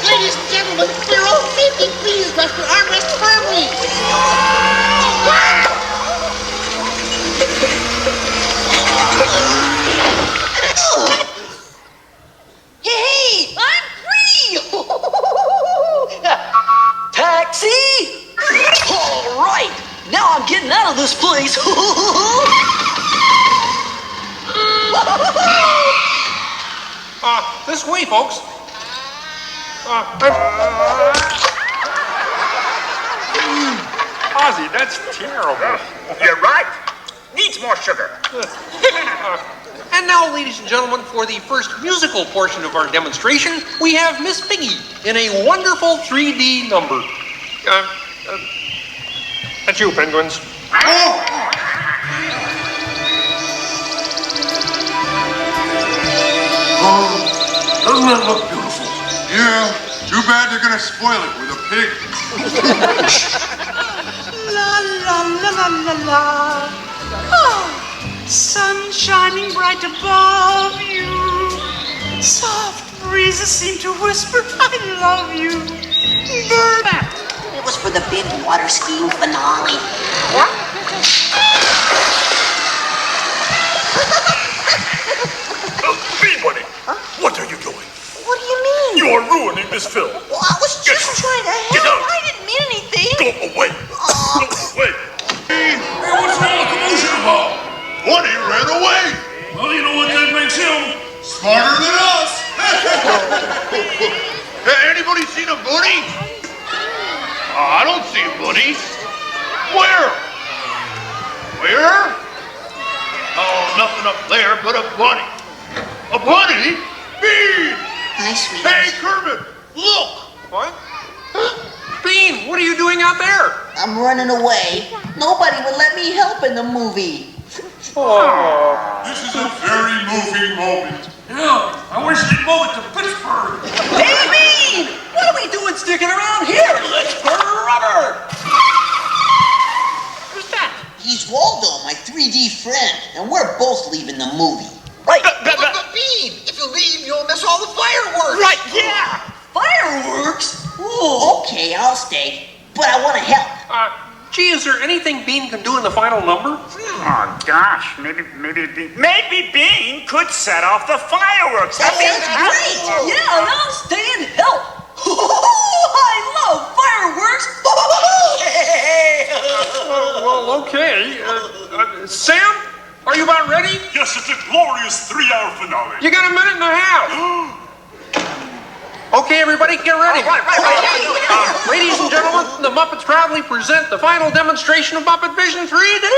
Ladies and gentlemen, we're all safety. Please rest your armrest firmly. Hey, I'm free! Taxi! All right, now I'm getting out of this place. This way, folks. Ozzy, that's terrible. You're right. Needs more sugar. And now, ladies and gentlemen, for the first musical portion of our demonstration, we have Miss Piggy in a wonderful 3D number. That's you, penguins. Doesn't that look beautiful? Yeah, too bad they're gonna spoil it with a pig. La la la la la la. Oh, sun shining bright above you. Soft breezes seem to whisper, I love you. Bird. It was for the big water skiing finale. Bee Bunny, what are you doing? What do you mean? You are ruining this film. Well, I was just trying to help. Get out. I didn't mean anything. Go away. Go away. Hey, what's all the commotion about? Bunny ran away. Well, you know what that makes him? Smarter than us. Anybody seen a bunny? I don't see a bunny. Where? Where? Oh, nothing up there but a bunny. A bunny? Bean! Nice sweet. Hey, Kermit, look! What? Bean, what are you doing out there? I'm running away. Nobody would let me help in the movie. Oh. This is a very moving moment. Yeah, I wish they'd move it to Pittsburgh. Hey, Bean! What are we doing sticking around here? Let's burn rubber! Who's that? He's Waldo, my 3D friend, and we're both leaving the movie. Right. But Bean, if you leave, you'll miss all the fireworks. Right, yeah! Fireworks? Ooh. Okay, I'll stay, but I want to help. Gee, is there anything Bean can do in the final number? Oh gosh, maybe Bean could set off the fireworks. That sounds great. Yeah, and I'll stay and help. I love fireworks. Well, okay. Sam, are you about ready? Yes, it's a glorious 3-hour finale. You got a minute and a half. Okay, everybody, get ready. Ladies and gentlemen, the Muppets proudly present the final demonstration of Muppet Vision 3D.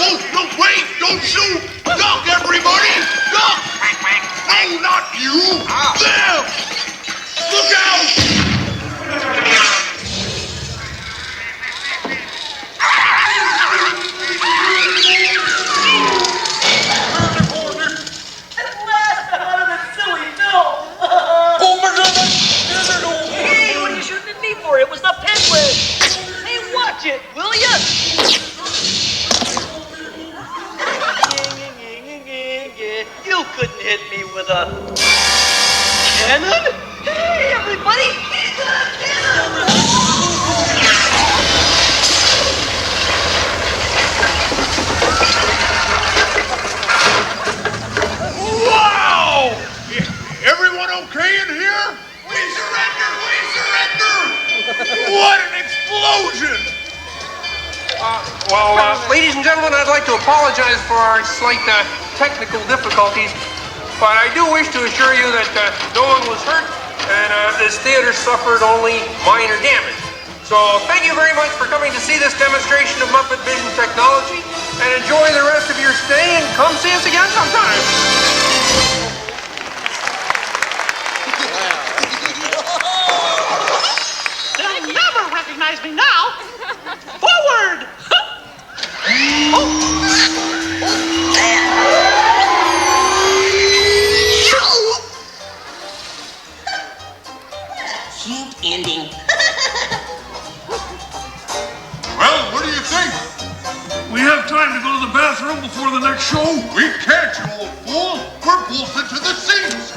Oh, no, wait! Don't shoot! Duck, everybody! Duck! No, not you! Them! Look out! At last, I'm out of that silly film. Hey, what are you shooting at me for? It was the penguin. Hey, watch it, will ya? You couldn't hit me with a cannon. Hey, everybody, he's got a cannon. Wow! Everyone okay in here? We surrender! We surrender! What an explosion! Ladies and gentlemen, I'd like to apologize for our slight technical difficulties, but I do wish to assure you that no one was hurt and this theater suffered only minor damage. So thank you very much for coming to see this demonstration of Muppet Vision technology, and enjoy the rest of your stay, and come see us again sometime. They'll never recognize me now. Forward! Cute ending. Well, what do you think? We have time to go to the bathroom before the next show? We can't, you old fool! We're bolted to the seats!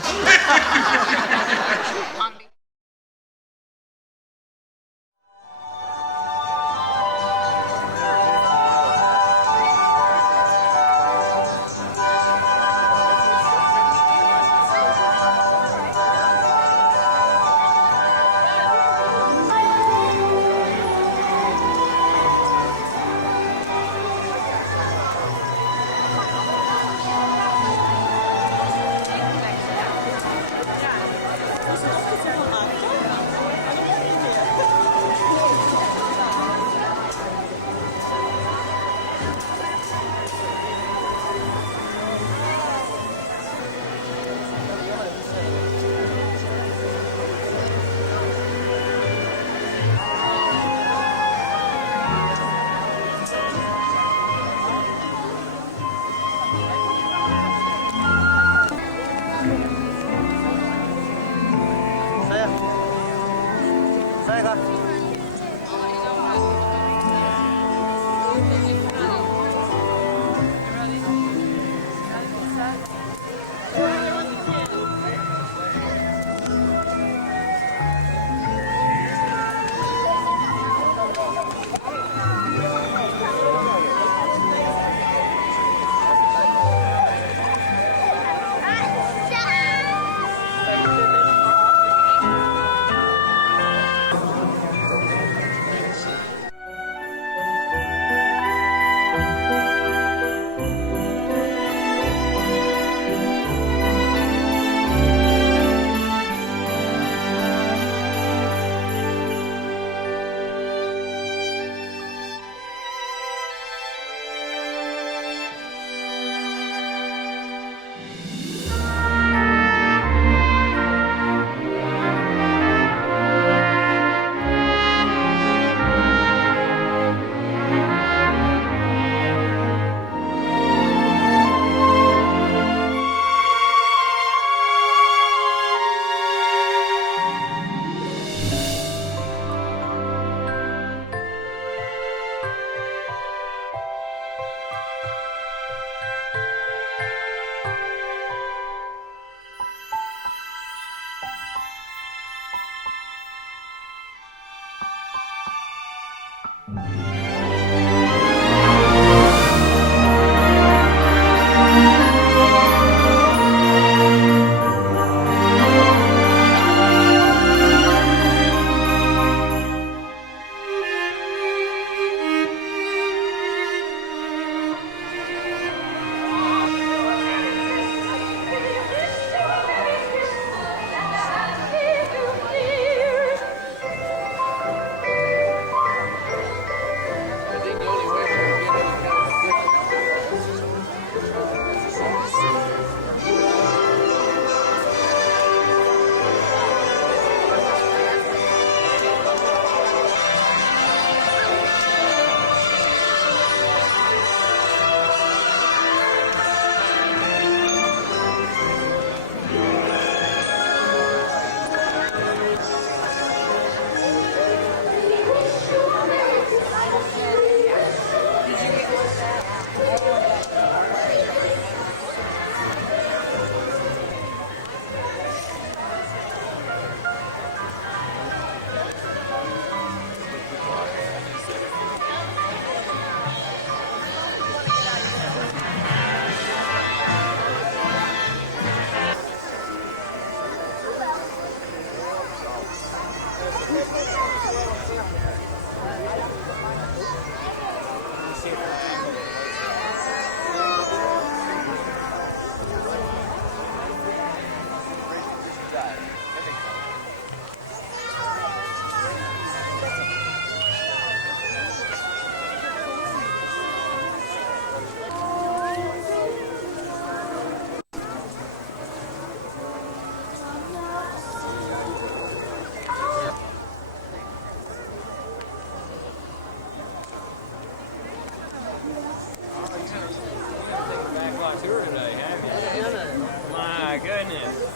tour today, haven't you? My goodness.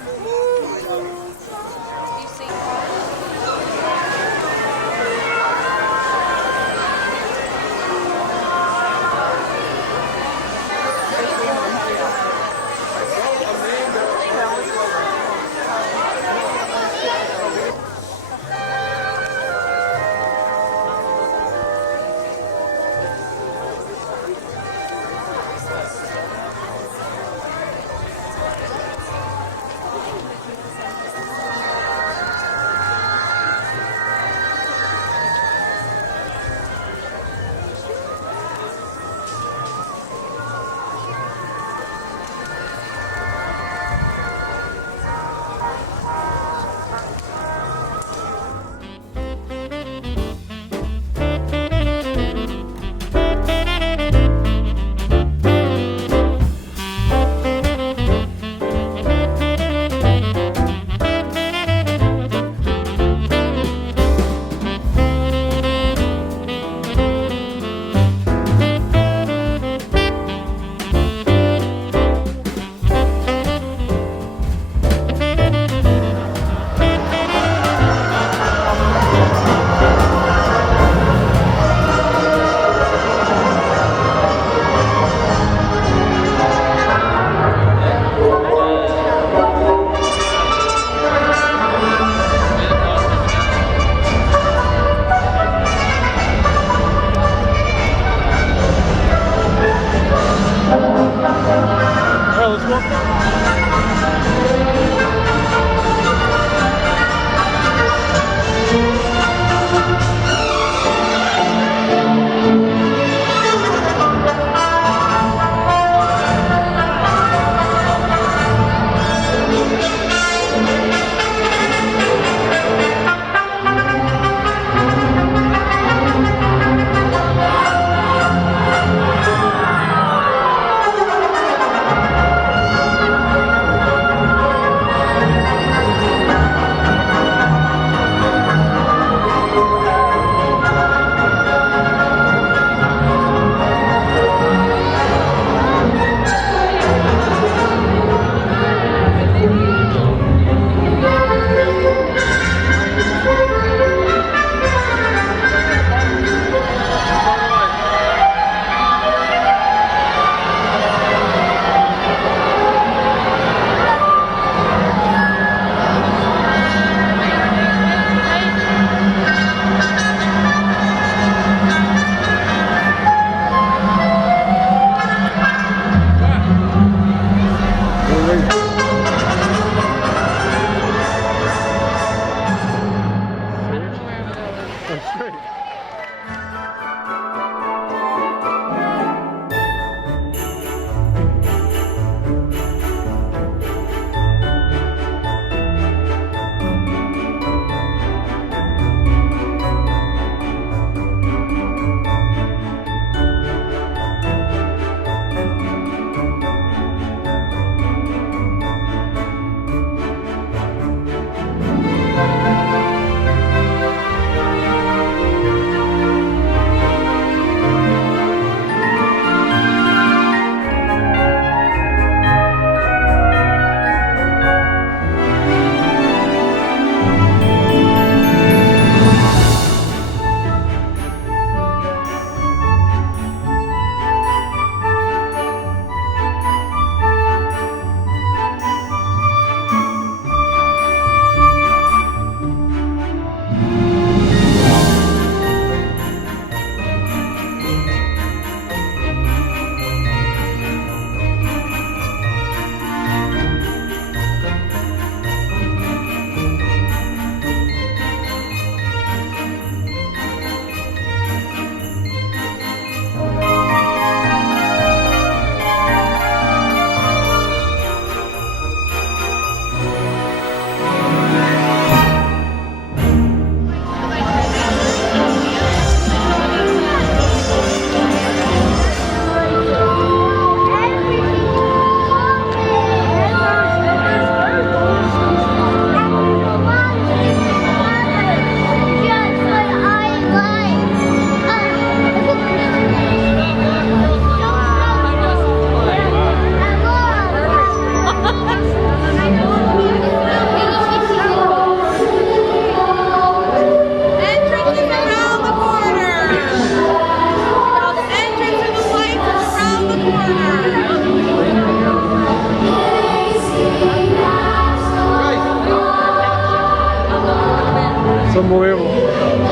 It's unbelievable.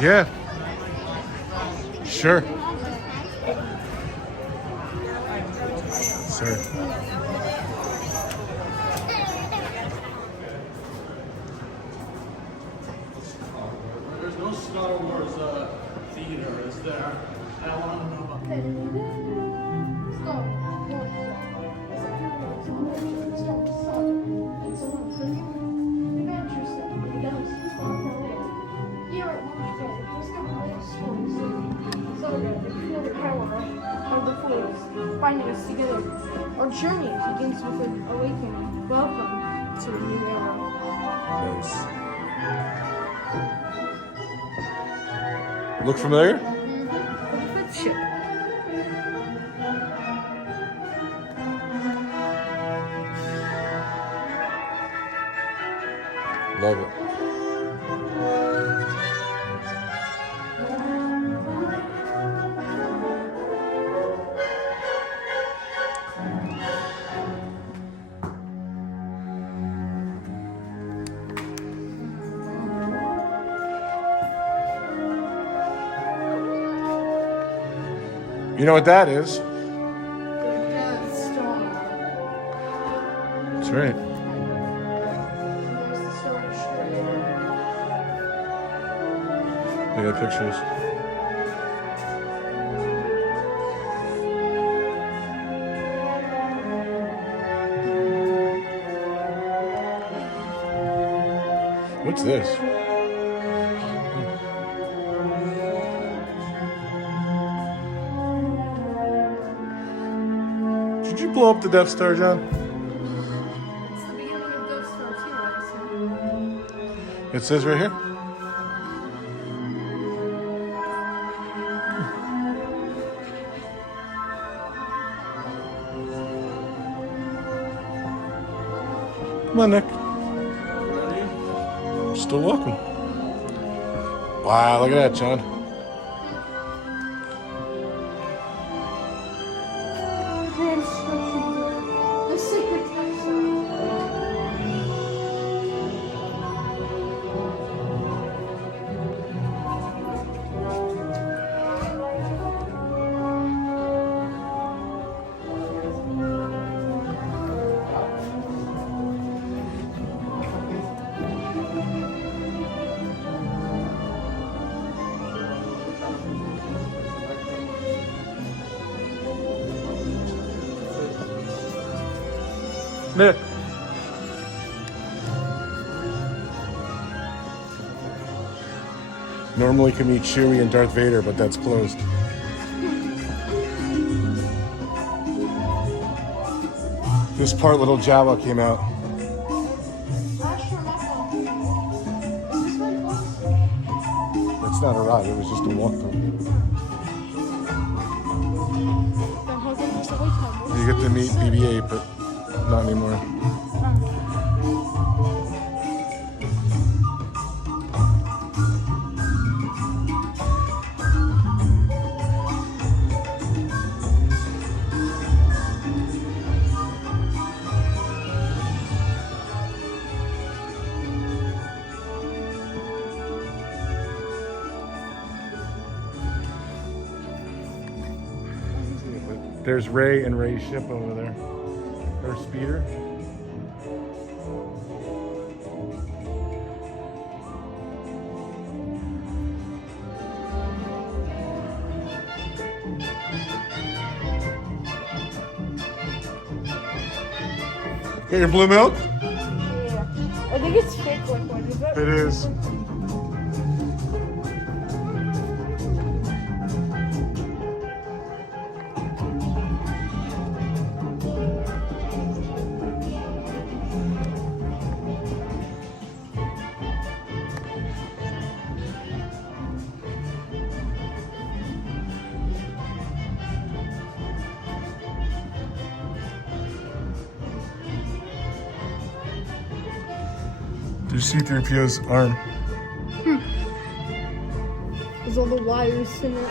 Yeah. Sure. Sir. There's no Star Wars theater, is there? I don't want to know about that. Finding us together. Our journey begins with an awakening. Welcome to a new era. Nice. Look familiar? The fifth ship. Love it. You know what that is? That's right. Look at the pictures. What's this? Did you blow up the Death Star, John? It's the beginning of Death Star 2, It says right here. Come on, Nick. Still welcome. Wow, look at that, John. The secret text. Nick. Normally can meet Chewie and Darth Vader, but that's closed. This part, little Jabba came out. It's not a ride, it was just a walkthrough. You get to meet BB-8, but not anymore. There's Ray and Ray's ship over there. Her speeder. Got your blue milk? Yeah. I think it's fake liquid. Is that? It is. There's C-3PO's arm. There's all the wires in it.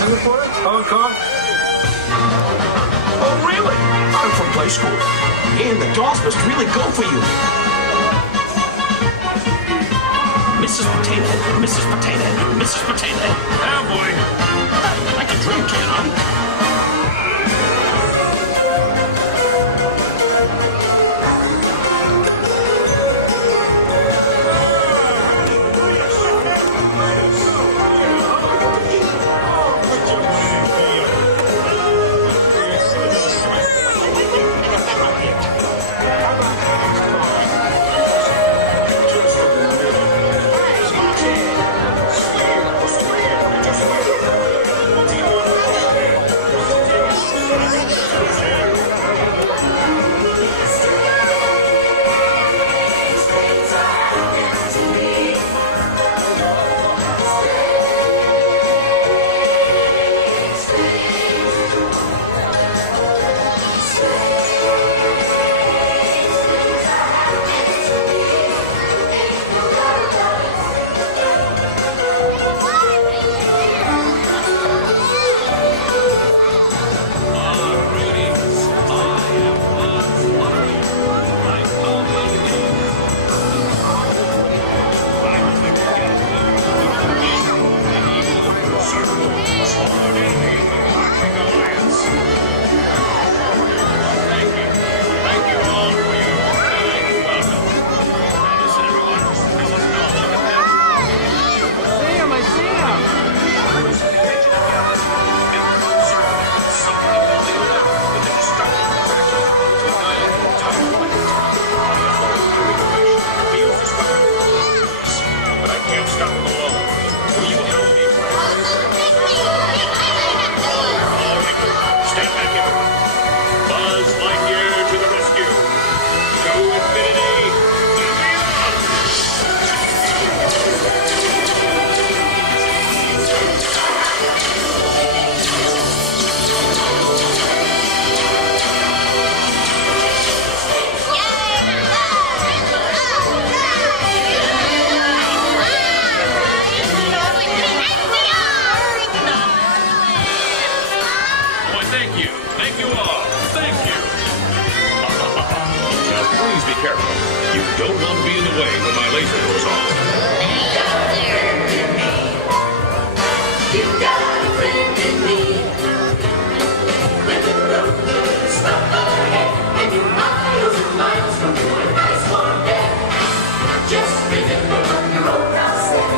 Singapore? Hong Kong? Oh, really? I'm from play school. And the dolls must really go for you. Mrs. Potato Head, Mrs. Potato Head, Mrs. Potato Head. Oh, boy. I can drink, can't I? don't want to be in the way when my laser goes off. You got a friend in me. When the road looks rough ahead and you're miles and miles from your nice warm bed, just remember what your old pal said.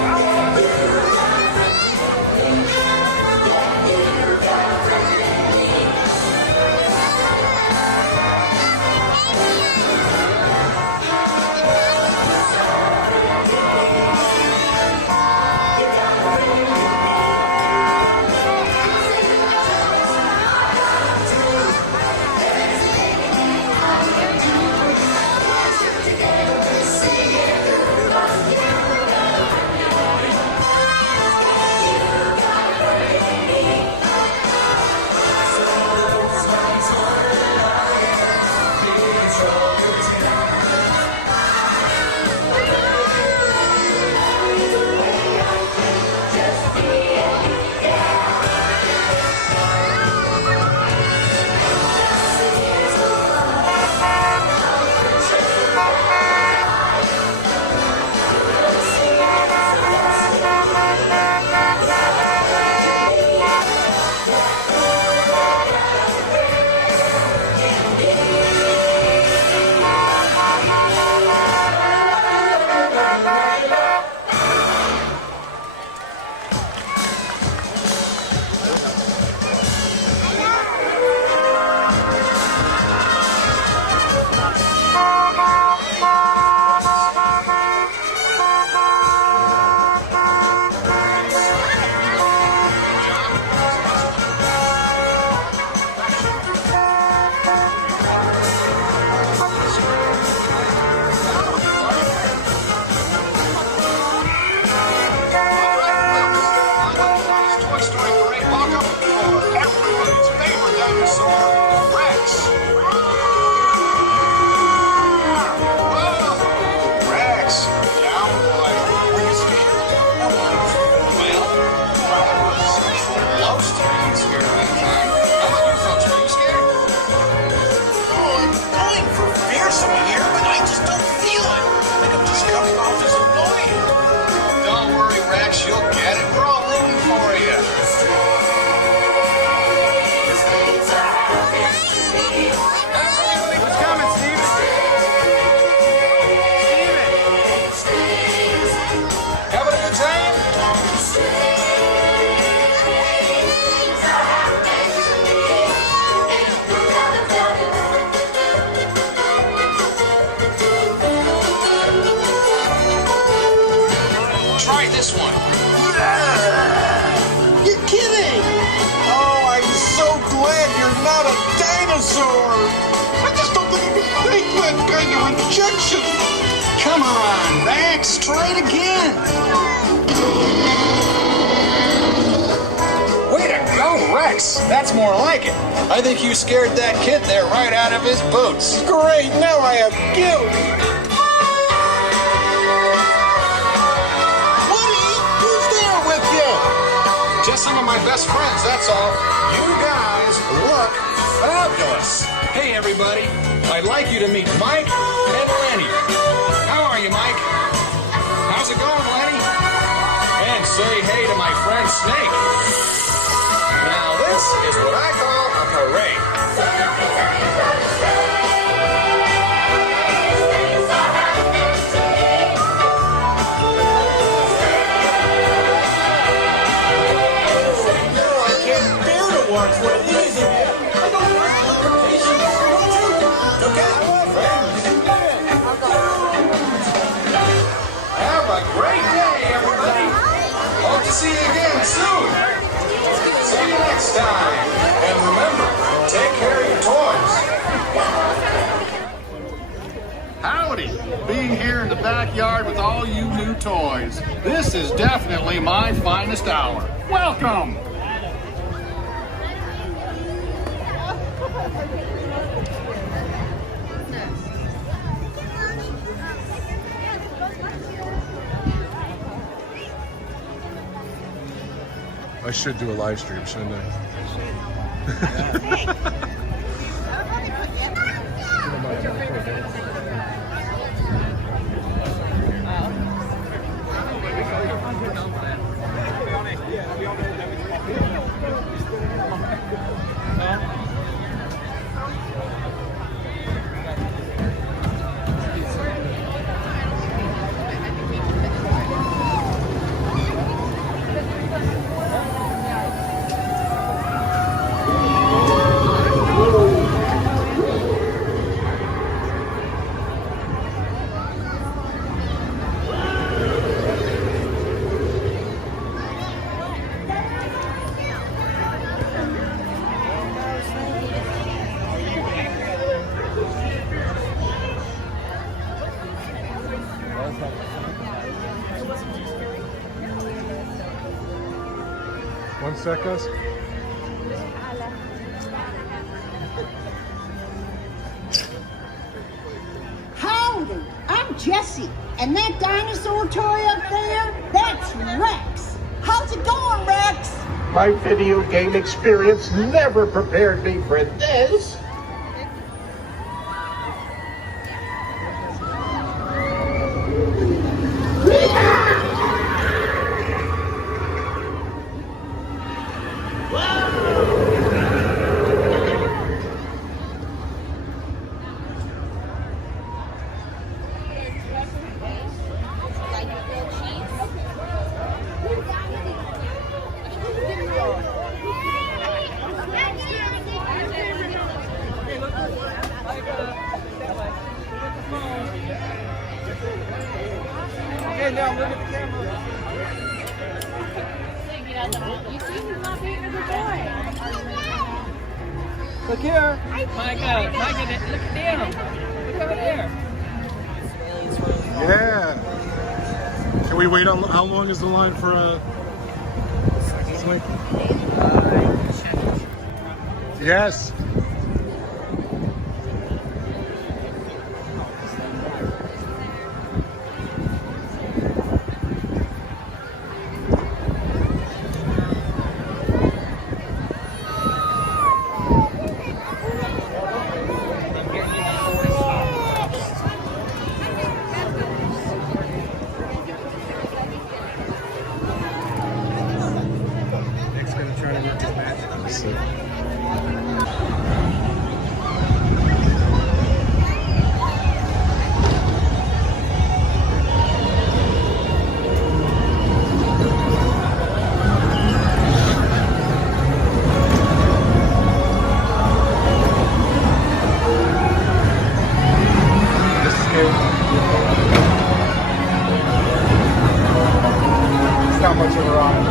I just don't think I can take that kind of rejection. Come on, Max, try it again. Way to go, Rex. That's more like it. I think you scared that kid there right out of his boots. Great, now I have guilt. Woody, who's there with you? Just some of my best friends, that's all. You guys look fabulous. Hey, everybody. I'd like you to meet Mike and Lenny. How are you, Mike? How's it going, Lenny? And say hey to my friend Snake. Now, this is what I call a parade. I can't bear to watch one of these again. I don't have the patience. Have a great day, everybody. Hope to see you again soon. See you next time. And remember, take care of your toys. Howdy! Being here in the backyard with all you new toys. This is definitely my finest hour. Welcome! I should do a live stream, shouldn't I? One sec, guys. Howdy, I'm Jessie, and that dinosaur toy up there, that's Rex. How's it going, Rex? My video game experience never prepared me for this. Okay, now look at the camera. You see, he's not being a good boy. Look here. Micah, look at them. Look over there. Yeah. Can we wait on, how long is the line for yes. Not much of a ride.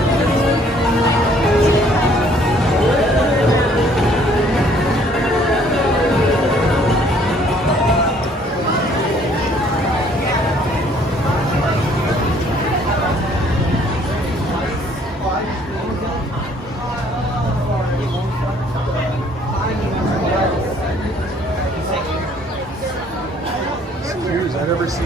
Years I've ever seen.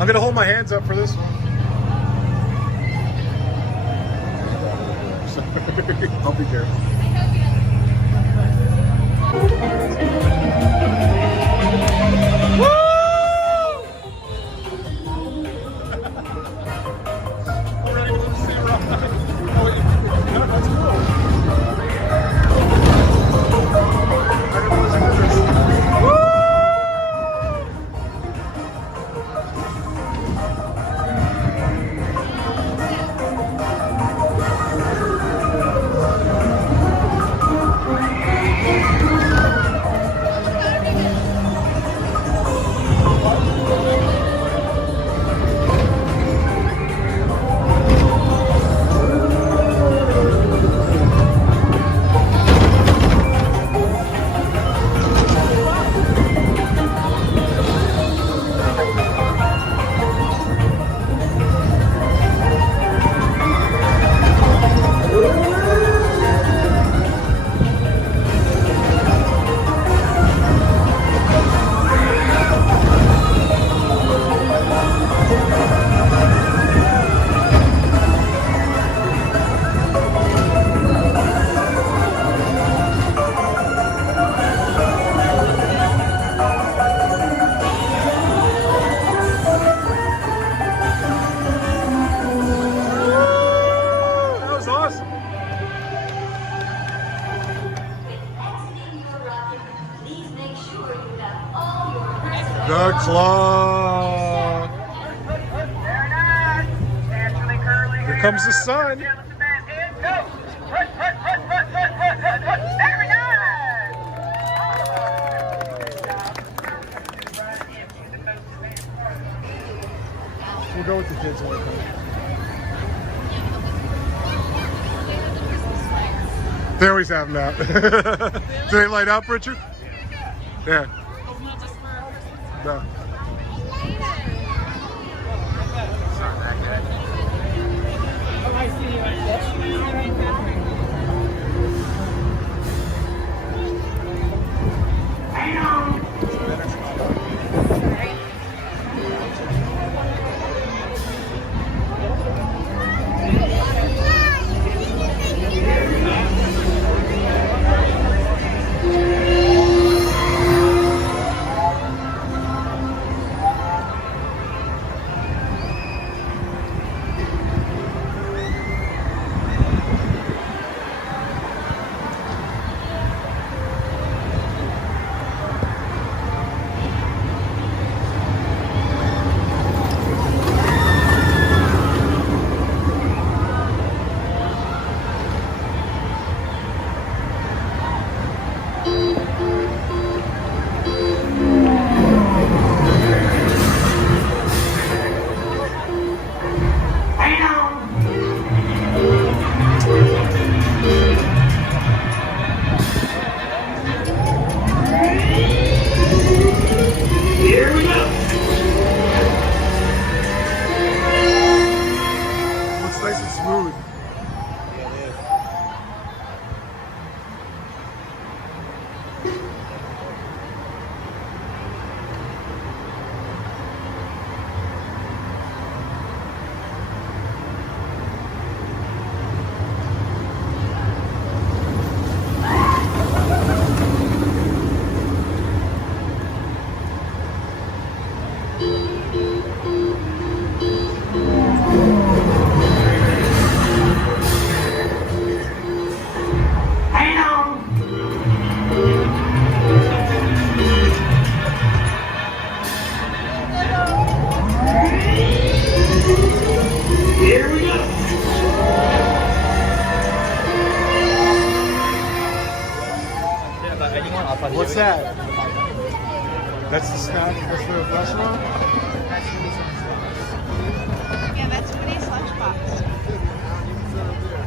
I'm gonna hold my hands up for this one. Sorry. I'll be careful. The claw. Here comes the sun. They always have them out. Do they light up, Richard? Yeah. No. What's that? That's the snack. That's the restaurant? Yeah, that's Woody's lunchbox.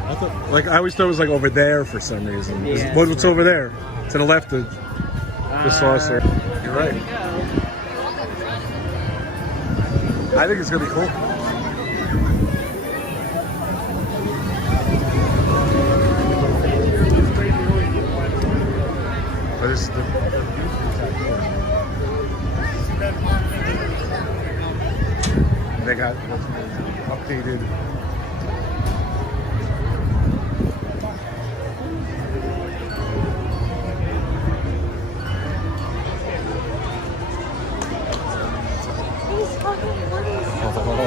I thought, like, I always thought it was like over there for some reason. Yeah, What's over there? To the left of the saucer. You're right. I think it's gonna be cool. But it's the they got updated.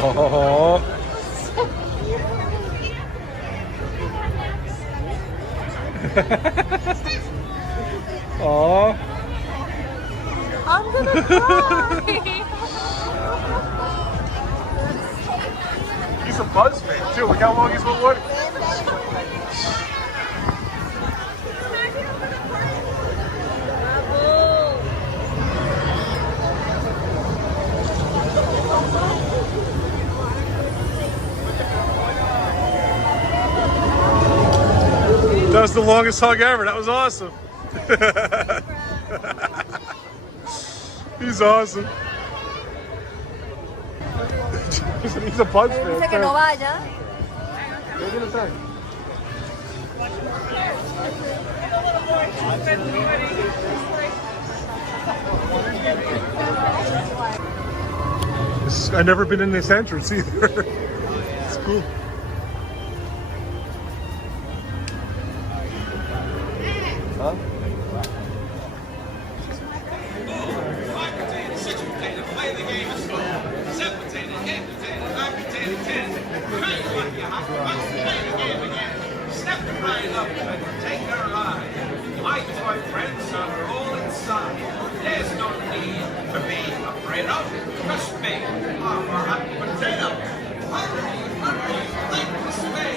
Oh. Oh. I'm gonna cry. He's a buzz man too. Look how long he's been working. That was the longest hug ever. That was awesome. He's awesome. He's a punch man. Dice que no vaya. I've never been in this entrance either. It's cool. Huh? My toy friends are all inside. There's no need to be afraid of. Trust me, I'm a hot potato. Hurry, think this way.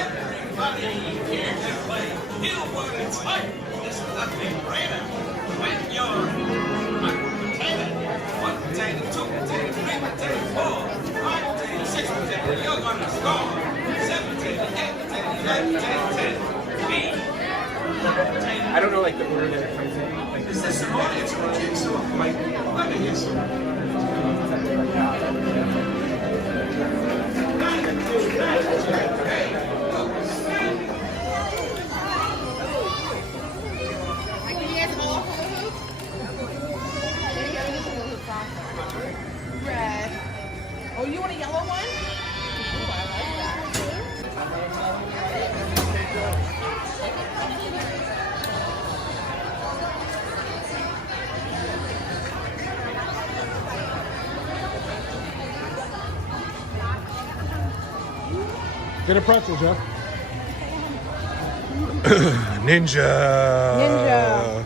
Everybody here can play. Gilbert and Spike. There's nothing greater. When you're hot potato, 1 potato, 2 potato, 3 potato, 4, 5 potato, 6 potato, you're gonna score. 7 potato, 8 potato, 9 potato, 10. Be I don't know like the order that it comes in. Like, Is this some audience watching? So might be Red. Oh, you want a yellow one? Oh, I like that. Get a pretzel, Jeff. Ninja. Ninja.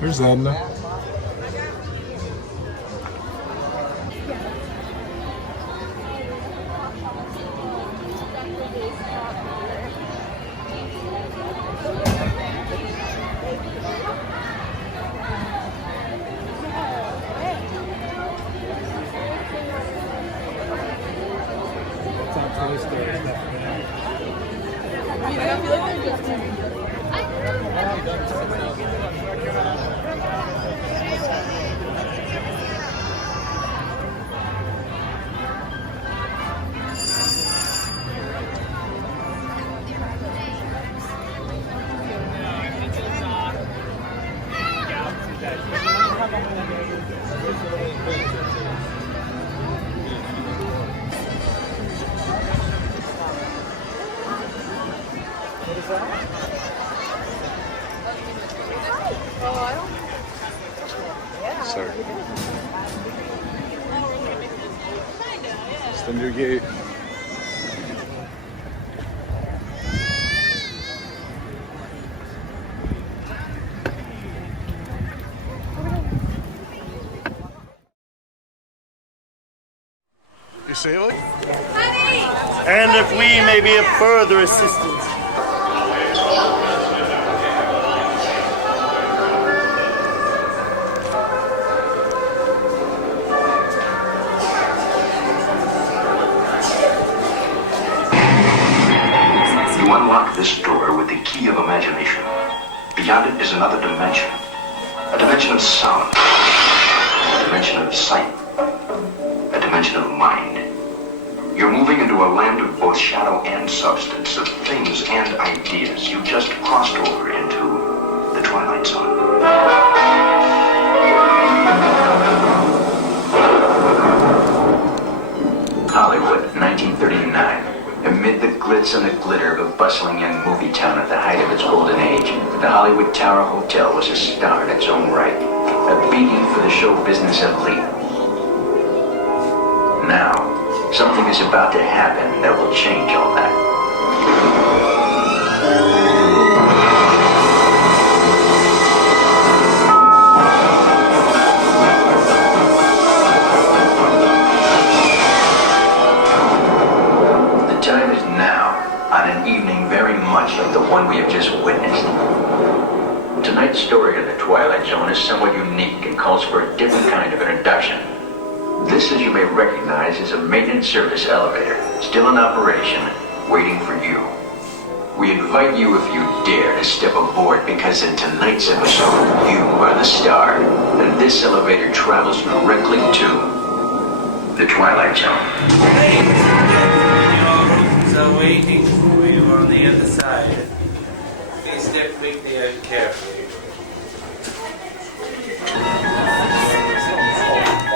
Where's Edna? Sorry. It's the new gate. You sailing? And if we may be of further assistance. You unlock this door with the key of imagination. Beyond it is another dimension. A dimension of sound. A dimension of sight. A dimension of mind. You're moving into a land of both shadow and substance, of things and ideas. You just crossed over into the Twilight Zone. Hollywood, 1939. Amid the glitz and the glitter of a bustling young movie town at the height of its golden age, the Hollywood Tower Hotel was a star in its own right, a beacon for the show business elite. Now, something is about to happen that will change all that. The time is now, on an evening very much like the one we have just witnessed. Tonight's story of the Twilight Zone is somewhat unique and calls for a different kind of introduction. This, as you may recognize, is a maintenance service elevator, still in operation, waiting for you. We invite you, if you dare, to step aboard, because in tonight's episode, you are the star, and this elevator travels directly to the Twilight Zone. So waiting for you on the other side. Please step quickly and carefully.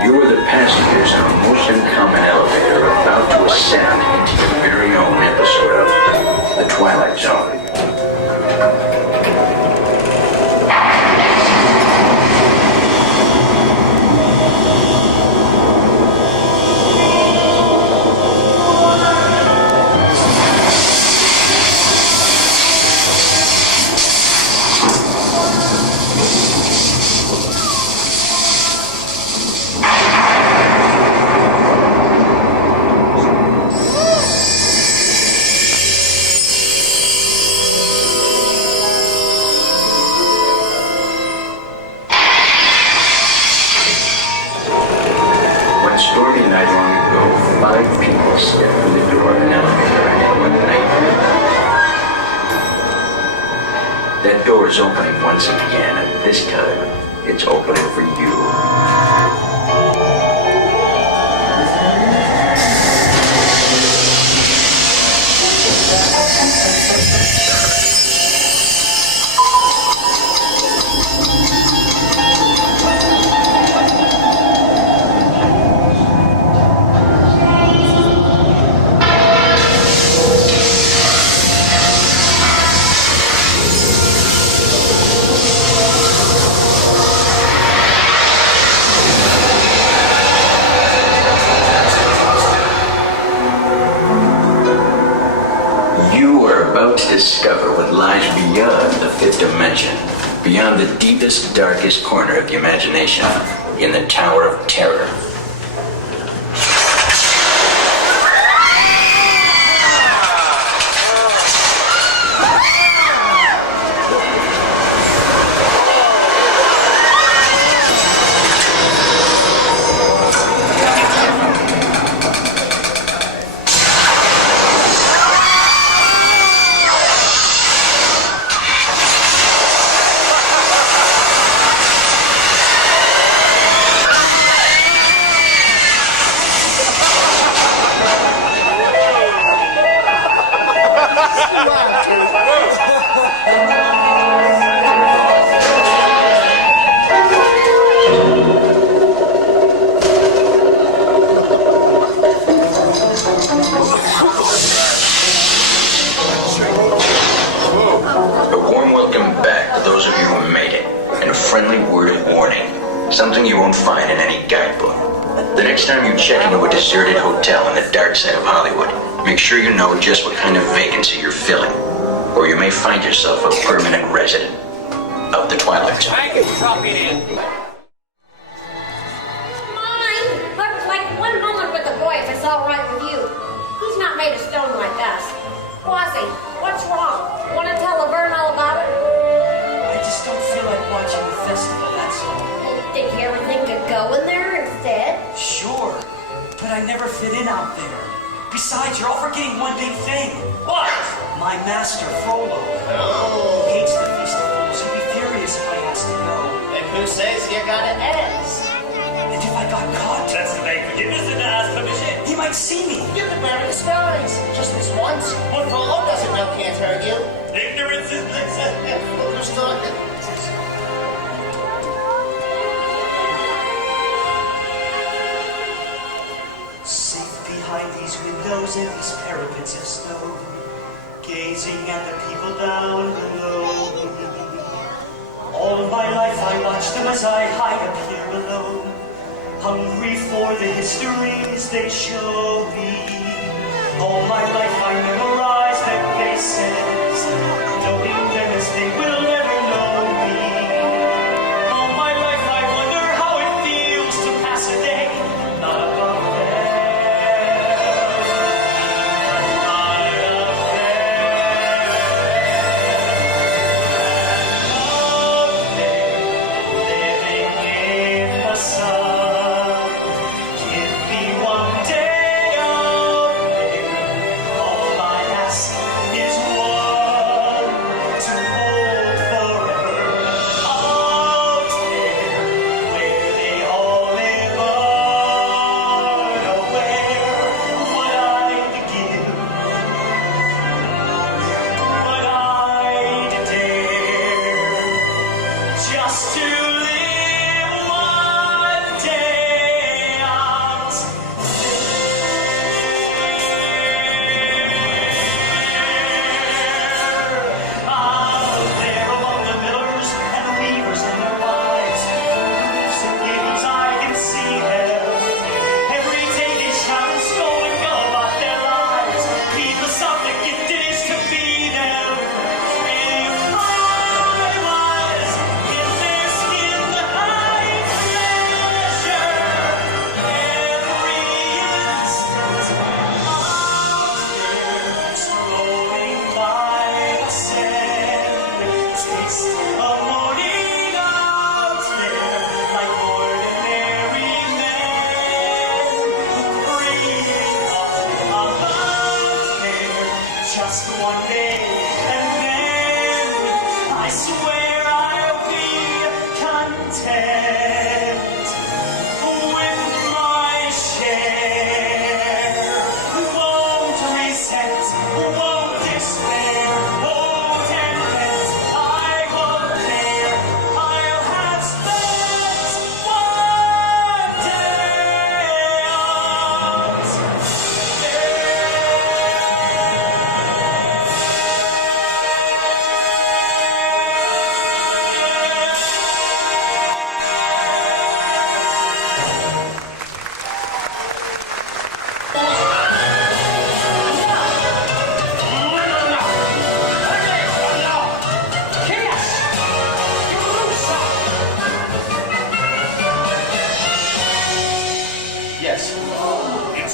You are the passengers on a most uncommon elevator. 5 people step through the door of an elevator and one nightmare. That door is opening once again, and this time, it's opening for you. To discover what lies beyond the 5th dimension, beyond the deepest, darkest corner of the imagination, in the Tower of Terror. Something you won't find in any guidebook. The next time you check into a deserted hotel on the dark side of Hollywood, make sure you know just what kind of vacancy you're filling, or you may find yourself a permanent resident of the Twilight Zone. Mine looks like one moment with the boy if it's all right with you. He's not made of stone like us. Quasi, what's wrong? Want to tell Laverne all about it? I just don't feel like watching the festival, that's all. Think everything could go in there instead? Sure, but I never fit in out there. Besides, you're all forgetting one big thing. What? My master, Frollo. Oh. He hates the Feast of Fools. He'd be furious if I asked to go. And who says you gotta ask? And if I got caught? That's the big forgiveness and ask permission. He might see me. You can wear a disguise. Just this once. What Frollo doesn't know can't hurt you. Ignorance is bliss. Who's talking? Behind these windows and these parapets of stone, gazing at the people down below. All of my life I watch them as I hide up here alone, hungry for the histories they show me. All my life I memorize their faces, knowing them as they will never know me. All my life I wonder how it feels to pass a day not above them. Is one to hold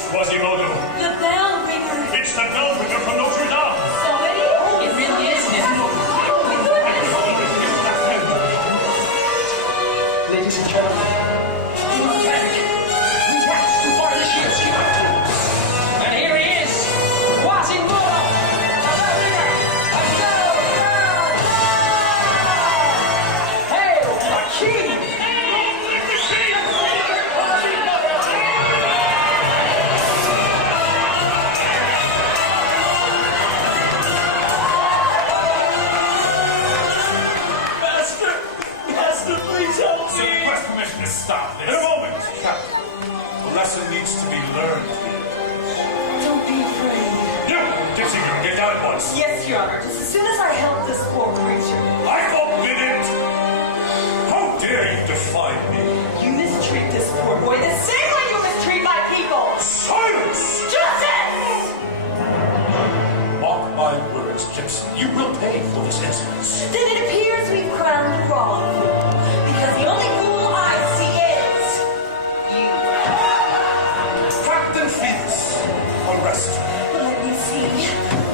It's Quasimodo. The bell ringer. It's the bell ringer from Notre Dame. Somebody? It really is, isn't it? Ladies and gentlemen, do not panic. We watched too far this year's keeper. And here he is, Quasimodo, the bell ringer. Hail the king! Stop this. In a moment, Captain. The lesson needs to be learned here. Don't be afraid. You, Dixie girl, get down at once. Yes, Your Honor. Just as soon as I help this poor creature. I forbid it! How dare you defy me? You mistreat this poor boy the same way you mistreat my people. Silence! Justice! Mark my words, Gypsy. You will pay for this insolence. Then it appears we've crowned the wrong fool. Because the only fool I see is you. Captain Phoenix, arrest her. Let me see.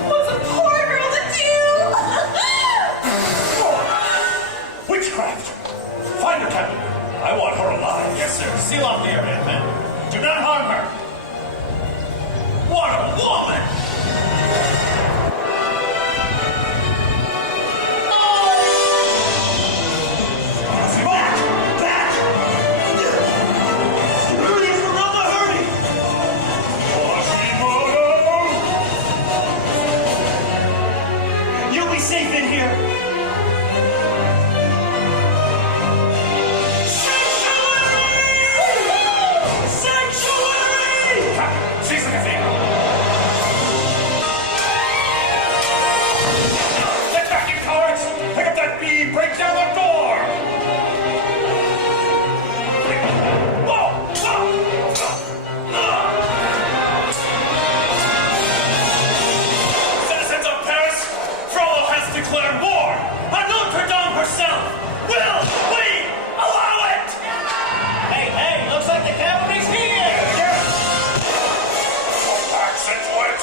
What's a poor girl to do? Witchcraft! Find her, Captain. I want her alive. Yes, sir. Seal off the area, men. Do not harm her. What a woman! Safe in here. Sanctuary! Seize the cathedral. Get back, you cowards! Pick up that beam! Break down the door! Citizens of Paris, Frollo has declared war on Notre Dame herself! Will we allow it? Hey, hey, looks like the cavalry's here! Go back, Situate!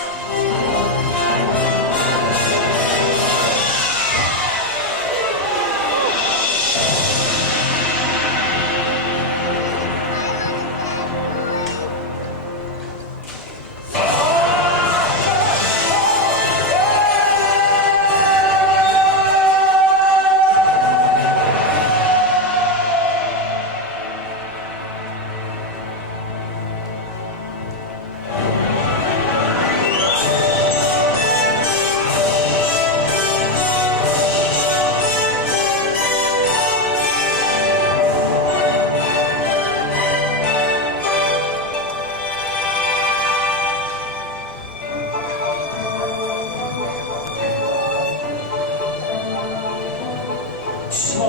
So,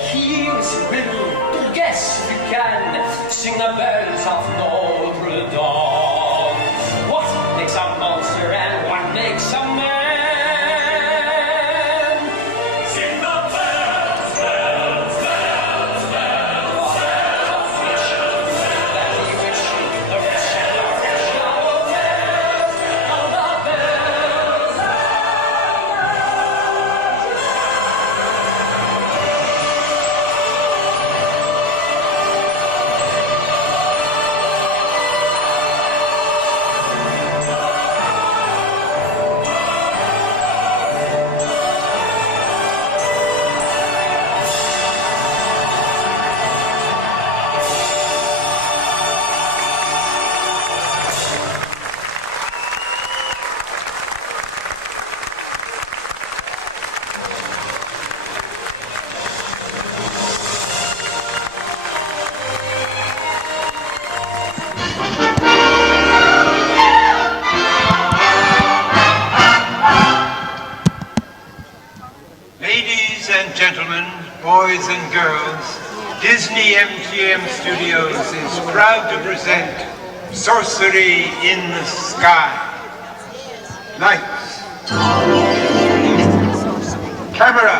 here's a riddle. Guess if you can. Sing the bells of Notre Dame. What makes a monster and what makes a man? Sing the bells, bells, bells, bells, bells. That he wish the rich and the rich now bells of the bells. Ladies and gentlemen, boys and girls, Disney MGM Studios is proud to present Sorcery in the Sky. Lights. Camera.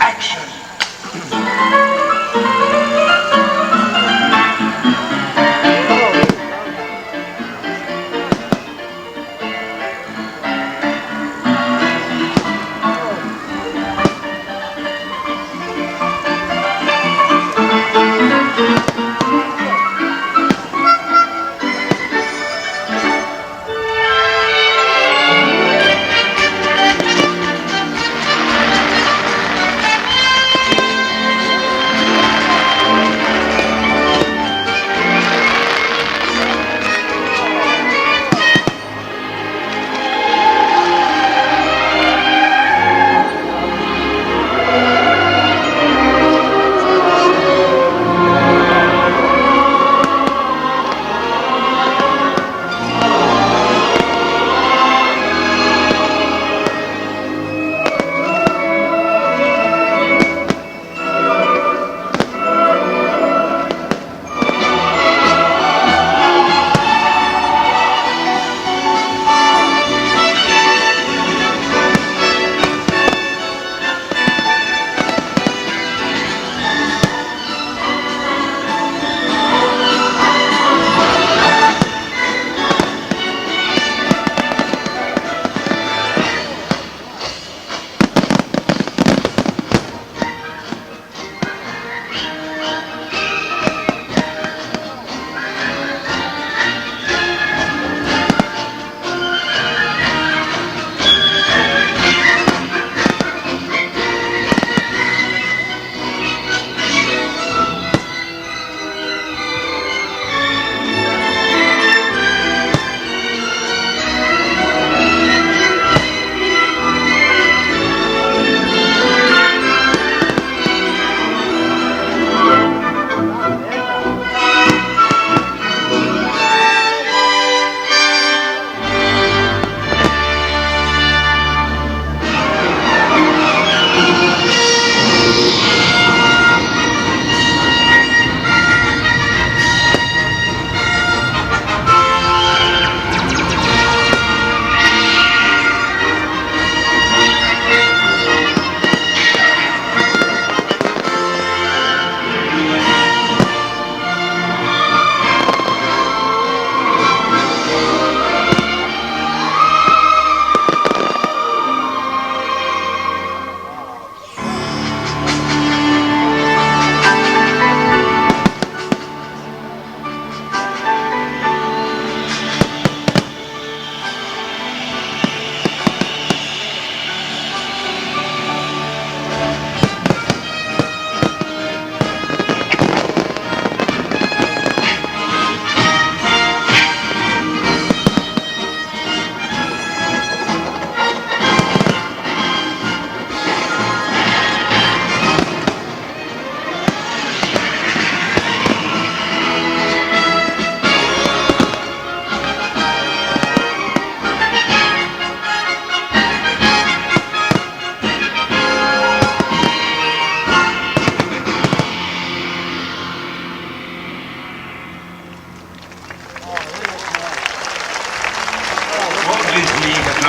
Action.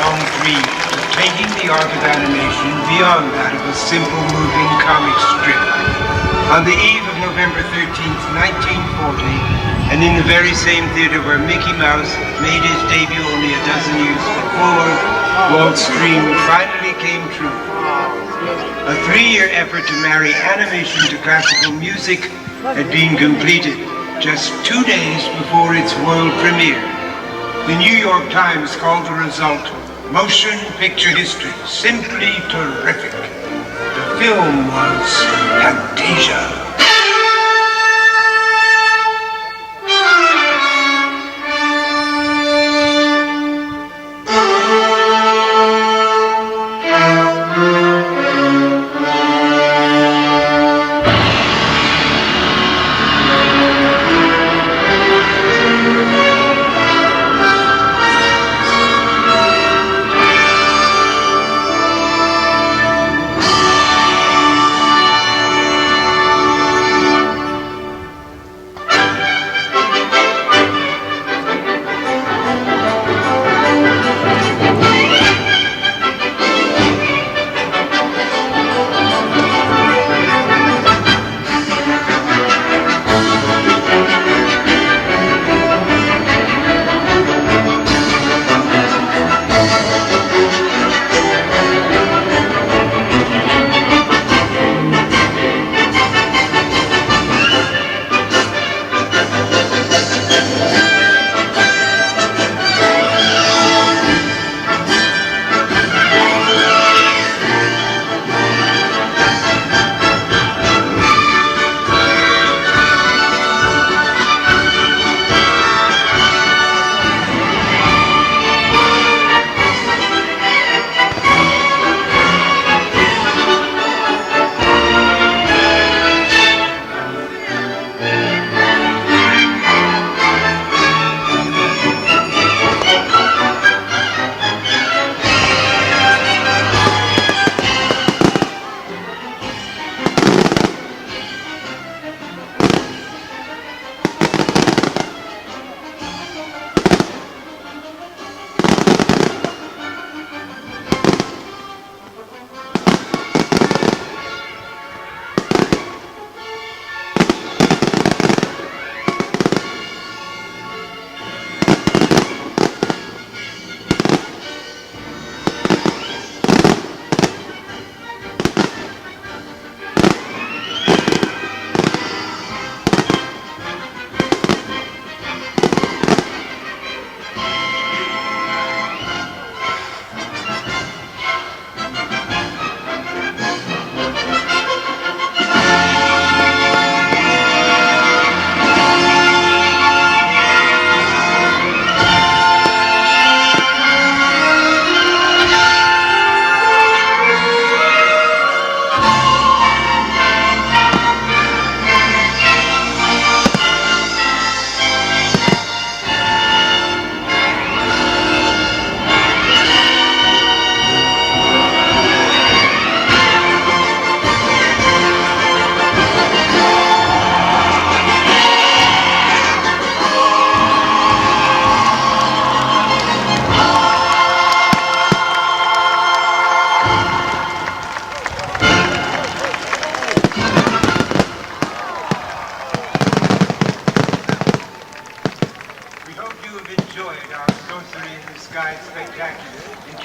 long dream of taking the art of animation beyond that of a simple moving comic strip. On the eve of November 13th, 1940, and in the very same theater where Mickey Mouse made his debut only a dozen years before, Walt's dream finally came true. A 3-year effort to marry animation to classical music had been completed just 2 days before its world premiere. The New York Times called the result motion picture history, simply terrific. The film was Fantasia.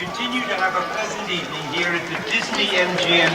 continue to have a pleasant evening here at the Disney MGM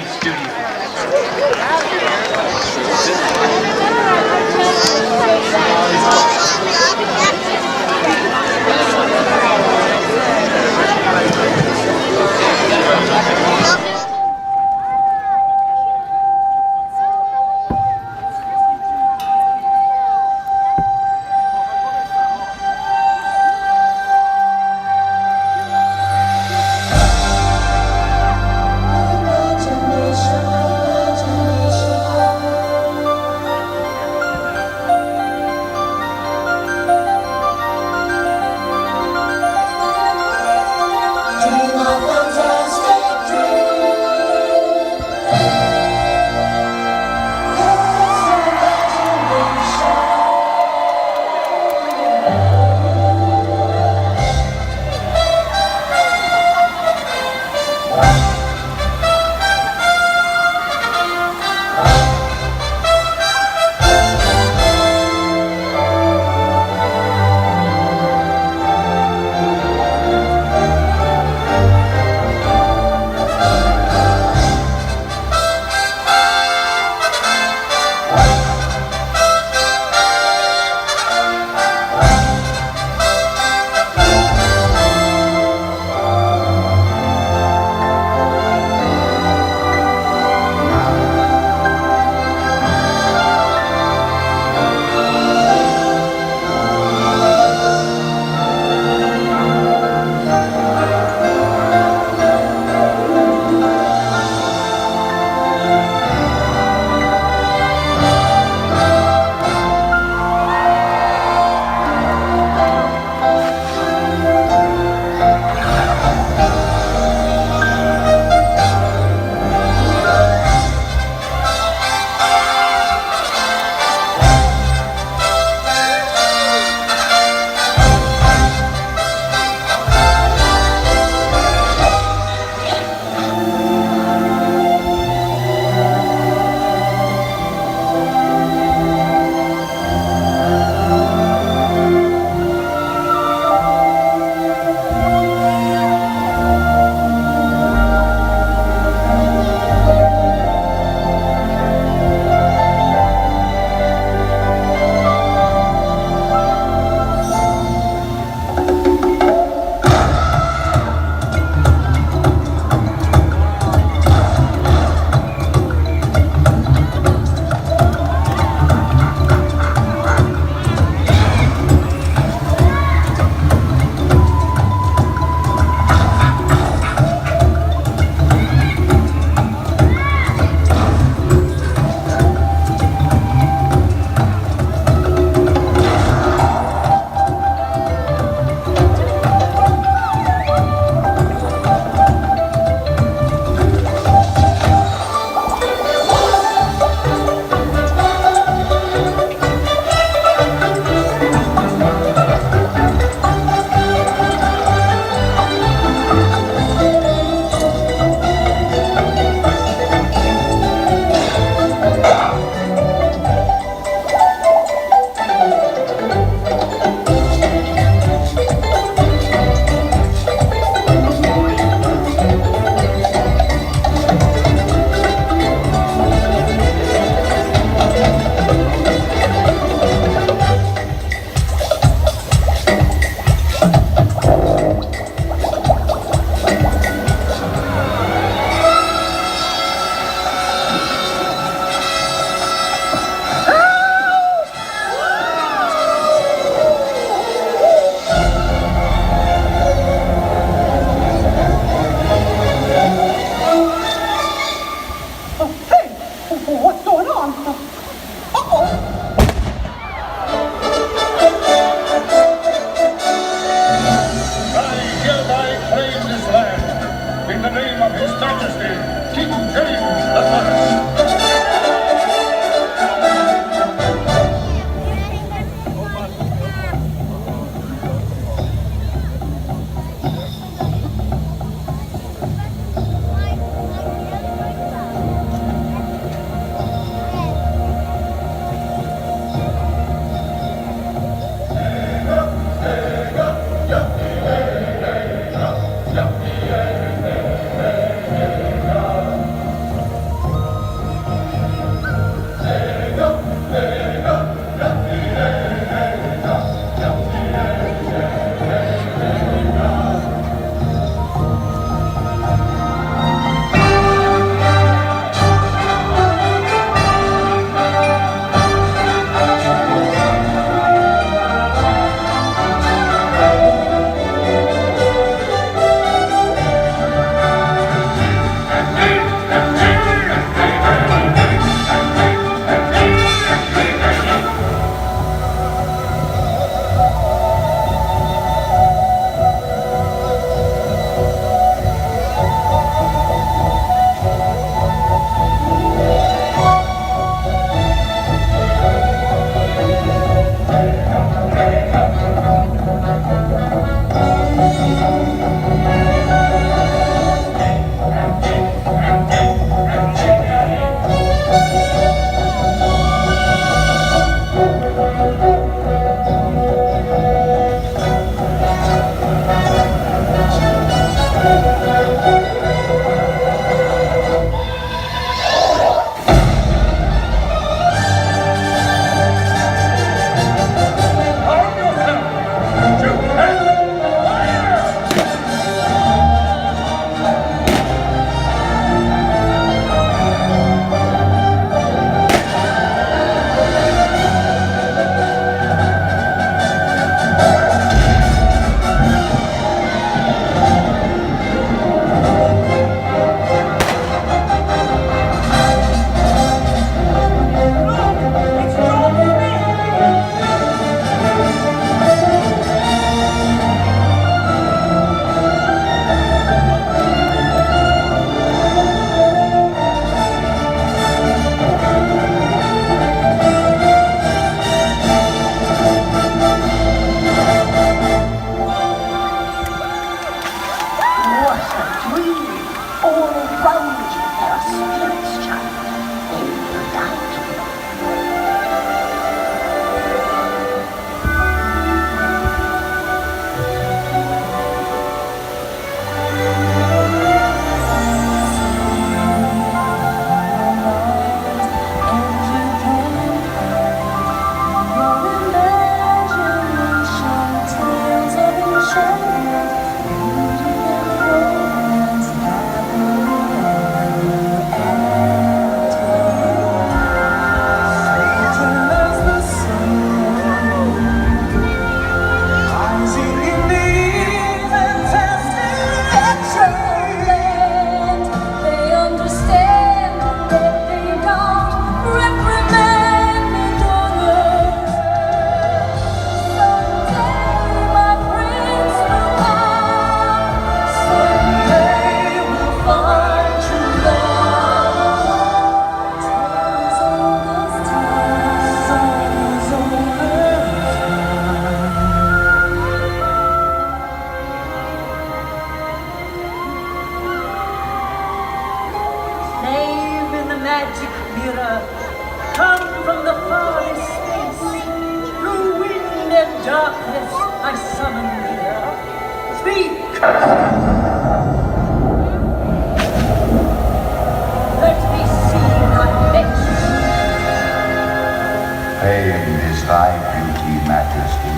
Famed is thy beauty, majesty,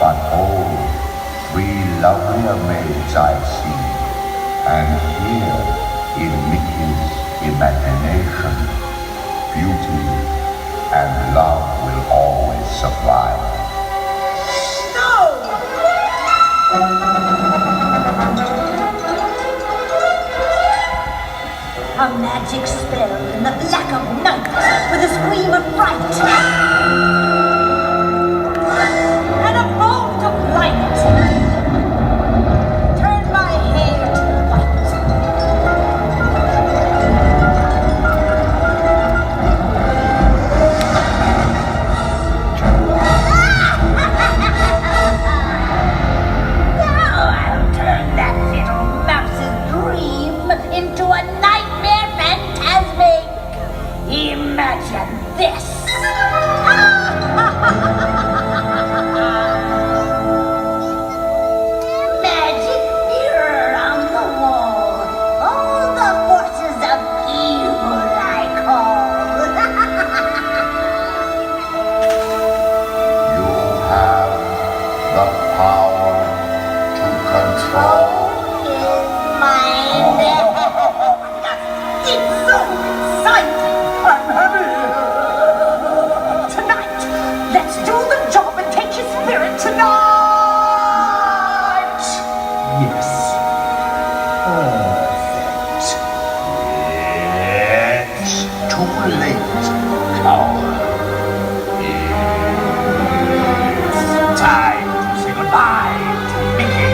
but oh, 3 lovelier maids I see, and here in Mickey's imagination, beauty and love will always supply. A magic spell in the black of night with a scream of fright and a bolt of light. Turn my hair to white. Now I'll turn that little mouse's dream into a nightmare Fantasmic. Imagine this. Magic mirror on the wall. All the forces of evil I call. You have the power to control. Mind. It's so exciting. I'm happy. Tonight, let's do the job and take his spirit tonight. Yes. Perfect. It's too late, coward. It's time to say goodbye to Mickey.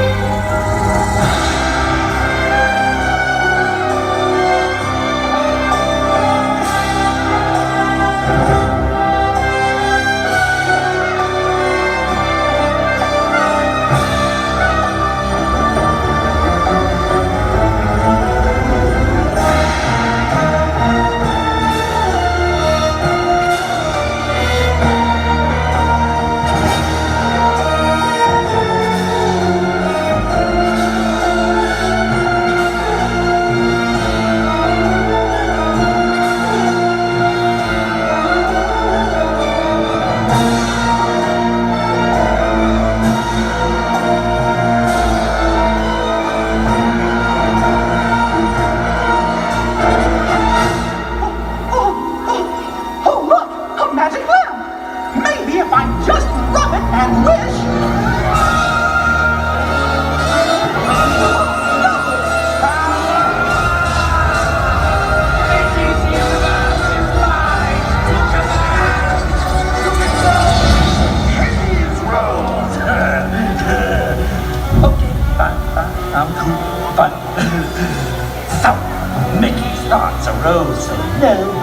and wish. Okay, fine. I'm cool, fine. So, Mickey's thoughts arose so low.